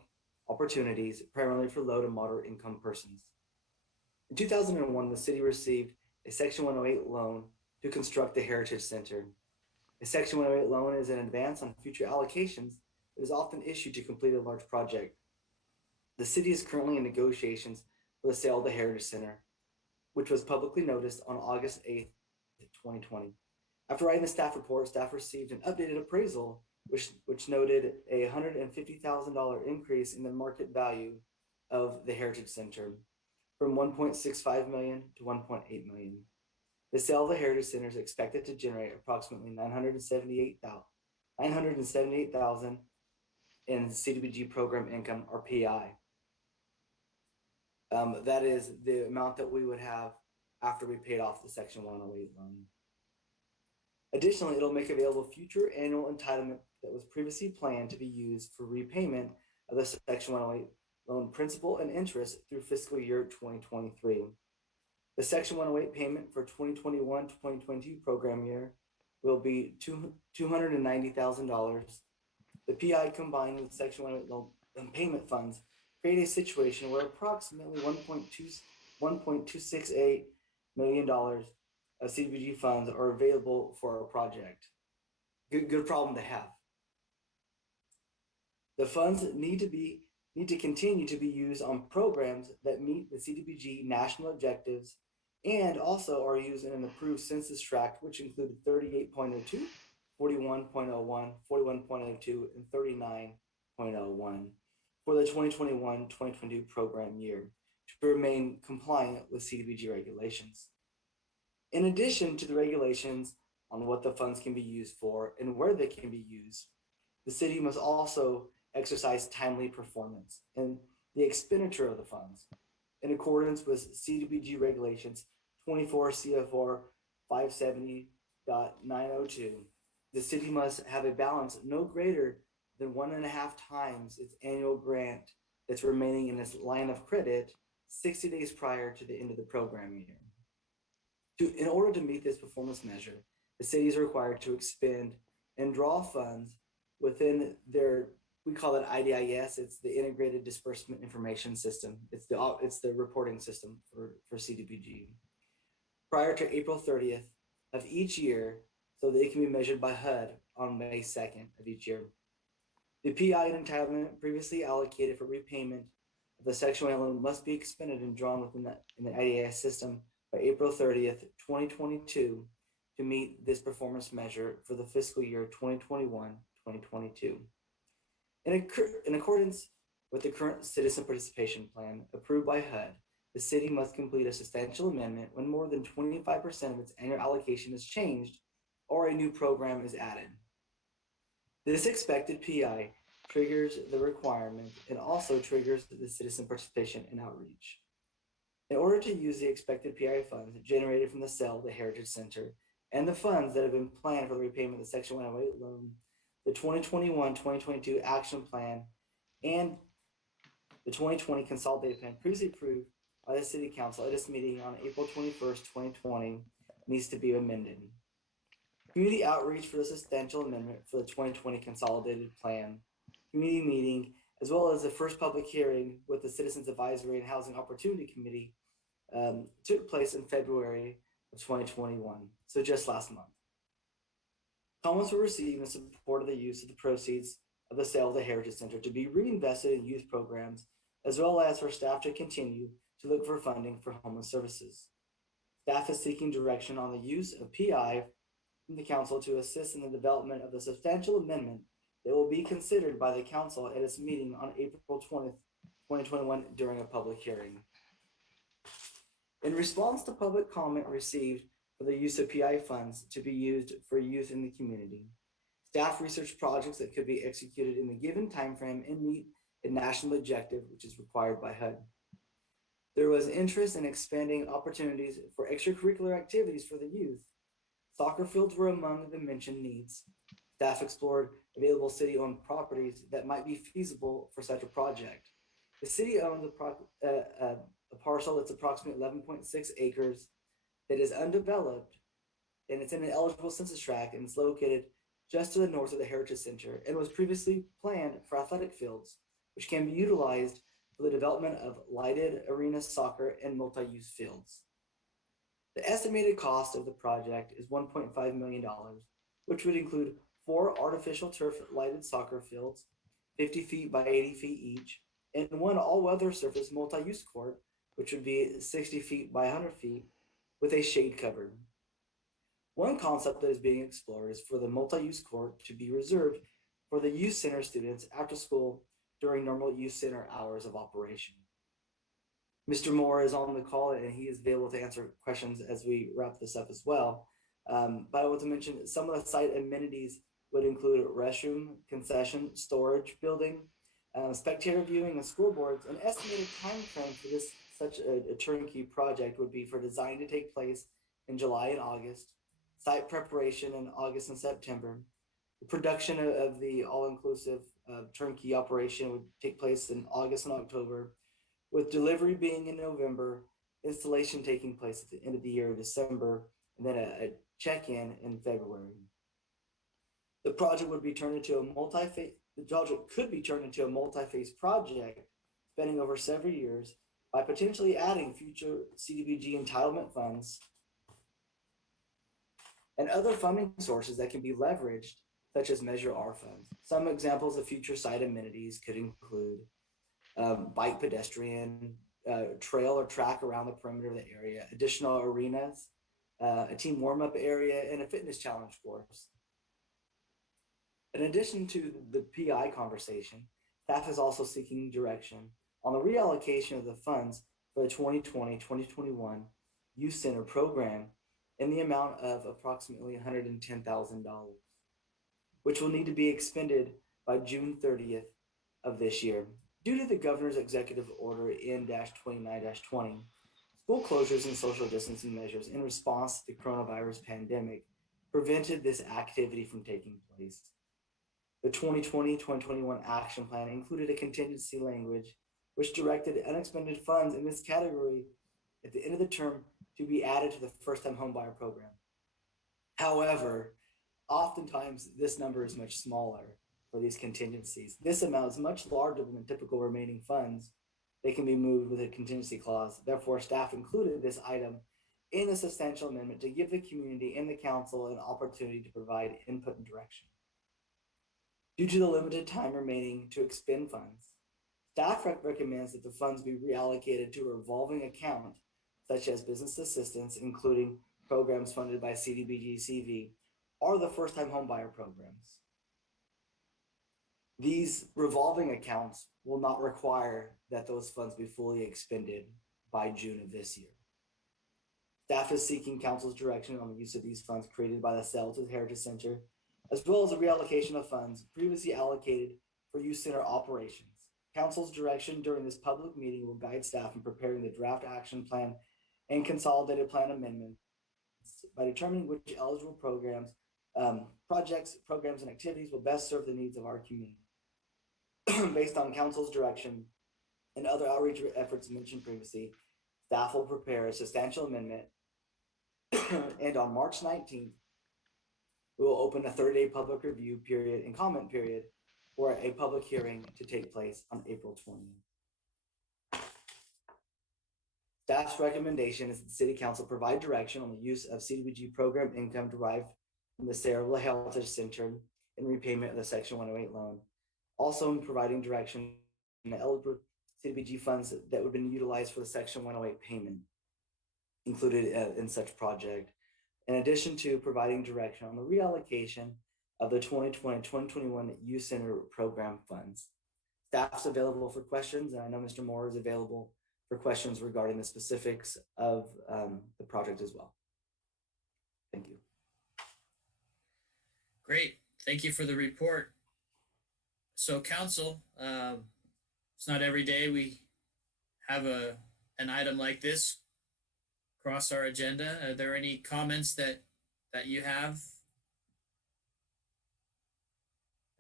opportunities, primarily for low to moderate income persons. In 2001, the city received a Section 108 loan to construct the Heritage Center. A Section 108 loan is an advance on future allocations that is often issued to complete a large project. The city is currently in negotiations for the sale of the Heritage Center, which was publicly noticed on August 8th, 2020. After writing the staff report, staff received an updated appraisal, which noted a $150,000 increase in the market value of the Heritage Center from $1.65 million to $1.8 million. The sale of the Heritage Center is expected to generate approximately $978,000 in CDBG program income, or PI. That is the amount that we would have after we paid off the Section 108 loan. Additionally, it'll make available future annual entitlement that was previously planned to be used for repayment of the Section 108 loan principal and interest through fiscal year 2023. The Section 108 payment for 2021-2022 program year will be $290,000. The PI combined with Section 108 loan payment funds create a situation where approximately $1.268 million of CDBG funds are available for our project. Good problem to have. The funds need to continue to be used on programs that meet the CDBG national objectives and also are used in an approved census tract, which included 38.02, 41.01, 41.02, and 39.01 for the 2021-2022 program year to remain compliant with CDBG regulations. In addition to the regulations on what the funds can be used for and where they can be used, the city must also exercise timely performance in the expenditure of the funds. In accordance with CDBG regulations 24 CFR 570.902, the city must have a balance no greater than 1.5 times its annual grant that's remaining in its line of credit 60 days prior to the end of the program year. In order to meet this performance measure, the city is required to expend and draw funds within their, we call it IDIS, it's the Integrated Disbursement Information System. It's the reporting system for CDBG. Prior to April 30th of each year, so that it can be measured by HUD on May 2nd of each year. The PI and entitlement previously allocated for repayment of the Section 1 loan must be expended and drawn within the IDIS system by April 30th, 2022 to meet this performance measure for the fiscal year 2021-2022. In accordance with the current citizen participation plan approved by HUD, the city must complete a substantial amendment when more than 25% of its annual allocation is changed or a new program is added. This expected PI triggers the requirement and also triggers the citizen participation and outreach. In order to use the expected PI funds generated from the sale of the Heritage Center and the funds that have been planned for the repayment of the Section 108 loan, the 2021-2022 action plan, and the 2020 consolidated plan previously approved by the City Council at its meeting on April 21st, 2020 needs to be amended. Community outreach for the substantial amendment for the 2020 consolidated plan, community meeting, as well as the first public hearing with the Citizens Advisory and Housing Opportunity Committee took place in February of 2021, so just last month. Comments were received in support of the use of the proceeds of the sale of the Heritage Center to be reinvested in youth programs, as well as for staff to continue to look for funding for homeless services. Staff is seeking direction on the use of PI from the council to assist in the development of the substantial amendment that will be considered by the council at its meeting on April 20th, 2021 during a public hearing. In response to public comment received for the use of PI funds to be used for youth in the community, staff research projects that could be executed in the given timeframe and meet a national objective, which is required by HUD. There was interest in expanding opportunities for extracurricular activities for the youth. Soccer fields were among the mentioned needs. Staff explored available city-owned properties that might be feasible for such a project. The city owns a parcel that's approximately 11.6 acres that is undeveloped, and it's in an eligible census tract, and it's located just to the north of the Heritage Center and was previously planned for athletic fields, which can be utilized for the development of lighted arena soccer and multi-use fields. The estimated cost of the project is $1.5 million, which would include 4 artificial turf lighted soccer fields, 50 feet by 80 feet each, and 1 all-weather surface multi-use court, which would be 60 feet by 100 feet with a shade cover. One concept that is being explored is for the multi-use court to be reserved for the youth center students after school during normal youth center hours of operation. Mr. Moore is on the call and he is available to answer questions as we wrap this up as well. But I want to mention that some of the site amenities would include restroom, concession, storage building, spectator viewing, and scoreboards. An estimated time frame for this such a turnkey project would be for design to take place in July and August, site preparation in August and September. The production of the all-inclusive turnkey operation would take place in August and October, with delivery being in November, installation taking place at the end of the year in December, and then a check-in in February. The project would be turned into a multi-phase. The project could be turned into a multi-phase project, spanning over several years, by potentially adding future CDBG entitlement funds and other funding sources that can be leveraged, such as Measure R funds. Some examples of future site amenities could include bike pedestrian, trail or track around the perimeter of the area, additional arenas, a team warm-up area, and a fitness challenge course. In addition to the PI conversation, staff is also seeking direction on the reallocation of the funds for the 2020-2021 Youth Center program in the amount of approximately $110,000, which will need to be expended by June 30th of this year. Due to the governor's executive order N-29-20, school closures and social distancing measures in response to the coronavirus pandemic prevented this activity from taking place. The 2020-2021 action plan included a contingency language which directed unexpended funds in this category at the end of the term to be added to the first-time homebuyer program. However, oftentimes this number is much smaller for these contingencies. This amount is much larger than the typical remaining funds. They can be moved with a contingency clause. Therefore, staff included this item in the substantial amendment to give the community and the council an opportunity to provide input and direction. Due to the limited time remaining to expend funds, staff recommends that the funds be reallocated to a revolving account, such as business assistance, including programs funded by CDBG-CV, or the first-time homebuyer programs. These revolving accounts will not require that those funds be fully expended by June of this year. Staff is seeking council's direction on the use of these funds created by the sale to the Heritage Center, as well as a reallocation of funds previously allocated for youth center operations. Council's direction during this public meeting will guide staff in preparing the draft action plan and consolidated plan amendments by determining which eligible programs, projects, programs, and activities will best serve the needs of our community. Based on council's direction and other outreach efforts mentioned previously, staff will prepare a substantial amendment, and on March 19th, we will open a 30-day public review period and comment period for a public hearing to take place on April 20th. Staff's recommendation is that the City Council provide direction on the use of CDBG program income derived from the Sarah Heritage Center in repayment of the Section 108 loan. Also in providing direction on the eligible CDBG funds that would have been utilized for the Section 108 payment included in such project. In addition to providing direction on the reallocation of the 2020-2021 Youth Center program funds. Staff's available for questions, and I know Mr. Moore is available for questions regarding the specifics of the project as well. Thank you. Great. Thank you for the report. So council, it's not every day we have an item like this cross our agenda. Are there any comments that you have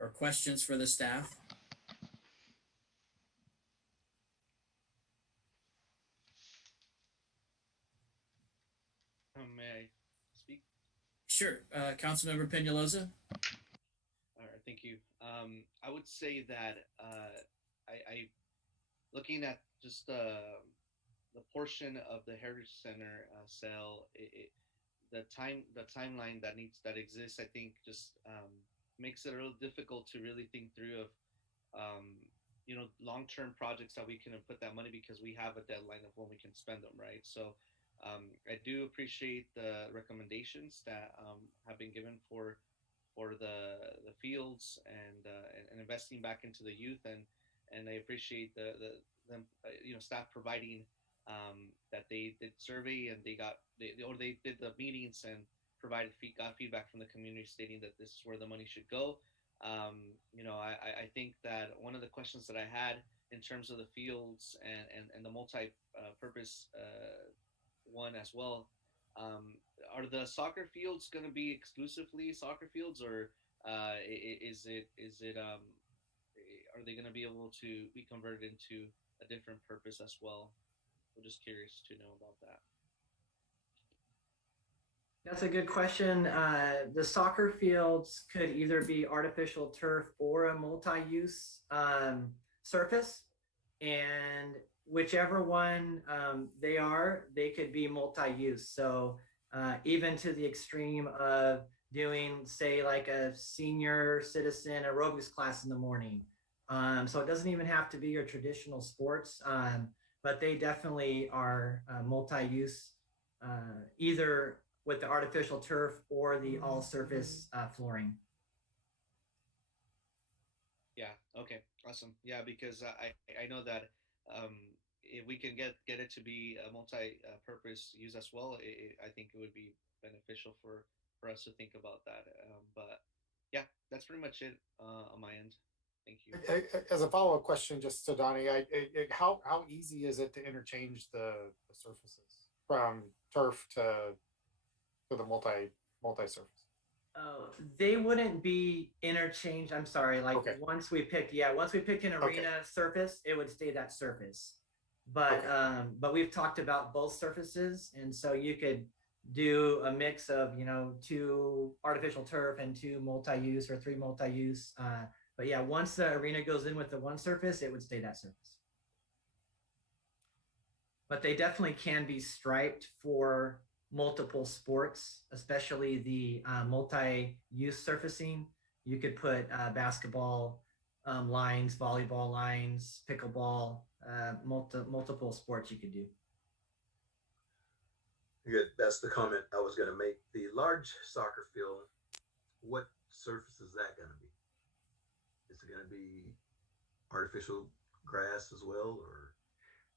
or questions for the staff? May I speak? Sure. Councilmember Peñalosa. All right, thank you. I would say that I looking at just the portion of the Heritage Center sale, the timeline that exists, I think just makes it a little difficult to really think through of long-term projects that we can put that money, because we have a deadline of when we can spend them, right? So I do appreciate the recommendations that have been given for the fields and investing back into the youth, and I appreciate them staff providing that they did survey and they did the meetings and got feedback from the community stating that this is where the money should go. I think that one of the questions that I had in terms of the fields and the multi-purpose one as well, are the soccer fields going to be exclusively soccer fields, or is it are they going to be able to be converted into a different purpose as well? I'm just curious to know about that. That's a good question. The soccer fields could either be artificial turf or a multi-use surface, and whichever one they could be multi-use. So even to the extreme of doing, say, like a senior citizen aerobics class in the morning. So it doesn't even have to be your traditional sports, but they definitely are multi-use, either with the artificial turf or the all-surface flooring. Yeah. Okay. Awesome. Yeah, because I know that if we can get it to be a multi-purpose use as well, I think it would be beneficial for us to think about that. But yeah, that's pretty much it on my end. Thank you. As a follow-up question, just to Donnie, how easy is it to interchange the surfaces from turf to the multi-surface? They wouldn't be interchanged. I'm sorry. Like okay. once we picked an arena surface, it would stay that surface. But but we've talked about both surfaces, and so you could do a mix of 2 artificial turf and 2 multi-use or 3 multi-use. But yeah, once the arena goes in with the one surface, it would stay that surface. But they definitely can be striped for multiple sports, especially the multi-use surfacing. You could put basketball lines, volleyball lines, pickleball, multiple sports you could do. Good. That's the comment I was going to make. The large soccer field, what surface is that going to be? Is it going to be artificial grass as well, or?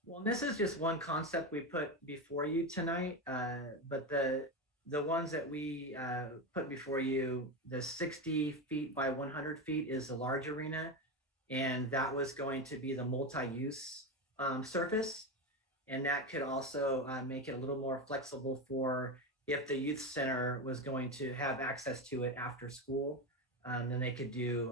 Well, this is just one concept we put before you tonight, but the ones that we put before you, the 60 feet by 100 feet is the large arena, and that was going to be the multi-use surface, and that could also make it a little more flexible for if the youth center was going to have access to it after school, then they could do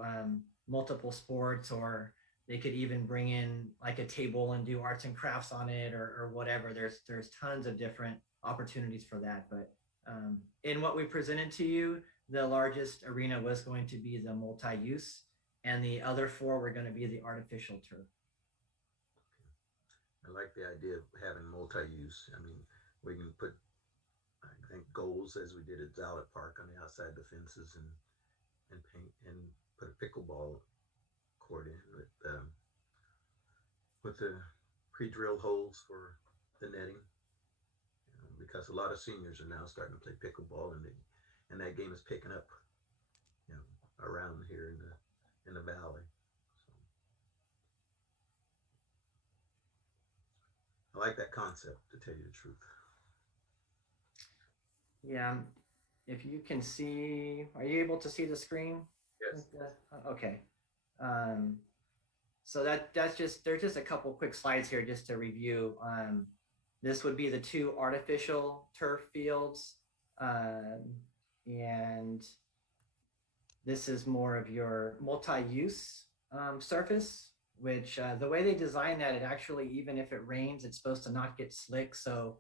multiple sports, or they could even bring in like a table and do arts and crafts on it, or whatever. There's tons of different opportunities for that. But in what we presented to you, the largest arena was going to be the multi-use, and the other four were going to be the artificial turf. I like the idea of having multi-use. I mean, we can put, I think, goals as we did at Zallett Park on the outside of the fences, and paint and put a pickleball court in with the pre-drilled holes for the netting, because a lot of seniors are now starting to play pickleball, and that game is picking up, around here in the valley. So I like that concept, to tell you the truth. Yeah, if you can see, are you able to see the screen? Yes. Okay. So that's just, there's just a couple quick slides here just to review. This would be the two artificial turf fields. And this is more of your multi-use surface, which the way they design that, it actually, even if it rains, it's supposed to not get slick. So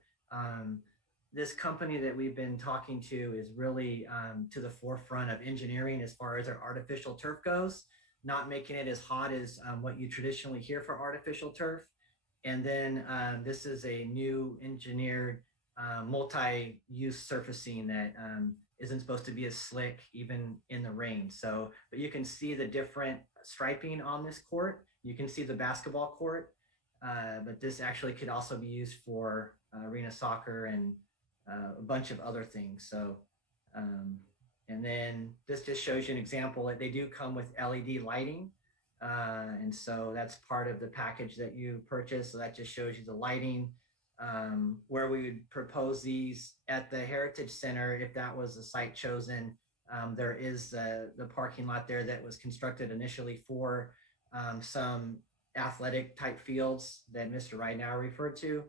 this company that we've been talking to is really to the forefront of engineering as far as our artificial turf goes, not making it as hot as what you traditionally hear for artificial turf. And then this is a new engineered multi-use surfacing that isn't supposed to be as slick even in the rain. So, but you can see the different striping on this court. You can see the basketball court, but this actually could also be used for arena soccer and a bunch of other things. So, and then this just shows you an example that they do come with LED lighting. And so that's part of the package that you purchase. So that just shows you the lighting, where we would propose these at the Heritage Center. If that was the site chosen, there is the parking lot there that was constructed initially for some athletic type fields that Mr. Ridenhour referred to.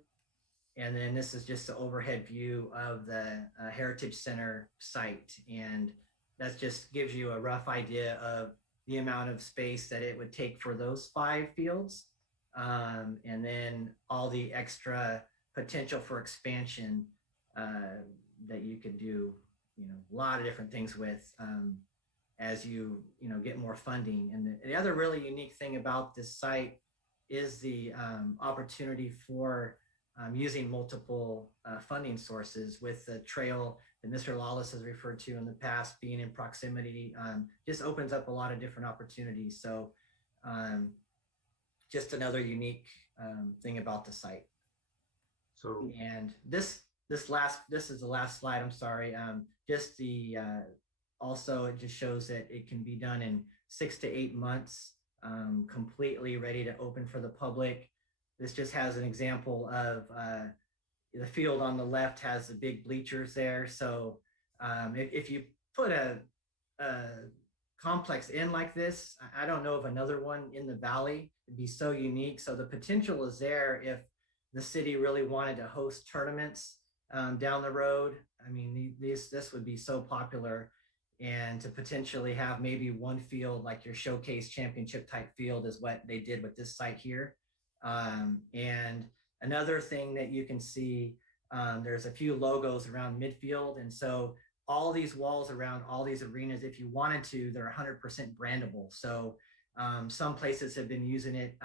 And then this is just the overhead view of the Heritage Center site. And that just gives you a rough idea of the amount of space that it would take for those 5 fields. And then all the extra potential for expansion that you could do, a lot of different things with as you get more funding. And the other really unique thing about this site is the opportunity for using multiple funding sources, with the trail that Mr. Lawless has referred to in the past being in proximity, just opens up a lot of different opportunities. So just another unique thing about the site. So, and this is the last slide, I'm sorry. Just the, also it just shows that it can be done in 6 to 8 months, completely ready to open for the public. This just has an example of the field on the left has the big bleachers there. So if you put a complex in like this, I don't know of another one in the valley. It'd be so unique. So the potential is there if the city really wanted to host tournaments down the road. I mean, this would be so popular, and to potentially have maybe one field like your showcase championship type field is what they did with this site here. And another thing that you can see, there's a few logos around midfield. And so all these walls around all these arenas, if you wanted to, they're 100% brandable. So some places have been using it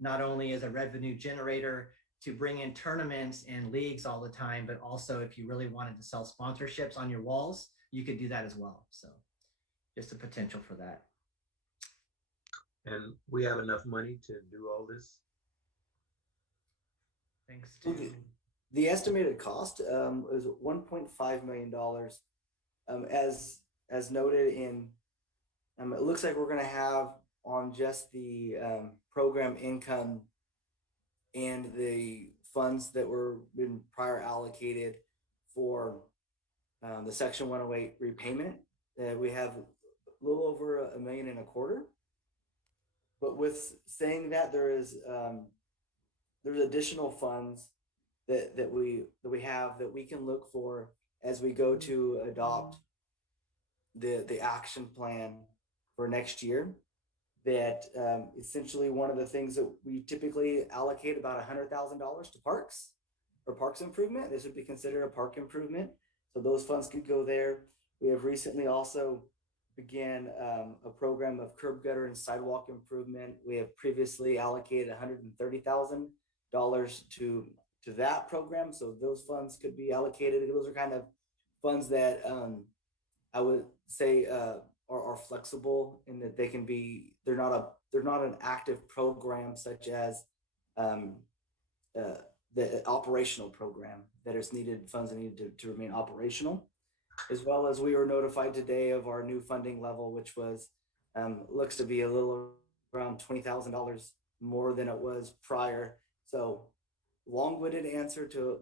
not only as a revenue generator to bring in tournaments and leagues all the time, but also if you really wanted to sell sponsorships on your walls, you could do that as well. So just a potential for that. and we have enough money to do all this? Thanks to the estimated cost is $1.5 million. As noted in, it looks like we're going to have on just the program income and the funds that were been prior allocated for the Section 108 repayment. We have a little over $1.25 million. But with saying that, there's additional funds that we have that we can look for as we go to adopt the action plan for next year. That essentially one of the things that we typically allocate about $100,000 to parks or parks improvement. This would be considered a park improvement. So those funds could go there. We have recently also began a program of curb gutter and sidewalk improvement. We have previously allocated $130,000 to that program. So those funds could be allocated. Those are kind of funds that I would say are flexible in that they can be, they're not an active program such as the operational program that is needed, funds are needed to remain operational. As well as we were notified today of our new funding level, which was looks to be a little around $20,000 more than it was prior. So long-winded answer to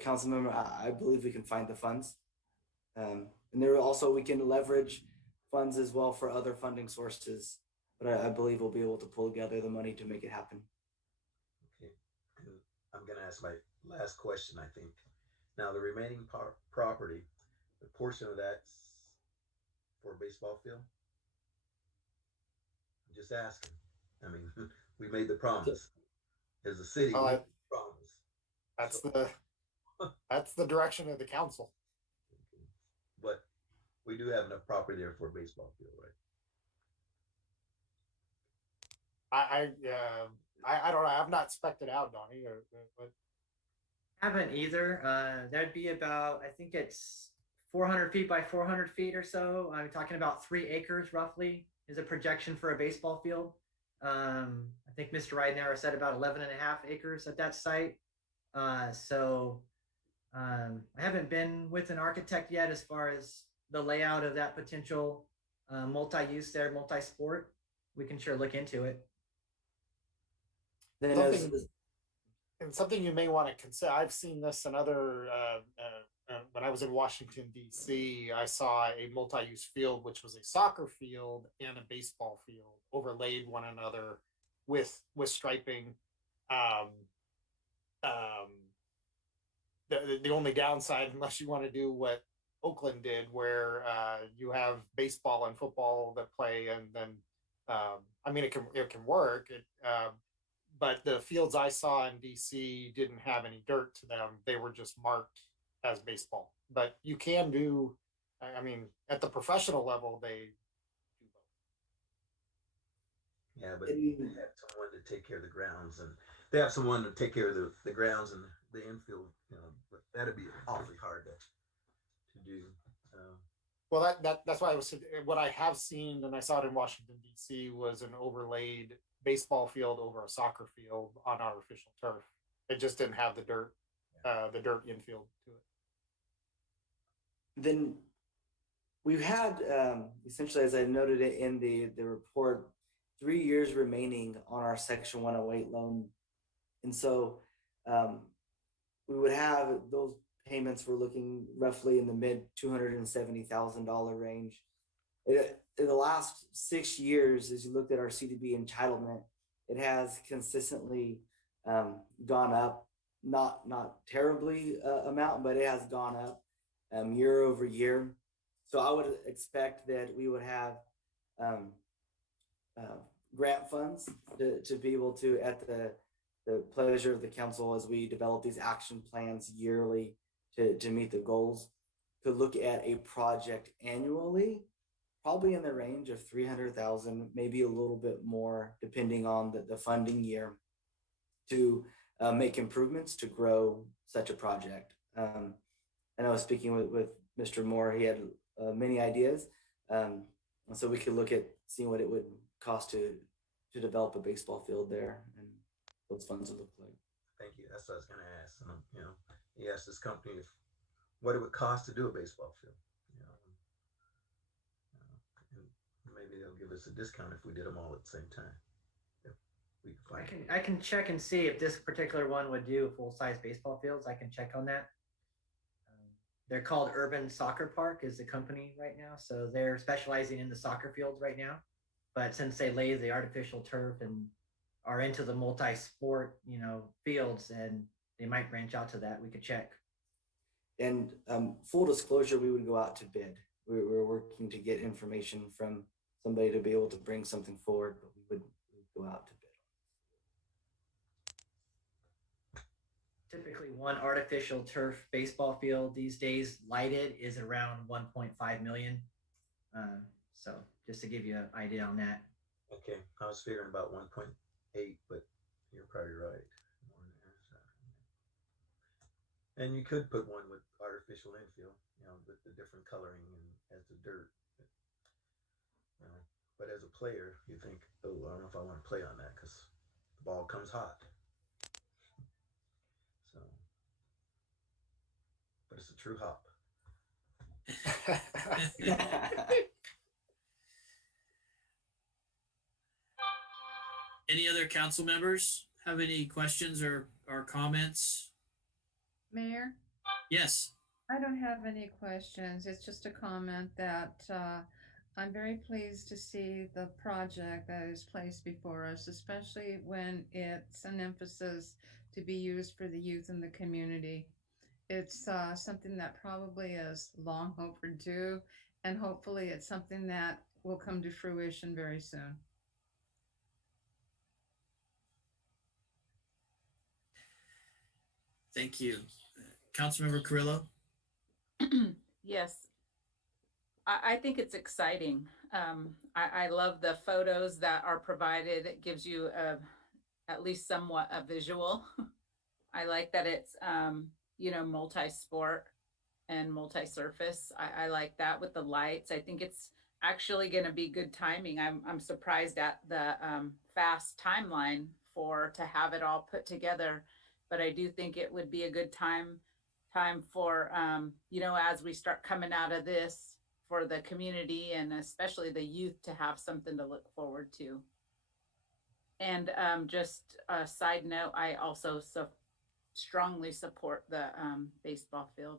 council member, I believe we can find the funds. And there also, we can leverage funds as well for other funding sources, but I believe we'll be able to pull together the money to make it happen. Okay, and I'm gonna ask my last question, I think. Now, the remaining property, the portion of that's for a baseball field? I'm just asking. I mean, we made the promise. As a city, we made the promise. That's the direction of the council. But we do have enough property there for a baseball field, right? I don't know. I've not spec'd it out, Donnie. But Haven't either. That'd be about, I think it's 400 feet by 400 feet or so. I'm talking about 3 acres roughly is a projection for a baseball field. I think Mr. Ridenhour said about 11 and a half acres at that site. I haven't been with an architect yet as far as the layout of that potential multi-use there, multi-sport. We can sure look into it. Something you may want to consider. I've seen this in other. When I was in Washington D.C., I saw a multi-use field, which was a soccer field and a baseball field overlaid one another with striping. The only downside, unless you want to do what Oakland did, where you have baseball and football that play, and then I mean it can work. But the fields I saw in DC didn't have any dirt to them. They were just marked as baseball. But you can do, I mean, at the professional level, they do both. Yeah, but they have someone to take care of the grounds, and they have someone to take care of the grounds and the infield. You know, but that'd be awfully hard to do. Well, that's why what I have seen, and I saw it in Washington D.C., was an overlaid baseball field over a soccer field on artificial turf. It just didn't have the dirt infield to it. Then we've had essentially, as I noted it in the report, 3 years remaining on our Section 108 loan, and so we would have those payments. We're looking roughly in the mid $270,000 range. In the last 6 years, as you looked at our CDB entitlement, it has consistently gone up, not terribly amount, but it has gone up year over year. So I would expect that we would have grant funds to be able to, at the pleasure of the council, as we develop these action plans yearly to meet the goals, could look at a project annually, probably in the range of 300,000, maybe a little bit more, depending on the funding year, to make improvements to grow such a project. And I was speaking with Mr. Moore. He had many ideas, and so we could look at seeing what it would cost to develop a baseball field there, and those funds would look like. Thank you. That's what I was going to ask. You know, he asked this company what it would cost to do a baseball field. Maybe they'll give us a discount if we did them all at the same time. Yep. we can find. I can check and see if this particular one would do full-size baseball fields. I can check on that. They're called Urban Soccer Park is the company right now. So they're specializing in the soccer fields right now. But since they lay the artificial turf and are into the multi-sport, fields, and they might branch out to that, we could check. And full disclosure, we would go out to bid. We're working to get information from somebody to be able to bring something forward, but we would go out to bid. Typically, one artificial turf baseball field these days lighted is around 1.5 million. So just to give you an idea on that. Okay, I was figuring about 1.8, but you're probably right. And you could put one with artificial infield, with the different coloring and as the dirt. But as a player, you think, oh, I don't know if I want to play on that because the ball comes hot. So, but it's a true hop. Any other council members have any questions or comments? Mayor? Yes. I don't have any questions. It's just a comment that I'm very pleased to see the project that is placed before us, especially when it's an emphasis to be used for the youth in the community. It's something that probably is long overdue, and hopefully it's something that will come to fruition very soon. Thank you. Councilmember Carrillo? Yes, I think it's exciting. I love the photos that are provided. It gives you at least somewhat a visual. I like that it's, multi-sport and multi-surface. I like that with the lights. I think it's actually going to be good timing. I'm surprised at the fast timeline to have it all put together. But I do think it would be a good time for, as we start coming out of this, for the community and especially the youth to have something to look forward to. And just a side note, I also strongly support the baseball field.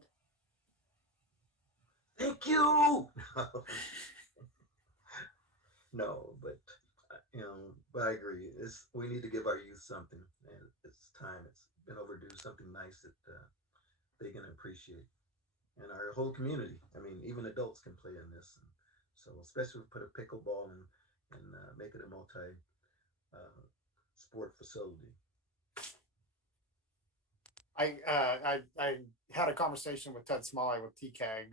Thank you. No, but but I agree. We need to give our youth something, and it's time. It's been overdue. Something nice that they can appreciate, and our whole community. I mean, even adults can play in this. And so, especially if we put a pickleball and make it a multi sport facility. I had a conversation with Ted Smalley with TCAG,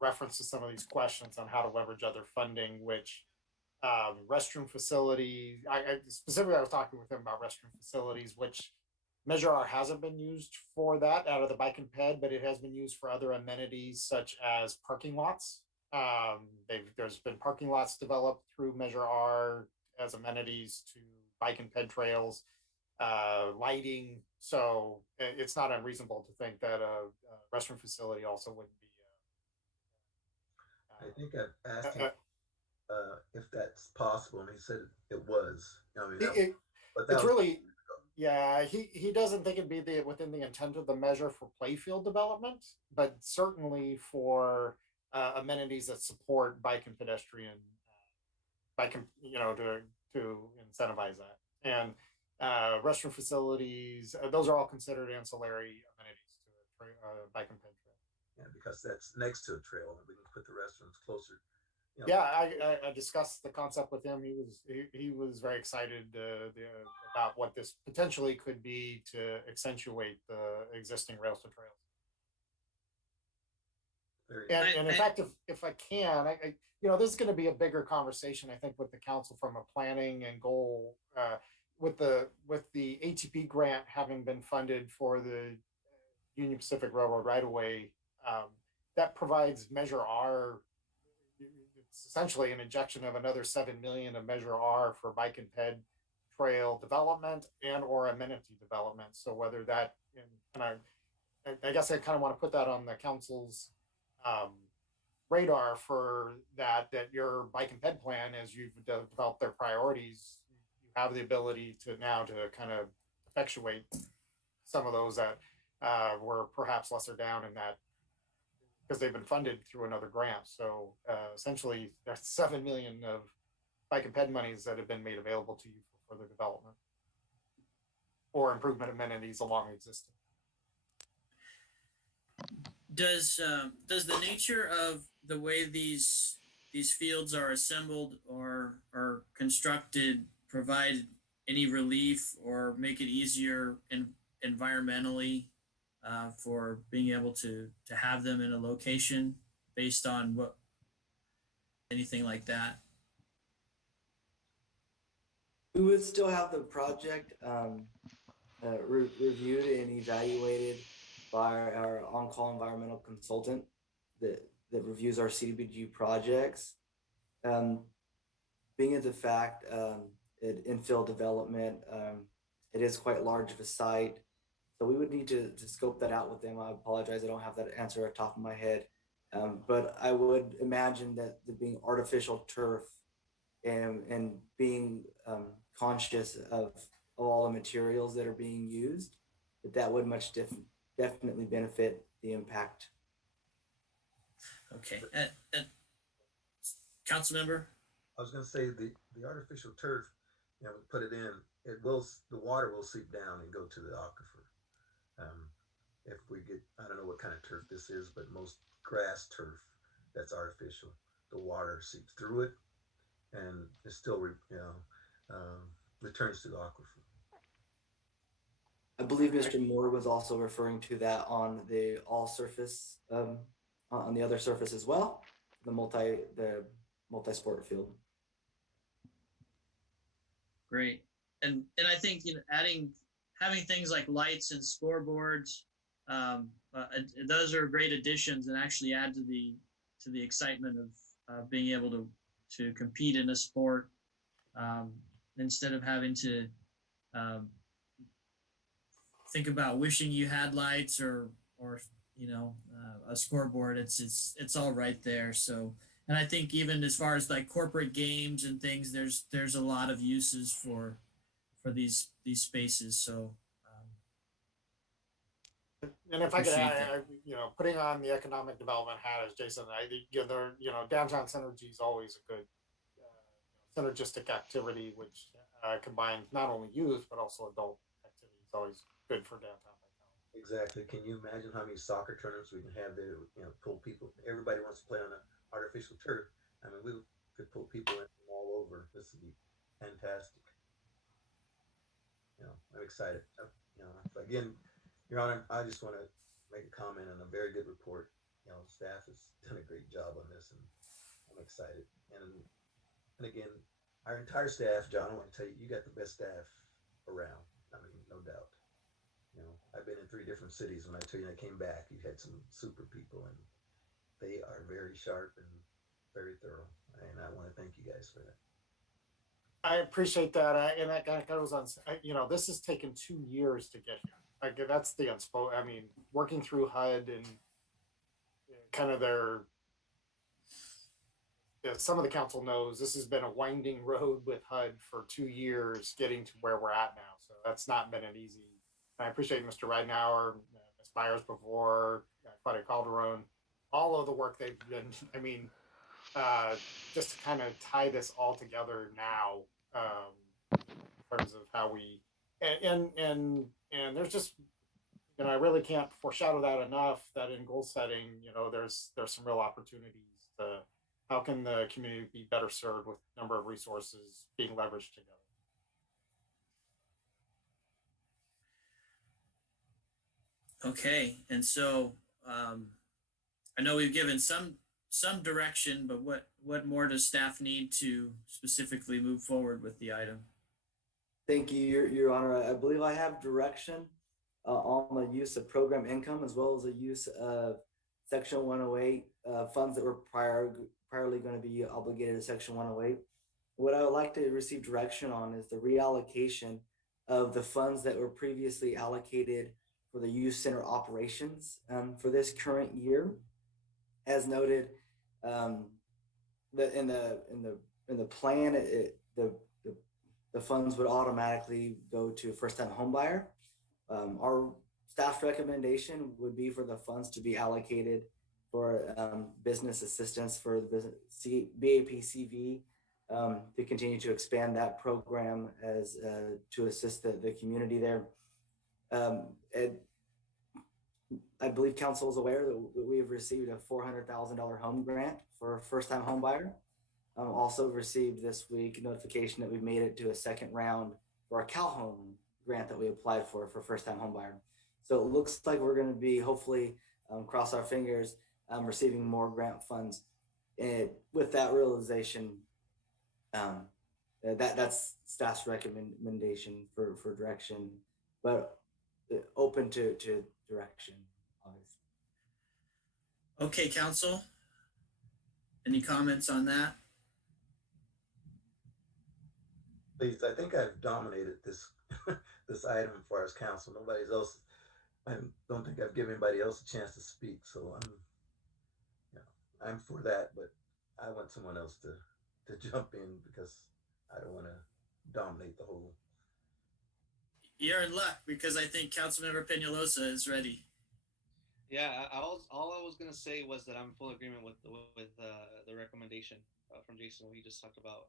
reference to some of these questions on how to leverage other funding, which restroom facilities. Specifically, I was talking with him about restroom facilities, which Measure R hasn't been used for that out of the bike and ped, but it has been used for other amenities such as parking lots. There's been parking lots developed through Measure R as amenities to bike and ped trails, lighting. So it's not unreasonable to think that a restroom facility also wouldn't be. I think I've asked him if that's possible, and he said it was. I mean, it's really, yeah. He doesn't think it'd be within the intent of the measure for playfield development, but certainly for amenities that support bike and pedestrian, to incentivize that. And restroom facilities, those are all considered ancillary amenities to a bike and ped trail. Yeah, because that's next to a trail, and we can put the restrooms closer. Yeah, I discussed the concept with him. He was very excited about what this potentially could be to accentuate the existing rails to trails. And in fact, if I can, this is going to be a bigger conversation, I think, with the council from a planning and goal. With the ATP grant having been funded for the Union Pacific Railroad right-of-way, that provides Measure R. It's essentially an injection of another $7 million of Measure R for bike and ped trail development and or amenity development. So whether that, and I guess I kind of want to put that on the council's radar for that your bike and ped plan, as you've developed their priorities, you have the ability to now to kind of effectuate some of those that were perhaps lesser down in that because they've been funded through another grant. So essentially, there's 7 million of bike and ped monies that have been made available to you for further development or improvement amenities along existing. Does the nature of the way these fields are assembled or constructed provide any relief or make it easier environmentally for being able to have them in a location based on what anything like that? We would still have the project reviewed and evaluated by our on-call environmental consultant that reviews our CDBG projects. Being at the fact infill development, it is quite large of a site. So we would need to scope that out with them. I apologize, I don't have that answer at the top of my head. But I would imagine that the being artificial turf and being conscious of all the materials that are being used, that would definitely benefit the impact. Okay. Council member? I was going to say the artificial turf, we put it in, the water will seep down and go to the aquifer. If we get, I don't know what kind of turf this is, but most grass turf that's artificial, the water seeps through it and it still, returns to the aquifer. I believe Mr. Moore was also referring to that on the all surface, on the other surface as well, the multi-sport field. Great. And I think having things like lights and scoreboards, those are great additions and actually add to the excitement of being able to compete in a sport instead of having to think about wishing you had lights or a scoreboard. It's all right there. So, and I think even as far as like corporate games and things, there's a lot of uses for these spaces. So, and if I could add, putting on the economic development hat as Jason, I think downtown synergy is always a good synergistic activity, which combines not only youth but also adult activities. Always good for downtown. Exactly. Can you imagine how many soccer tournaments we can have there? Pull people. Everybody wants to play on an artificial turf. I mean, we could pull people in from all over. This would be fantastic. I'm excited. Again, Your Honor, I just want to make a comment on a very good report. Staff has done a great job on this, and I'm excited. And again, our entire staff, John, I want to tell you, you got the best staff around. I mean, no doubt. I've been in 3 different cities. When I tell you I came back, you had some super people, and they are very sharp and very thorough. And I want to thank you guys for that. I appreciate that. And that kind of goes on, this has taken 2 years to get here. Like, that's the unspoken. I mean, working through HUD and kind of some of the council knows this has been a winding road with HUD for 2 years getting to where we're at now. So that's not been an easy. I appreciate Mr. Ridenhour, Ms. Byers before, Claudia Calderon, all of the work they've been. I mean, just to kind of tie this all together now, in terms of how we and there's just I really can't foreshadow that enough. That in goal setting, there's some real opportunities to how can the community be better served with a number of resources being leveraged together. Okay, and so I know we've given some direction, but what more does staff need to specifically move forward with the item? Thank you, Your Honor. I believe I have direction on the use of program income as well as the use of Section 108 funds that were priorly going to be obligated to Section 108. What I would like to receive direction on is the reallocation of the funds that were previously allocated for the youth center operations for this current year. As noted, in the plan, the funds would automatically go to first-time homebuyer. Our staff's recommendation would be for the funds to be allocated for business assistance for the business BAPCV to continue to expand that program as to assist the community there. I believe council is aware that we have received a $400,000 home grant for a first-time home buyer. Also received this week notification that we've made it to a second round for a CalHome grant that we applied for first-time home buyer. So it looks like we're going to be hopefully, cross our fingers, receiving more grant funds. And with that realization, that's staff's recommendation for direction, but open to direction, obviously. Okay, council. Any comments on that? Please, I think I've dominated this this item as far as council. Nobody else. I don't think I've given anybody else a chance to speak. So I'm for that, but I want someone else to jump in because I don't want to dominate the whole. You're in luck because I think Councilmember Peñalosa is ready. Yeah, all I was gonna say was that I'm in full agreement with the recommendation from Jason. We just talked about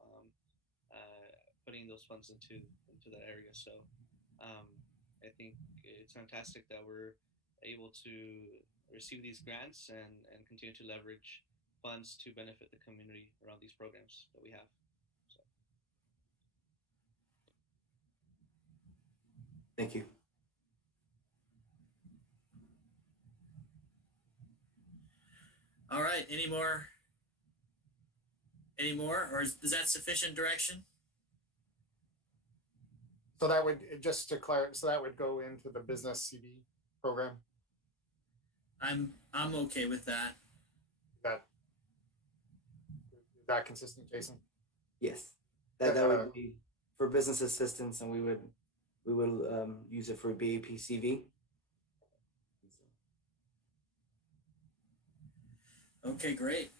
putting those funds into that area. So I think it's fantastic that we're able to receive these grants and continue to leverage funds to benefit the community around these programs that we have. So. Thank you. All right, any more, or is that sufficient direction? So that would, just to clarify, so that would go into the business CD program? I'm okay with that. Is that consistent, Jason? Yes, that would be for business assistance, and we would use it for BAPCV. Okay, great.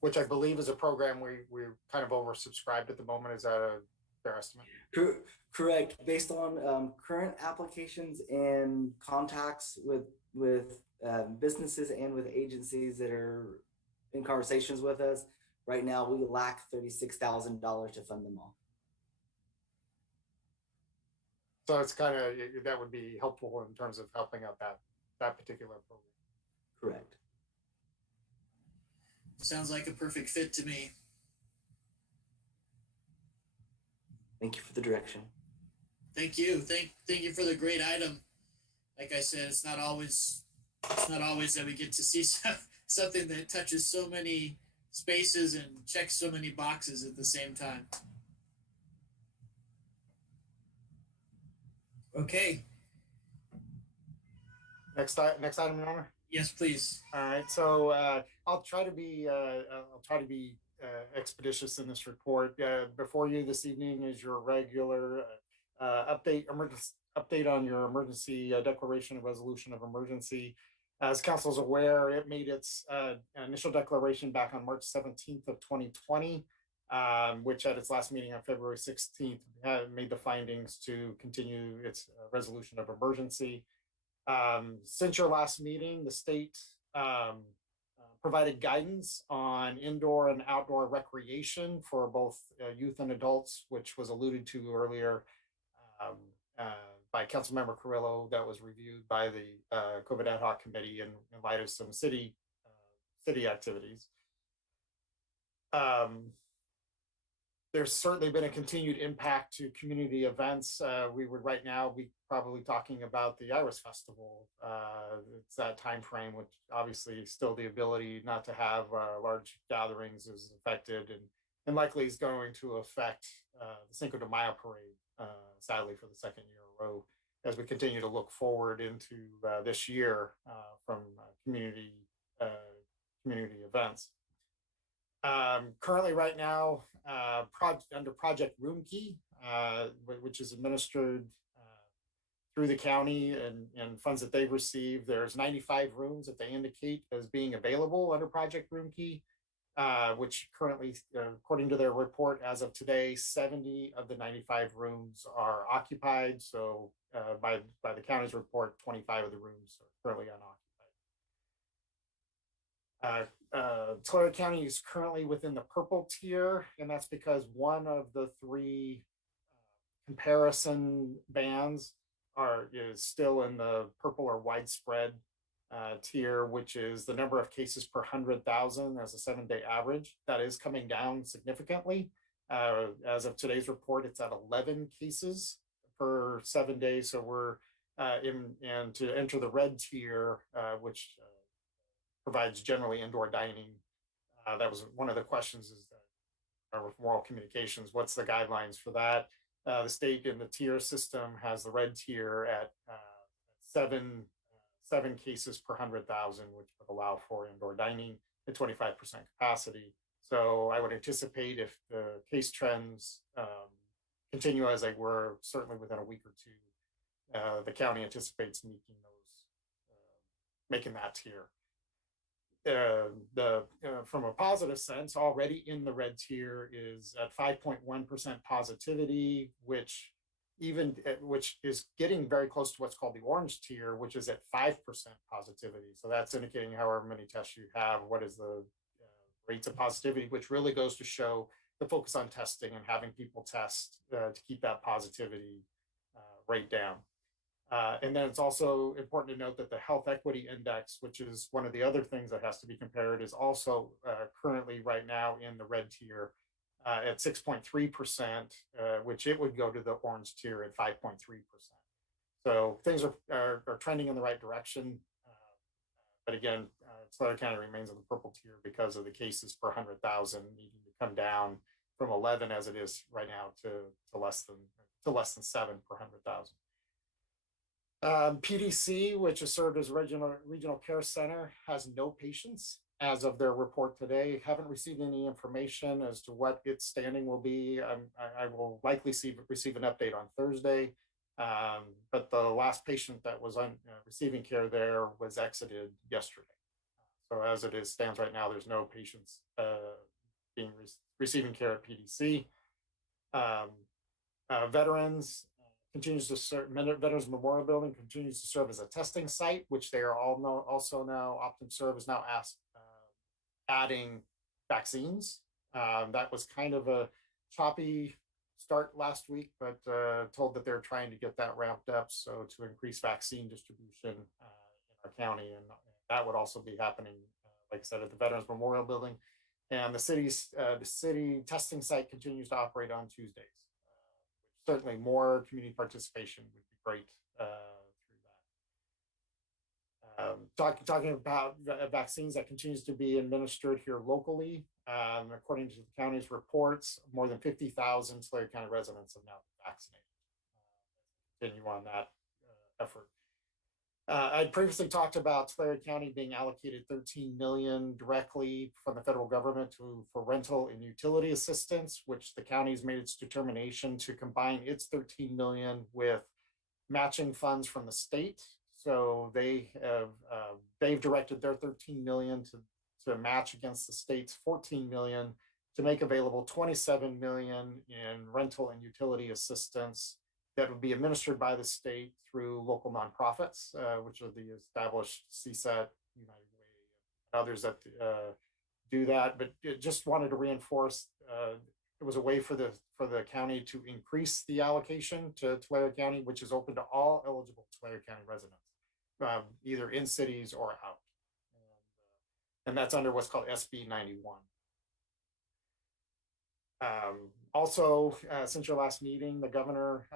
Which I believe is a program we're kind of oversubscribed at the moment. Is that a fair estimate? Correct. Based on current applications and contacts with businesses and with agencies that are in conversations with us, right now we lack $36,000 to fund them all. So it's kind of, that would be helpful in terms of helping out that particular program. Correct. Sounds like a perfect fit to me. Thank you for the direction. Thank you. Thank you for the great item. Like I said, it's not always that we get to see something that touches so many spaces and checks so many boxes at the same time. Okay. Next item, Your Honor. Yes, please. All right. So I'll try to be expeditious in this report. Before you this evening is your regular update on your emergency declaration and resolution of emergency. As council is aware, it made its initial declaration back on March 17th of 2020, which at its last meeting on February 16th made the findings to continue its resolution of emergency. Since your last meeting, the state provided guidance on indoor and outdoor recreation for both youth and adults, which was alluded to earlier by Councilmember Carrillo. That was reviewed by the COVID ad hoc committee in light of some city activities. There's certainly been a continued impact to community events. We would right now be probably talking about the Iris Festival. It's that time frame, which obviously still the ability not to have large gatherings is affected, and likely is going to affect the Cinco de Mayo parade, sadly for the second year in a row, as we continue to look forward into this year from community events. Currently right now, under Project Room Key, which is administered through the county and funds that they've received, there's 95 rooms that they indicate as being available under Project Room Key. which currently, according to their report, as of today, 70 of the 95 rooms are occupied. So by the county's report, 25 of the rooms are currently unoccupied. Tulare County is currently within the purple tier, and that's because one of the three comparison bands is still in the purple or widespread tier, which is the number of cases per 100,000 as a 7-day average. That is coming down significantly. As of today's report, it's at 11 cases per 7 days. So we're and to enter the red tier, which provides generally indoor dining. That was one of the questions is that with Oral Communications, what's the guidelines for that? The state in the tier system has the red tier at seven cases per 100,000, which would allow for indoor dining at 25% capacity. So I would anticipate if the case trends continue as they were, certainly within a week or two, the county anticipates making that tier. From a positive sense, already in the red tier is at 5.1% positivity, which is getting very close to what's called the orange tier, which is at 5% positivity. So that's indicating however many tests you have, what is the rates of positivity, which really goes to show the focus on testing and having people test to keep that positivity rate down. And then it's also important to note that the Health Equity Index, which is one of the other things that has to be compared, is also currently right now in the red tier at 6.3%, which it would go to the orange tier at 5.3%. So things are trending in the right direction. But again, Tulare County remains in the purple tier because of the cases per 100,000 needing to come down from 11 as it is right now to less than 7 per 100,000. PDC, which is served as a regional care center, has no patients as of their report today. Haven't received any information as to what its standing will be. I will likely receive an update on Thursday. But the last patient that was receiving care there was exited yesterday. So as it stands right now, there's no patients receiving care at PDC. Veterans continues to serve. Veterans Memorial Building continues to serve as a testing site, which they are also now Optum Serve is now adding vaccines. That was kind of a choppy start last week, but told that they're trying to get that ramped up so to increase vaccine distribution in our county, and that would also be happening, like I said, at the Veterans Memorial Building. And the city testing site continues to operate on Tuesdays. Certainly more community participation would be great through that. Talking about vaccines that continues to be administered here locally, according to the county's reports, more than 50,000 Tulare County residents have now been vaccinated. Continue on that effort. I'd previously talked about Tulare County being allocated $13 million directly from the federal government for rental and utility assistance, which the county's made its determination to combine its $13 million with matching funds from the state. So they've directed their $13 million to match against the state's $14 million to make available $27 million in rental and utility assistance that would be administered by the state through local nonprofits, which are the established CSET, United Way, and others that do that. But just wanted to reinforce it was a way for the county to increase the allocation to Tulare County, which is open to all eligible Tulare County residents, either in cities or out. And that's under what's called SB 91. Also, since your last meeting, the governor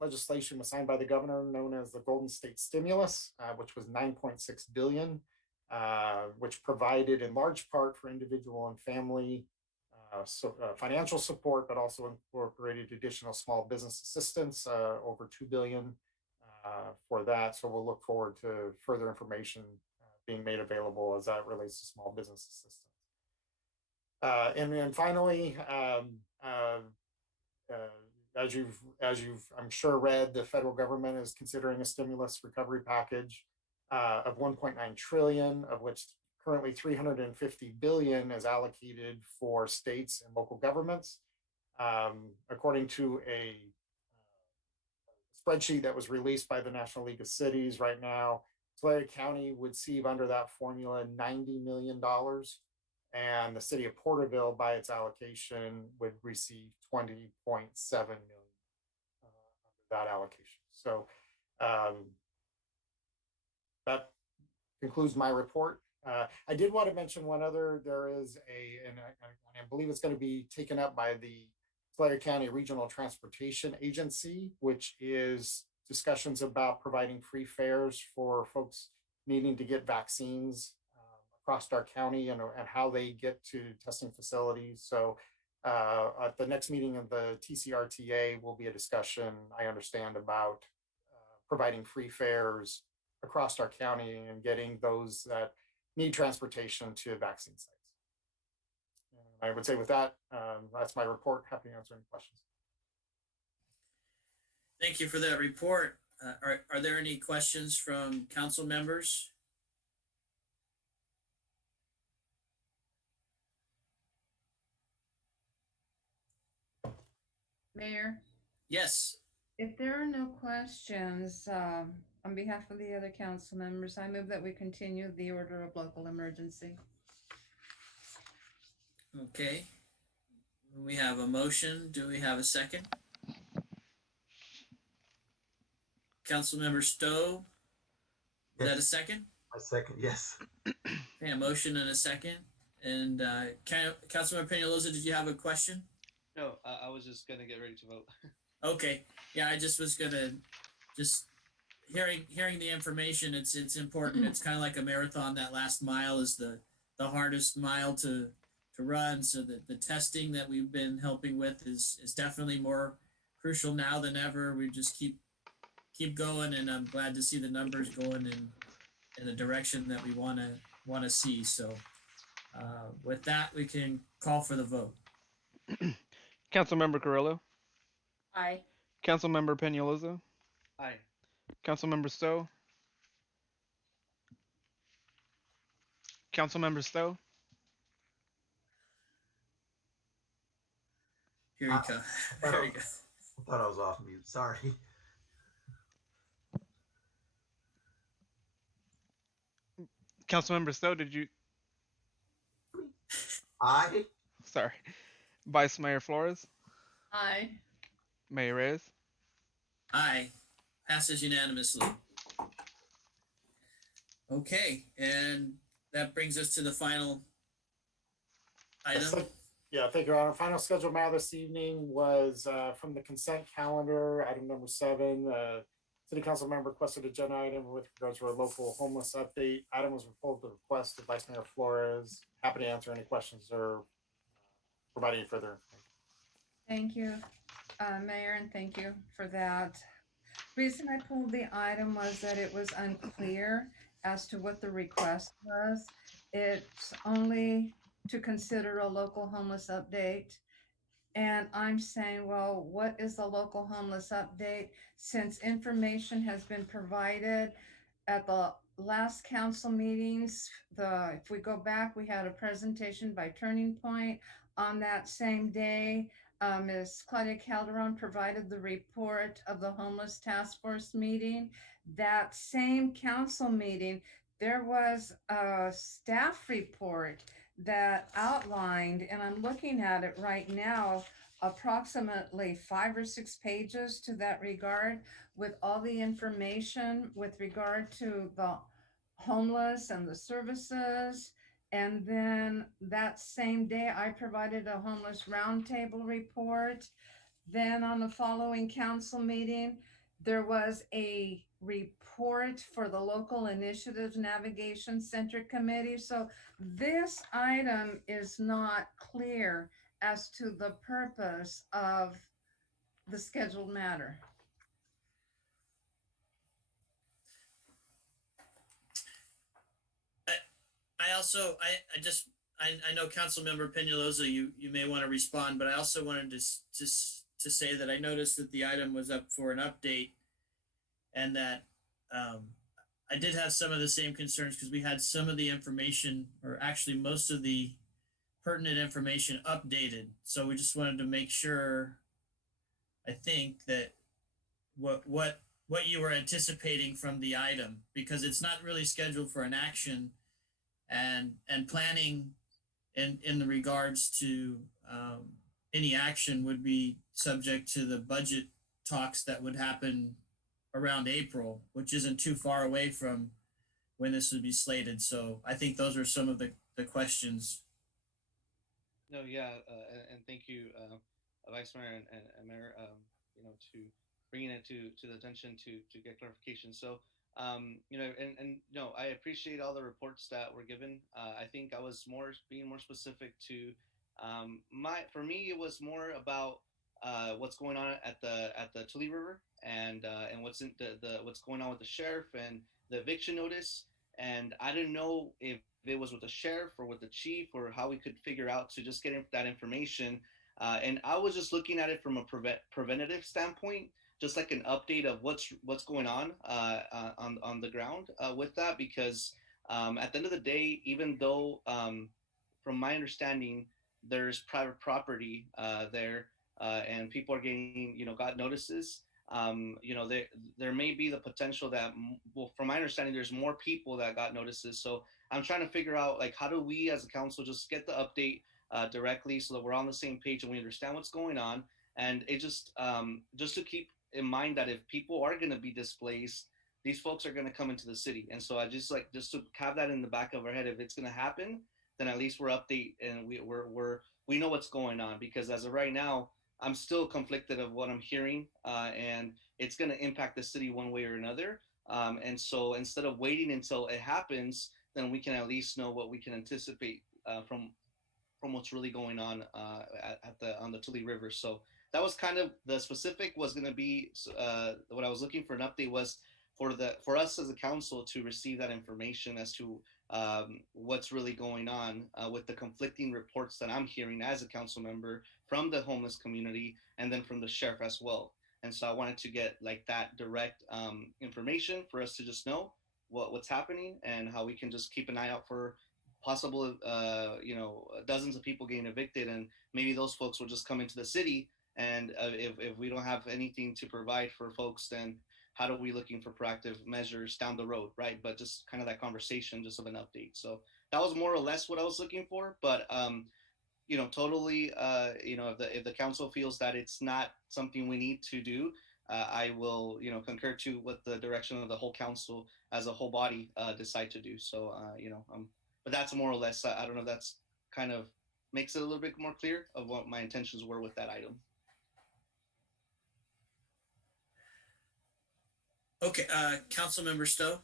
legislation was signed by the governor known as the Golden State Stimulus, which was $9.6 billion, which provided in large part for individual and family financial support, but also incorporated additional small business assistance, over $2 billion for that. So we'll look forward to further information being made available as that relates to small business assistance. And then finally, as you've I'm sure read, the federal government is considering a stimulus recovery package of 1.9 trillion, of which currently 350 billion is allocated for states and local governments. According to a spreadsheet that was released by the National League of Cities right now, Tulare County would receive under that formula $90 million. And the city of Porterville, by its allocation, would receive 20.7 million under that allocation. So that concludes my report. I did want to mention one other. There is and I believe it's going to be taken up by the Tulare County Regional Transportation Agency, which is discussions about providing free fares for folks needing to get vaccines across our county and how they get to testing facilities. So at the next meeting of the TCRTA will be a discussion, I understand, about providing free fares across our county and getting those that need transportation to vaccine sites. And I would say with that, that's my report. Happy to answer any questions. Thank you for that report. Are there any questions from council members? Mayor, Yes. if there are no questions, on behalf of the other council members, I move that we continue the order of local emergency. Okay. We have a motion. Do we have a second? Councilmember Stowe, is that a second? A second, yes. Okay, a motion and a second. And Councilmember Peñalosa, did you have a question? No, I was just gonna get ready to vote. Okay. Yeah, I just was gonna hearing the information. It's important. It's kind of like a marathon. That last mile is the hardest mile to run. So the testing that we've been helping with is definitely more crucial now than ever. We just keep going, and I'm glad to see the numbers going in the direction that we want to see. So with that, we can call for the vote. Councilmember Carrillo, Aye. Councilmember Peñalosa, Aye. Councilmember Stowe, Councilmember Stowe. Here you go. There you go. I thought I was off mute. Sorry. Councilmember Stowe, did you? Aye. Sorry. Vice Mayor Flores, Aye. Mayor Reyes. Aye. Passes unanimously. Okay, and that brings us to the final item. Yeah, thank you, Your Honor. Final scheduled matter this evening was from the consent calendar, item number 7. City Council member requested agenda item with regards to a local homeless update. Item was reported to the request of Vice Mayor Flores. Happy to answer any questions or provide any further information. Thank you, Mayor, and thank you for that. Reason I pulled the item was that it was unclear as to what the request was. It's only to consider a local homeless update. And I'm saying, well, what is the local homeless update? Since information has been provided at the last council meetings, if we go back, we had a presentation by Turning Point. On that same day, Ms. Claudia Calderon provided the report of the homeless task force meeting. That same council meeting, there was a staff report that outlined, and I'm looking at it right now, approximately 5 or 6 pages to that regard, with all the information with regard to the homeless and the services. And then that same day, I provided a homeless roundtable report. Then on the following council meeting, there was a report for the Local Initiatives Navigation Center Committee. So this item is not clear as to the purpose of the scheduled matter. I know Councilmember Peñalosa, you may want to respond, but I also wanted to say that I noticed that the item was up for an update, and that I did have some of the same concerns because we had some of the information, or actually most of the pertinent information updated. So we just wanted to make sure, I think, that what you were anticipating from the item, because it's not really scheduled for an action, and planning in the regards to any action would be subject to the budget talks that would happen around April, which isn't too far away from when this would be slated. So I think those are some of the questions. No, yeah, and thank you, Vice Mayor and Mayor, to bringing it to the attention to get clarification. So, I appreciate all the reports that were given. I think I was being more specific to for me, it was more about what's going on at the Tule River and what's in what's going on with the sheriff and the eviction notice. And I didn't know if it was with the sheriff or with the chief or how we could figure out to just get that information. And I was just looking at it from a preventative standpoint, just like an update of what's going on the ground with that, because at the end of the day, even though from my understanding, there's private property there and people are getting, got notices. There may be the potential that, well, from my understanding, there's more people that got notices. So I'm trying to figure out, like, how do we as a council just get the update directly so that we're on the same page and we understand what's going on. And it just to keep in mind that if people are going to be displaced, these folks are going to come into the city. And so I just to have that in the back of our head, if it's going to happen, then at least we're update and we know what's going on, because as of right now, I'm still conflicted of what I'm hearing, and it's going to impact the city one way or another. And so instead of waiting until it happens, then we can at least know what we can anticipate from what's really going on on the Tule River. So that was kind of the specific was going to be what I was looking for. An update was for us as a council to receive that information as to what's really going on with the conflicting reports that I'm hearing as a council member from the homeless community and then from the sheriff as well. And so I wanted to get like that direct information for us to just know what's happening and how we can just keep an eye out for possible, dozens of people getting evicted, and maybe those folks will just come into the city. And if we don't have anything to provide for folks, then how are we looking for proactive measures down the road, right? But just kind of that conversation, just of an update. So that was more or less what I was looking for. But totally, if the council feels that it's not something we need to do, I will, concur to what the direction of the whole council as a whole body decide to do. So, but that's more or less, I don't know if that's kind of makes it a little bit more clear of what my intentions were with that item. Okay, Councilmember Stowe.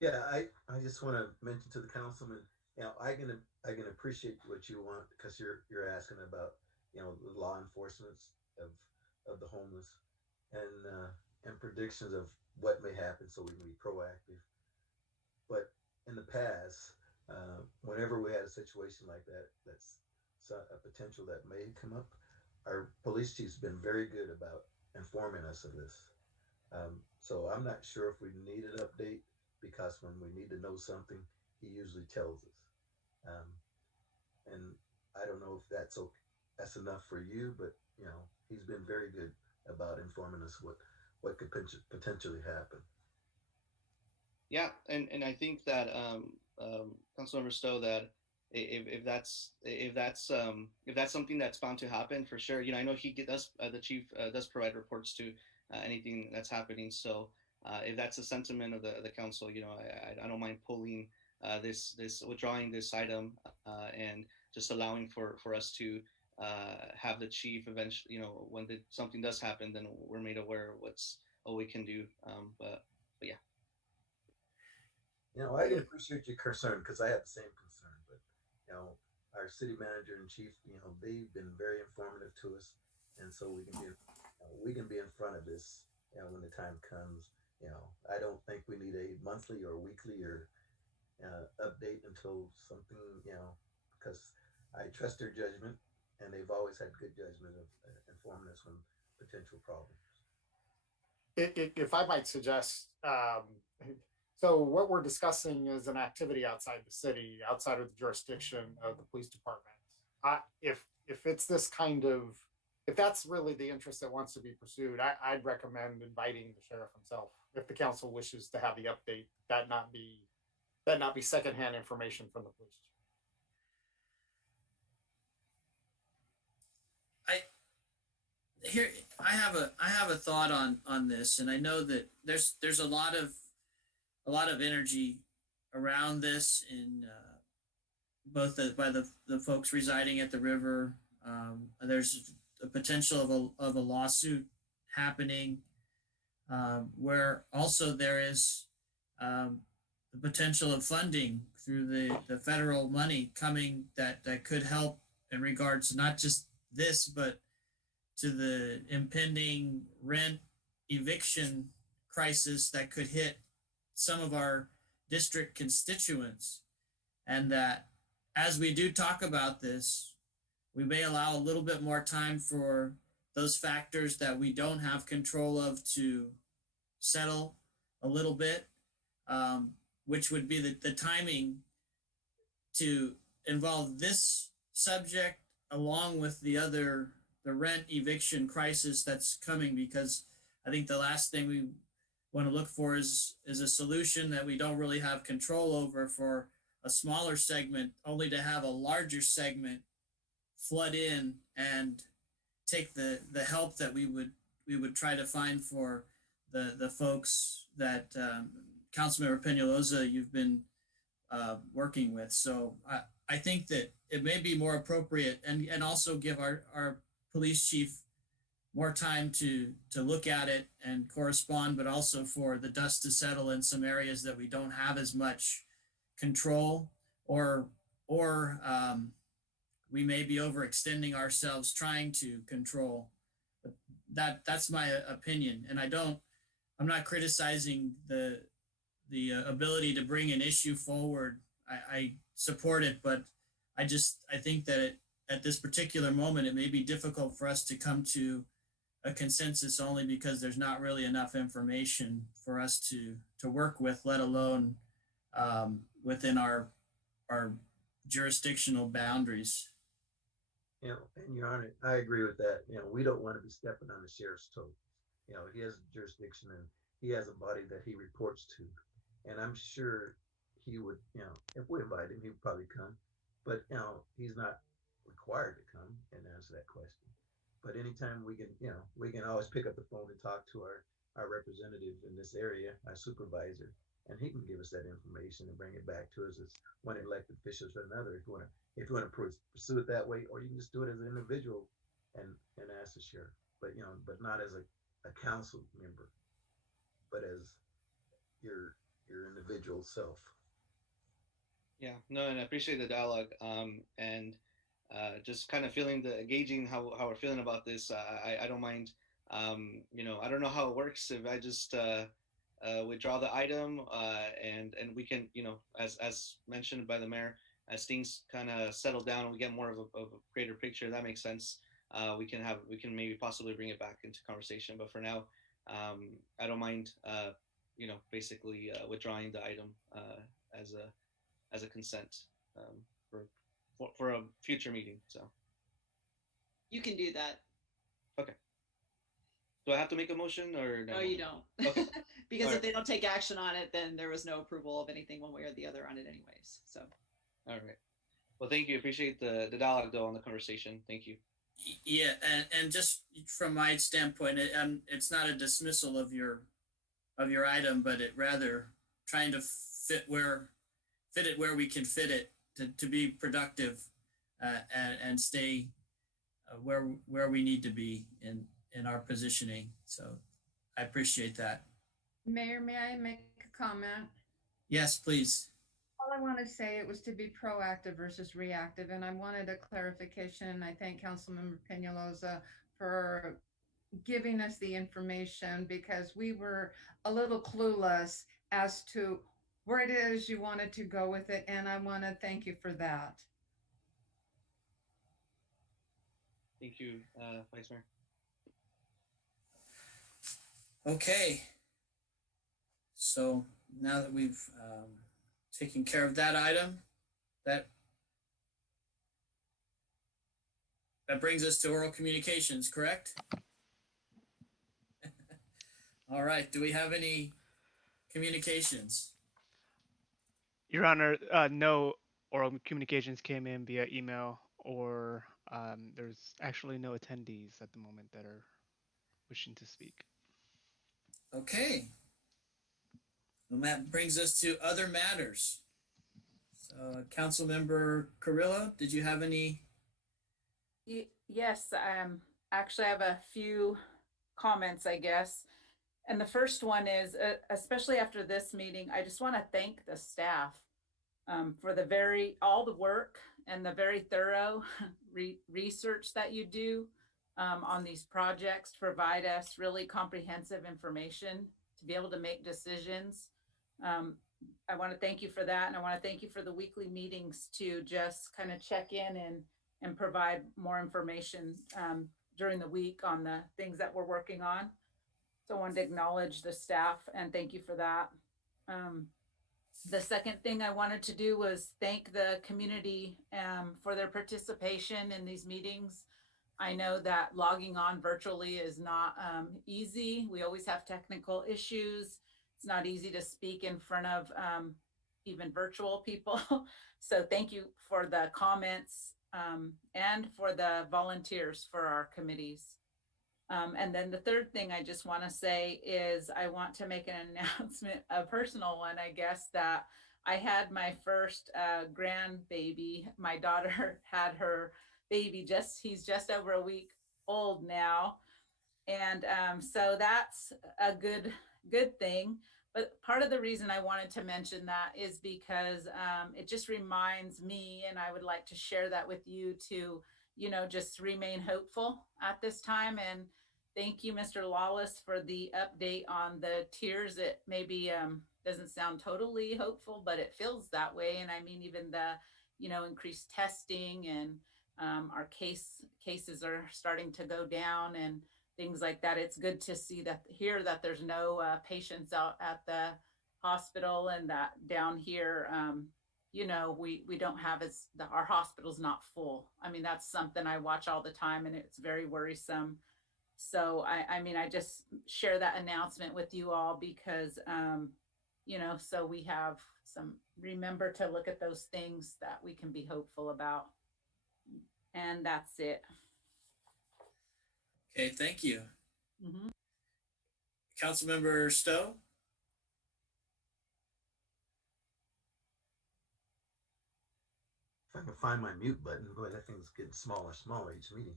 Yeah, I just want to mention to the councilman, I can appreciate what you want, because you're asking about, the law enforcement of the homeless and predictions of what may happen, so we can be proactive. But in the past, whenever we had a situation like that, that's a potential that may come up, our police chief's been very good about informing us of this. So I'm not sure if we need an update, because when we need to know something, he usually tells us. And I don't know if that's enough for you, but he's been very good about informing us what could potentially happen. Yeah, and I think that Councilmember Stowe, that if that's something that's bound to happen, for sure. I know he does the chief does provide reports to anything that's happening. So if that's the sentiment of the council, I don't mind pulling this withdrawing this item and just allowing for us to have the chief eventually, when something does happen, then we're made aware of what we can do. But yeah. I can appreciate your concern, because I have the same concern. But our city manager and chief, they've been very informative to us, and so we can be in front of this, when the time comes. I don't think we need a monthly or weekly or update until something, because I trust their judgment, and they've always had good judgment of informing us when potential problems. If I might suggest, So what we're discussing is an activity outside the city, outside of the jurisdiction of the police department. If it's this kind of, if that's really the interest that wants to be pursued, I'd recommend inviting the sheriff himself. If the council wishes to have the update, that not be secondhand information from the police. I have a thought on this, and I know that there's a lot of energy around this in both by the folks residing at the river. There's a potential of a lawsuit happening, where also there is the potential of funding through the federal money coming that could help in regards to not just this, but to the impending rent eviction crisis that could hit some of our district constituents. And that as we do talk about this, we may allow a little bit more time for those factors that we don't have control of to settle a little bit, which would be the timing to involve this subject along with the rent eviction crisis that's coming, because I think the last thing we want to look for is a solution that we don't really have control over for a smaller segment, only to have a larger segment flood in and take the help that we would try to find for the folks that Councilmember Peñalosa you've been working with. So I think that it may be more appropriate and also give our police chief more time to look at it and correspond, but also for the dust to settle in some areas that we don't have as much control, or we may be overextending ourselves trying to control. That's my opinion, and I'm not criticizing the ability to bring an issue forward. I support it, but I think that at this particular moment, it may be difficult for us to come to a consensus, only because there's not really enough information for us to work with, let alone within our jurisdictional boundaries. You know, and Your Honor, I agree with that. You know, we don't want to be stepping on the sheriff's toes. You know, he has jurisdiction and he has a body that he reports to. And I'm sure he would, you know, if we invite him, he would probably come. But, you know, he's not required to come and answer that question. But anytime we can, you know, we can always pick up the phone and talk to our representative in this area, our supervisor, and he can give us that information and bring it back to us as one elected official or another. If you want to pursue it that way, or you can just do it as an individual and ask the sheriff. But you know, but not as a council member, but as your individual self. Yeah, no, and I appreciate the dialogue. And just kind of gauging how we're feeling about this. I don't mind. You know, I don't know how it works if I just withdraw the item, and we can, you know, as mentioned by the mayor, as things kind of settle down and we get more of a greater picture, that makes sense. We can maybe possibly bring it back into conversation. But for now, I don't mind, you know, basically withdrawing the item as a consent for a future meeting. So you can do that. Okay. Do I have to make a motion or no? No, you don't. Okay. Because All if right. they don't take action on it, then there was no approval of anything one way or the other on it anyways. So. All right. Well, thank you. Appreciate the dialogue though on the conversation. Thank you. Yeah, and just from my standpoint, it's not a dismissal of your item, but it rather trying to fit it where we can fit it to be productive and stay where we need to be in our positioning. So I appreciate that. Mayor, may I make a comment? Yes, please. All I want to say, it was to be proactive versus reactive, and I wanted a clarification. I thank Councilmember Peñalosa for giving us the information, because we were a little clueless as to where it is you wanted to go with it, and I want to thank you for that. Thank you, Vice Mayor. Okay. So now that we've taken care of that item, that brings us to oral communications, correct? All right. Do we have any communications? Your Honor, no oral communications came in via email, or there's actually no attendees at the moment that are wishing to speak. Okay. And that brings us to other matters. So, Councilmember Carrillo, did you have any? Yes, actually I have a few comments, I guess. And the first one is, especially after this meeting, I just want to thank the staff for all the work and the very thorough research that you do on these projects to provide us really comprehensive information to be able to make decisions. I want to thank you for that. And I want to thank you for the weekly meetings to just kind of check in and provide more information during the week on the things that we're working on. So I wanted to acknowledge the staff and thank you for that. The second thing I wanted to do was thank the community for their participation in these meetings. I know that logging on virtually is not easy. We always have technical issues. It's not easy to speak in front of even virtual people. So thank you for the comments and for the volunteers for our committees. And then the third thing I just want to say is I want to make an announcement, a personal one, I guess, that I had my first grandbaby. My daughter had her baby, he's just over a week old now. And so that's a good thing. But part of the reason I wanted to mention that is because it just reminds me, and I would like to share that with you to, just remain hopeful at this time. And thank you, Mr. Lawless, for the update on the tiers. It maybe doesn't sound totally hopeful, but it feels that way. And I mean, even the, increased testing and our cases are starting to go down and things like that. It's good to see that there's no patients out at the hospital, and that down here, we don't have our hospital's not full. I mean, that's something I watch all the time and it's very worrisome. So I just share that announcement with you all because, so we have remember to look at those things that we can be hopeful about. And that's it. Okay, thank you. Mm-hmm. Councilmember Stowe? If I can find my mute button, boy, that thing's getting smaller each meeting.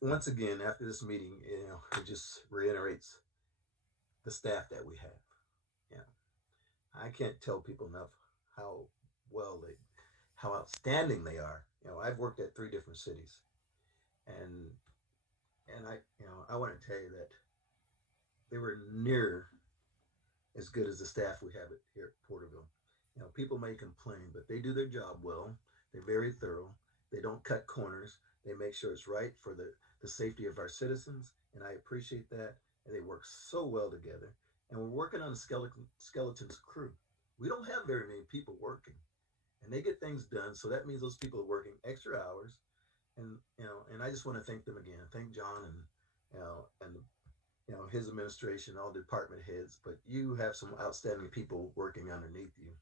Once again, after this meeting, it just reiterates the staff that we have. I can't tell people enough how outstanding they are. I've worked at 3 different cities, and I want to tell you that they were near as good as the staff we have here at Porterville. People may complain, but they do their job well. They're very thorough. They don't cut corners. They make sure it's right for the safety of our citizens, and I appreciate that. And they work so well together. And we're working on a skeleton's crew. We don't have very many people working, and they get things done. So that means those people are working extra hours, and I just want to thank them again. Thank John and his administration, all department heads. But you have some outstanding people working underneath you.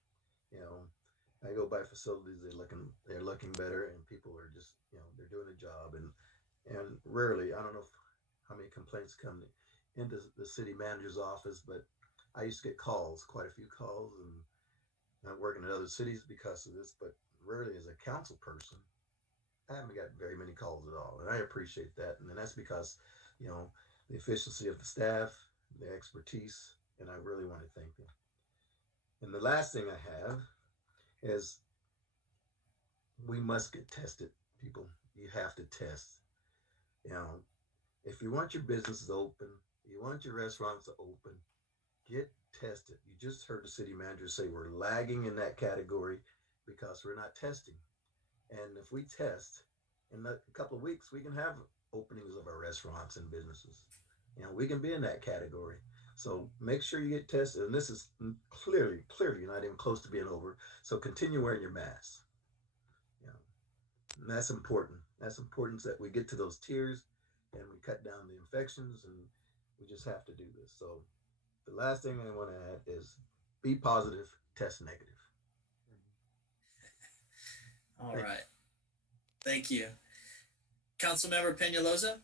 I go by facilities, they're looking better, and people are just they're doing a job, and rarely, I don't know how many complaints come into the city manager's office, but I used to get calls, quite a few calls, and I'm working at other cities because of this, but rarely as a council person, I haven't got very many calls at all. And I appreciate that. And then that's because, the efficiency of the staff, the expertise, and I really want to thank them. And the last thing I have is we must get tested, people. You have to test. If you want your businesses open, you want your restaurants to open, get tested. You just heard the city manager say we're lagging in that category because we're not testing. And if we test, in a couple of weeks, we can have openings of our restaurants and businesses. We can be in that category. So make sure you get tested. And this is clearly not even close to being over. So continue wearing your mask. Yeah. And that's important. That's important that we get to those tiers and we cut down the infections, and we just have to do this. So the last thing I want to add is be positive, test negative. All right. Thank you. Councilmember Peñalosa?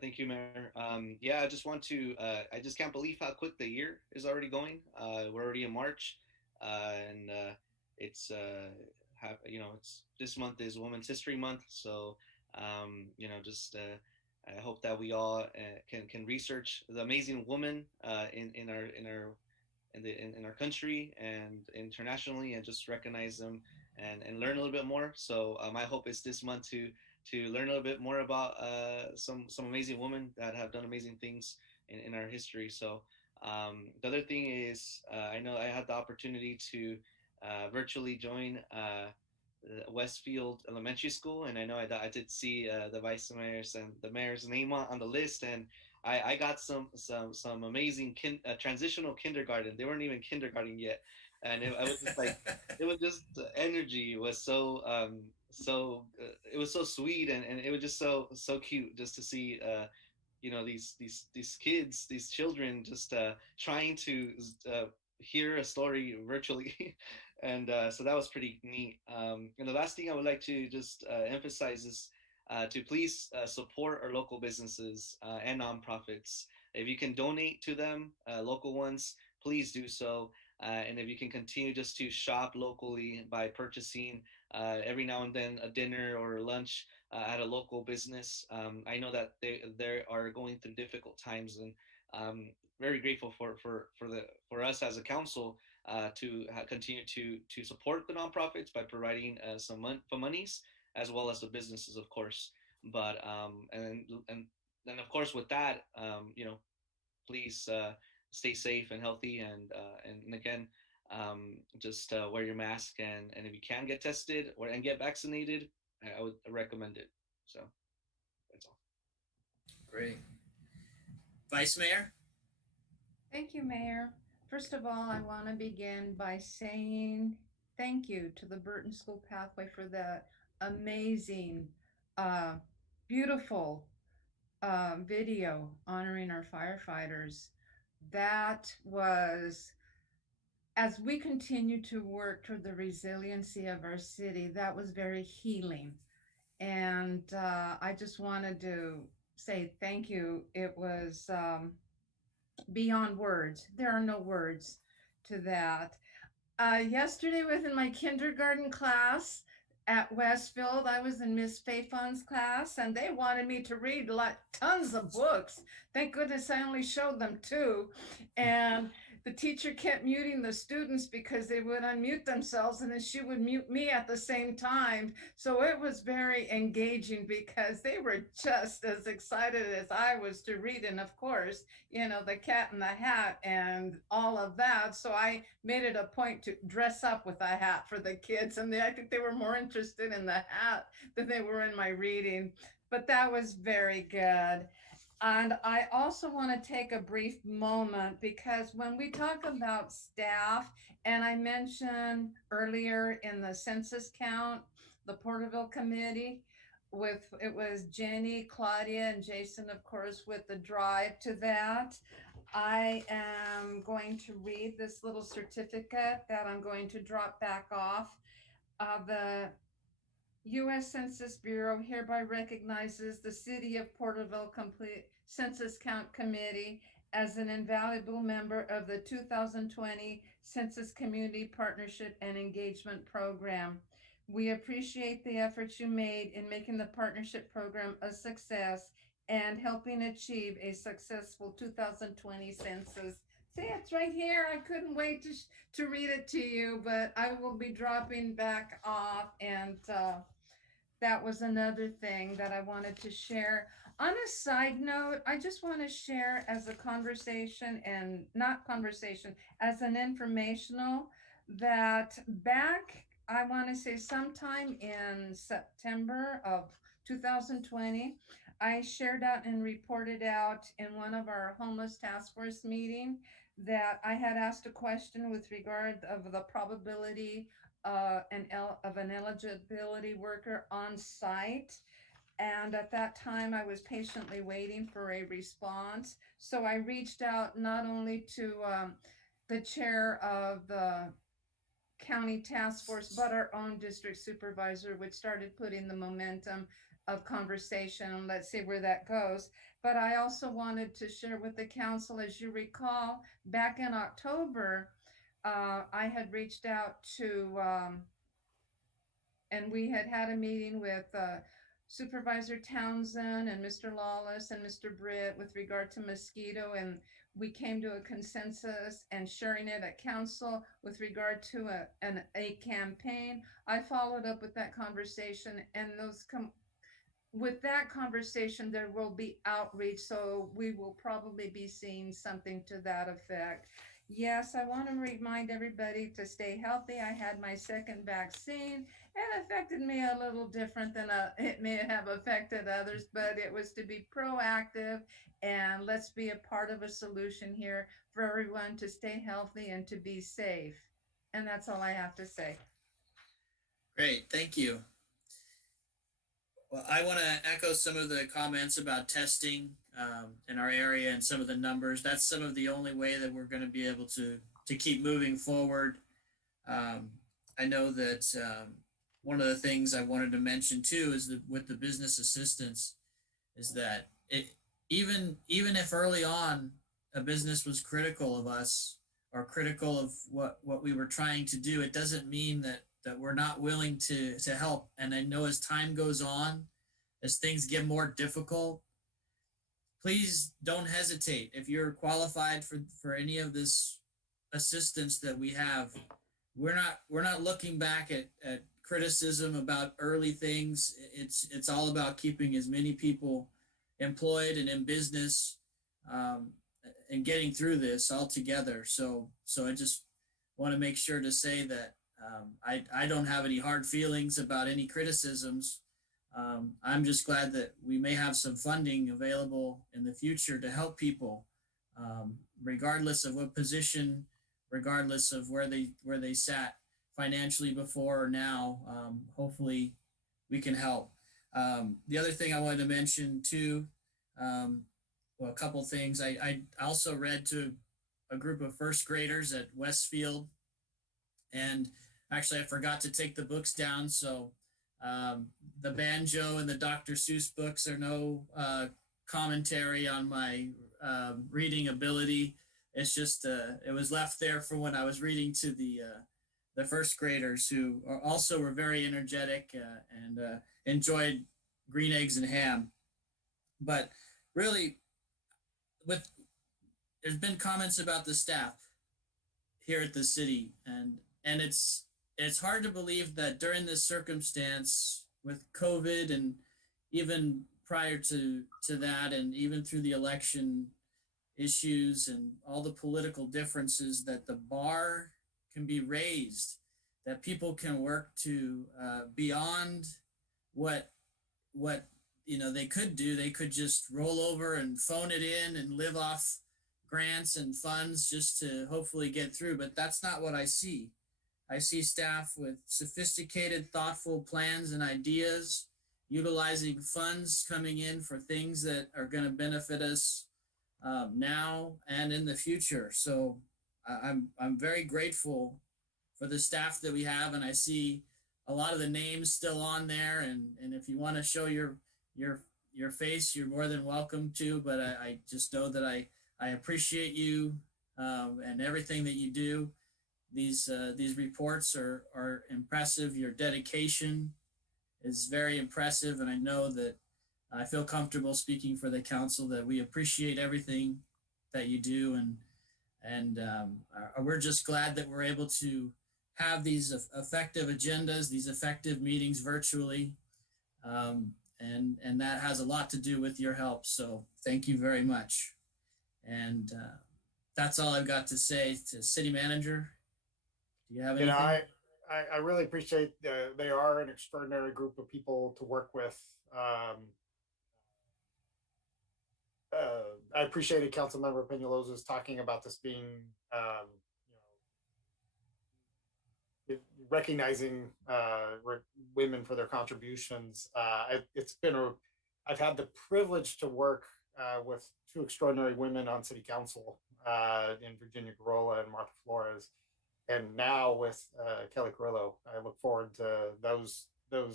Thank you, Mayor. Yeah, I just want to, I just can't believe how quick the year is already going. We're already in March, and it's, it's this month is Women's History Month. So, just I hope that we all can research the amazing women in our country and internationally, and just recognize them and learn a little bit more. So my hope is this month to learn a little bit more about some amazing women that have done amazing things in our history. So the other thing is, I know I had the opportunity to virtually join Westfield Elementary School, and I know I did see the vice mayor's and the mayor's name on the list, and I got some amazing transitional kindergarten. They weren't even kindergarten yet, and I was just like, it was just the energy was so it was so sweet, and it was just so cute just to see these kids, these children just trying to hear a story virtually. And so that was pretty neat. And the last thing I would like to just emphasize is to please support our local businesses and nonprofits. If you can donate to them, local ones, please do so. And if you can continue just to shop locally by purchasing every now and then a dinner or lunch at a local business. I know that they are going through difficult times, and very grateful for us as a council to continue to support the nonprofits by providing some monies, as well as the businesses, of course. But and then of course with that, please stay safe and healthy, and again, just wear your mask, and if you can get tested and get vaccinated, I would recommend it. So that's all. Great. Vice Mayor? Thank you, Mayor. First of all, I want to begin by saying thank you to the Burton School Pathway for the amazing, beautiful video honoring our firefighters. That was, as we continue to work toward the resiliency of our city, that was very healing. And I just wanted to say thank you. It was beyond words. There are no words to that. Yesterday within my kindergarten class at Westfield, I was in Miss Fayfon's class, and they wanted me to read tons of books. Thank goodness I only showed them 2. And the teacher kept muting the students because they would unmute themselves, and then she would mute me at the same time. So it was very engaging because they were just as excited as I was to read. And of course, the Cat in the Hat and all of that. So I made it a point to dress up with a hat for the kids. And I think they were more interested in the hat than they were in my reading. But that was very good. And I also want to take a brief moment, because when we talk about staff, and I mentioned earlier in the census count, the Porterville Committee, it was Jenny, Claudia, and Jason, of course, with the drive to that. I am going to read this little certificate that I'm going to drop back off. The U.S. Census Bureau hereby recognizes the City of Porterville Complete Census Count Committee as an invaluable member of the 2020 Census Community Partnership and Engagement Program. We appreciate the efforts you made in making the partnership program a success and helping achieve a successful 2020 census. See, it's right here. I couldn't wait to read it to you, but I will be dropping back off. And that was another thing that I wanted to share. On a side note, I just want to share as a conversation, and not conversation, as an informational, that back, I want to say sometime in September of 2020, I shared out and reported out in one of our homeless task force meeting that I had asked a question with regard of the probability of an eligibility worker on site. And at that time, I was patiently waiting for a response. So I reached out not only to the chair of the county task force, but our own district supervisor, which started putting the momentum of conversation. Let's see where that goes. But I also wanted to share with the council, as you recall, back in October, I had reached out to, and we had a meeting with Supervisor Townsend and Mr. Lawless and Mr. Britt with regard to mosquito, and we came to a consensus and sharing it at council with regard to a campaign. I followed up with that conversation, and with that conversation, there will be outreach. So we will probably be seeing something to that effect. Yes, I want to remind everybody to stay healthy. I had my second vaccine. It affected me a little different than it may have affected others, but it was to be proactive and let's be a part of a solution here for everyone to stay healthy and to be safe. And that's all I have to say. Great, thank you. Well, I want to echo some of the comments about testing in our area and some of the numbers. That's some of the only way that we're going to be able to keep moving forward. I know that one of the things I wanted to mention too is that with the business assistance is that even if early on a business was critical of us or critical of what we were trying to do, it doesn't mean that we're not willing to help. And I know as time goes on, as things get more difficult, please don't hesitate. If you're qualified for any of this assistance that we have, we're not looking back at criticism about early things. It's all about keeping as many people employed and in business and getting through this all together. So I just want to make sure to say that I don't have any hard feelings about any criticisms. I'm just glad that we may have some funding available in the future to help people, regardless of what position, regardless of where they sat financially before or now. Hopefully we can help. The other thing I wanted to mention too, well, a couple things. I also read to a group of first graders at Westfield, and actually I forgot to take the books down, so the Banjo and the Dr. Seuss books are no commentary on my reading ability. It's just it was left there for when I was reading to the first graders, who also were very energetic and enjoyed green eggs and ham. But really, there's been comments about the staff here at the city, and it's hard to believe that during this circumstance with COVID, and even prior to that, and even through the election issues and all the political differences, that the bar can be raised, that people can work to beyond what they could do. They could just roll over and phone it in and live off grants and funds just to hopefully get through. But that's not what I see. I see staff with sophisticated, thoughtful plans and ideas, utilizing funds coming in for things that are going to benefit us now and in the future. So I'm very grateful for the staff that we have, and I see a lot of the names still on there. And if you want to show your face, you're more than welcome to. But I just know that I appreciate you and everything that you do. These reports are impressive. Your dedication is very impressive, and I know that I feel comfortable speaking for the council that we appreciate everything that you do, and we're just glad that we're able to have these effective agendas, these effective meetings virtually, and that has a lot to do with your help. So thank you very much, and that's all I've got to say. To City Manager, do you have anything? I really appreciate they are an extraordinary group of people to work with. I appreciated Councilmember Peñalosa's talking about this being, recognizing women for their contributions. I've had the privilege to work with two extraordinary women on City Council in Virginia Garola and Martha Flores, and now with Kelly Carrillo. I look forward to those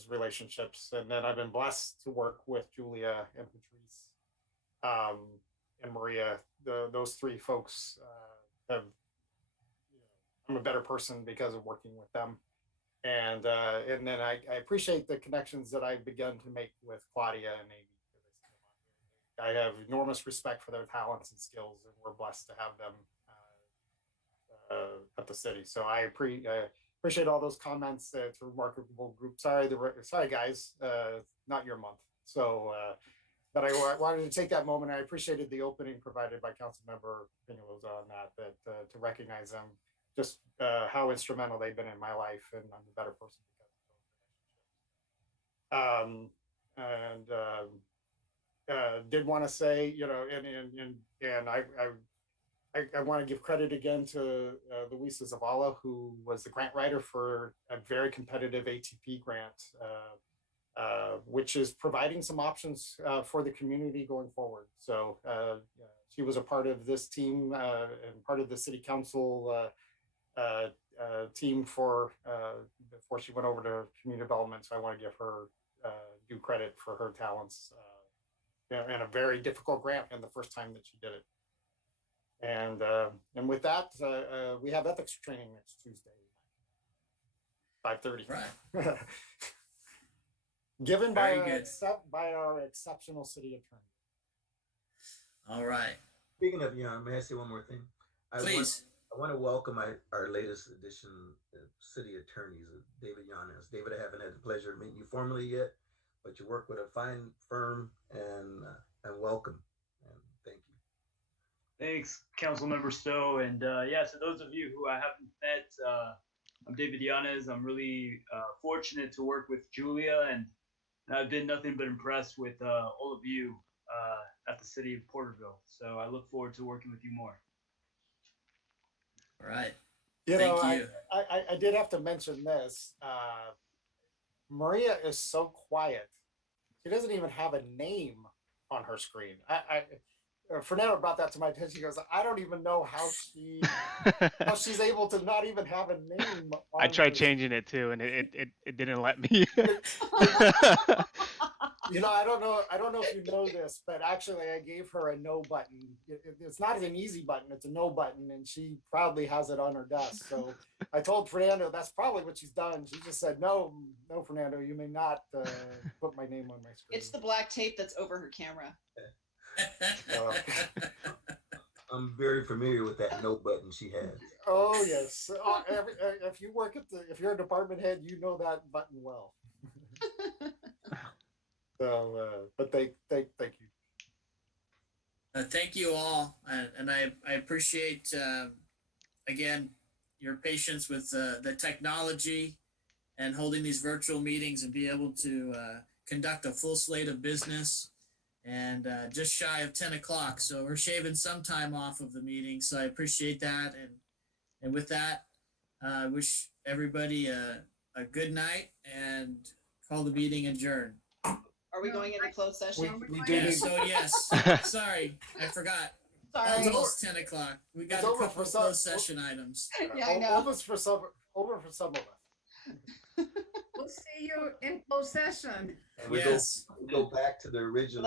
relationships, and then I've been blessed to work with Julia and Patrice and Maria. Those three folks have. I'm a better person because of working with them, and then I appreciate the connections that I've begun to make with Claudia and Amy. I have enormous respect for their talents and skills, and we're blessed to have them at the city. So I appreciate all those comments. It's a remarkable group. Sorry, guys, not your month. So, but I wanted to take that moment. I appreciated the opening provided by Councilmember Peñalosa on that to recognize them. Just how instrumental they've been in my life, and I'm a better person because of those. Did want to say, and I want to give credit again to Luisa Zavala, who was the grant writer for a very competitive ATP grant, which is providing some options for the community going forward. So she was a part of this team and part of the City Council team before she went over to community development. So I want to give her due credit for her talents in a very difficult grant and the first time that she did it. And with that, we have ethics training next Tuesday, 5:30. Right. Given by our exceptional city attorney. All right. Speaking of, may I say one more thing? Please. I want to welcome our latest edition of city attorneys, David Yanez. David, I haven't had the pleasure of meeting you formally yet, but you work with a fine firm, and welcome, and thank you. Thanks, Councilmember Stowe. And so those of you who I haven't met, I'm David Yanez. I'm really fortunate to work with Julia, and I've been nothing but impressed with all of you at the city of Porterville. So I look forward to working with you more. All right. Thank you. I did have to mention this. Maria is so quiet. She doesn't even have a name on her screen. Fernando brought that to my attention. He goes, I don't even know how she's able to not even have a name. I tried changing it too, and it didn't let me. I don't know if you know this, but actually I gave her a no button. It's not an easy button, it's a no button, and she proudly has it on her desk. So I told Fernando that's probably what she's done. She just said, no, Fernando, you may not put my name on my screen. It's the black tape that's over her camera. I'm very familiar with that no button she has. Oh yes, if you work if you're a department head, you know that button well. So, but thank you. Thank you all, and I appreciate again your patience with the technology and holding these virtual meetings and be able to conduct a full slate of business. And just shy of 10 o'clock, so we're shaving some time off of the meeting. So I appreciate that, and with that, I wish everybody a good night and call the meeting adjourned. Are we going into closed session? We do. Yeah, so yes. Sorry, I forgot. Sorry. Almost 10 o'clock. We got a couple of closed session items. Yeah, I know. Almost for some of us. We'll see you in closed session. And we go back to the original.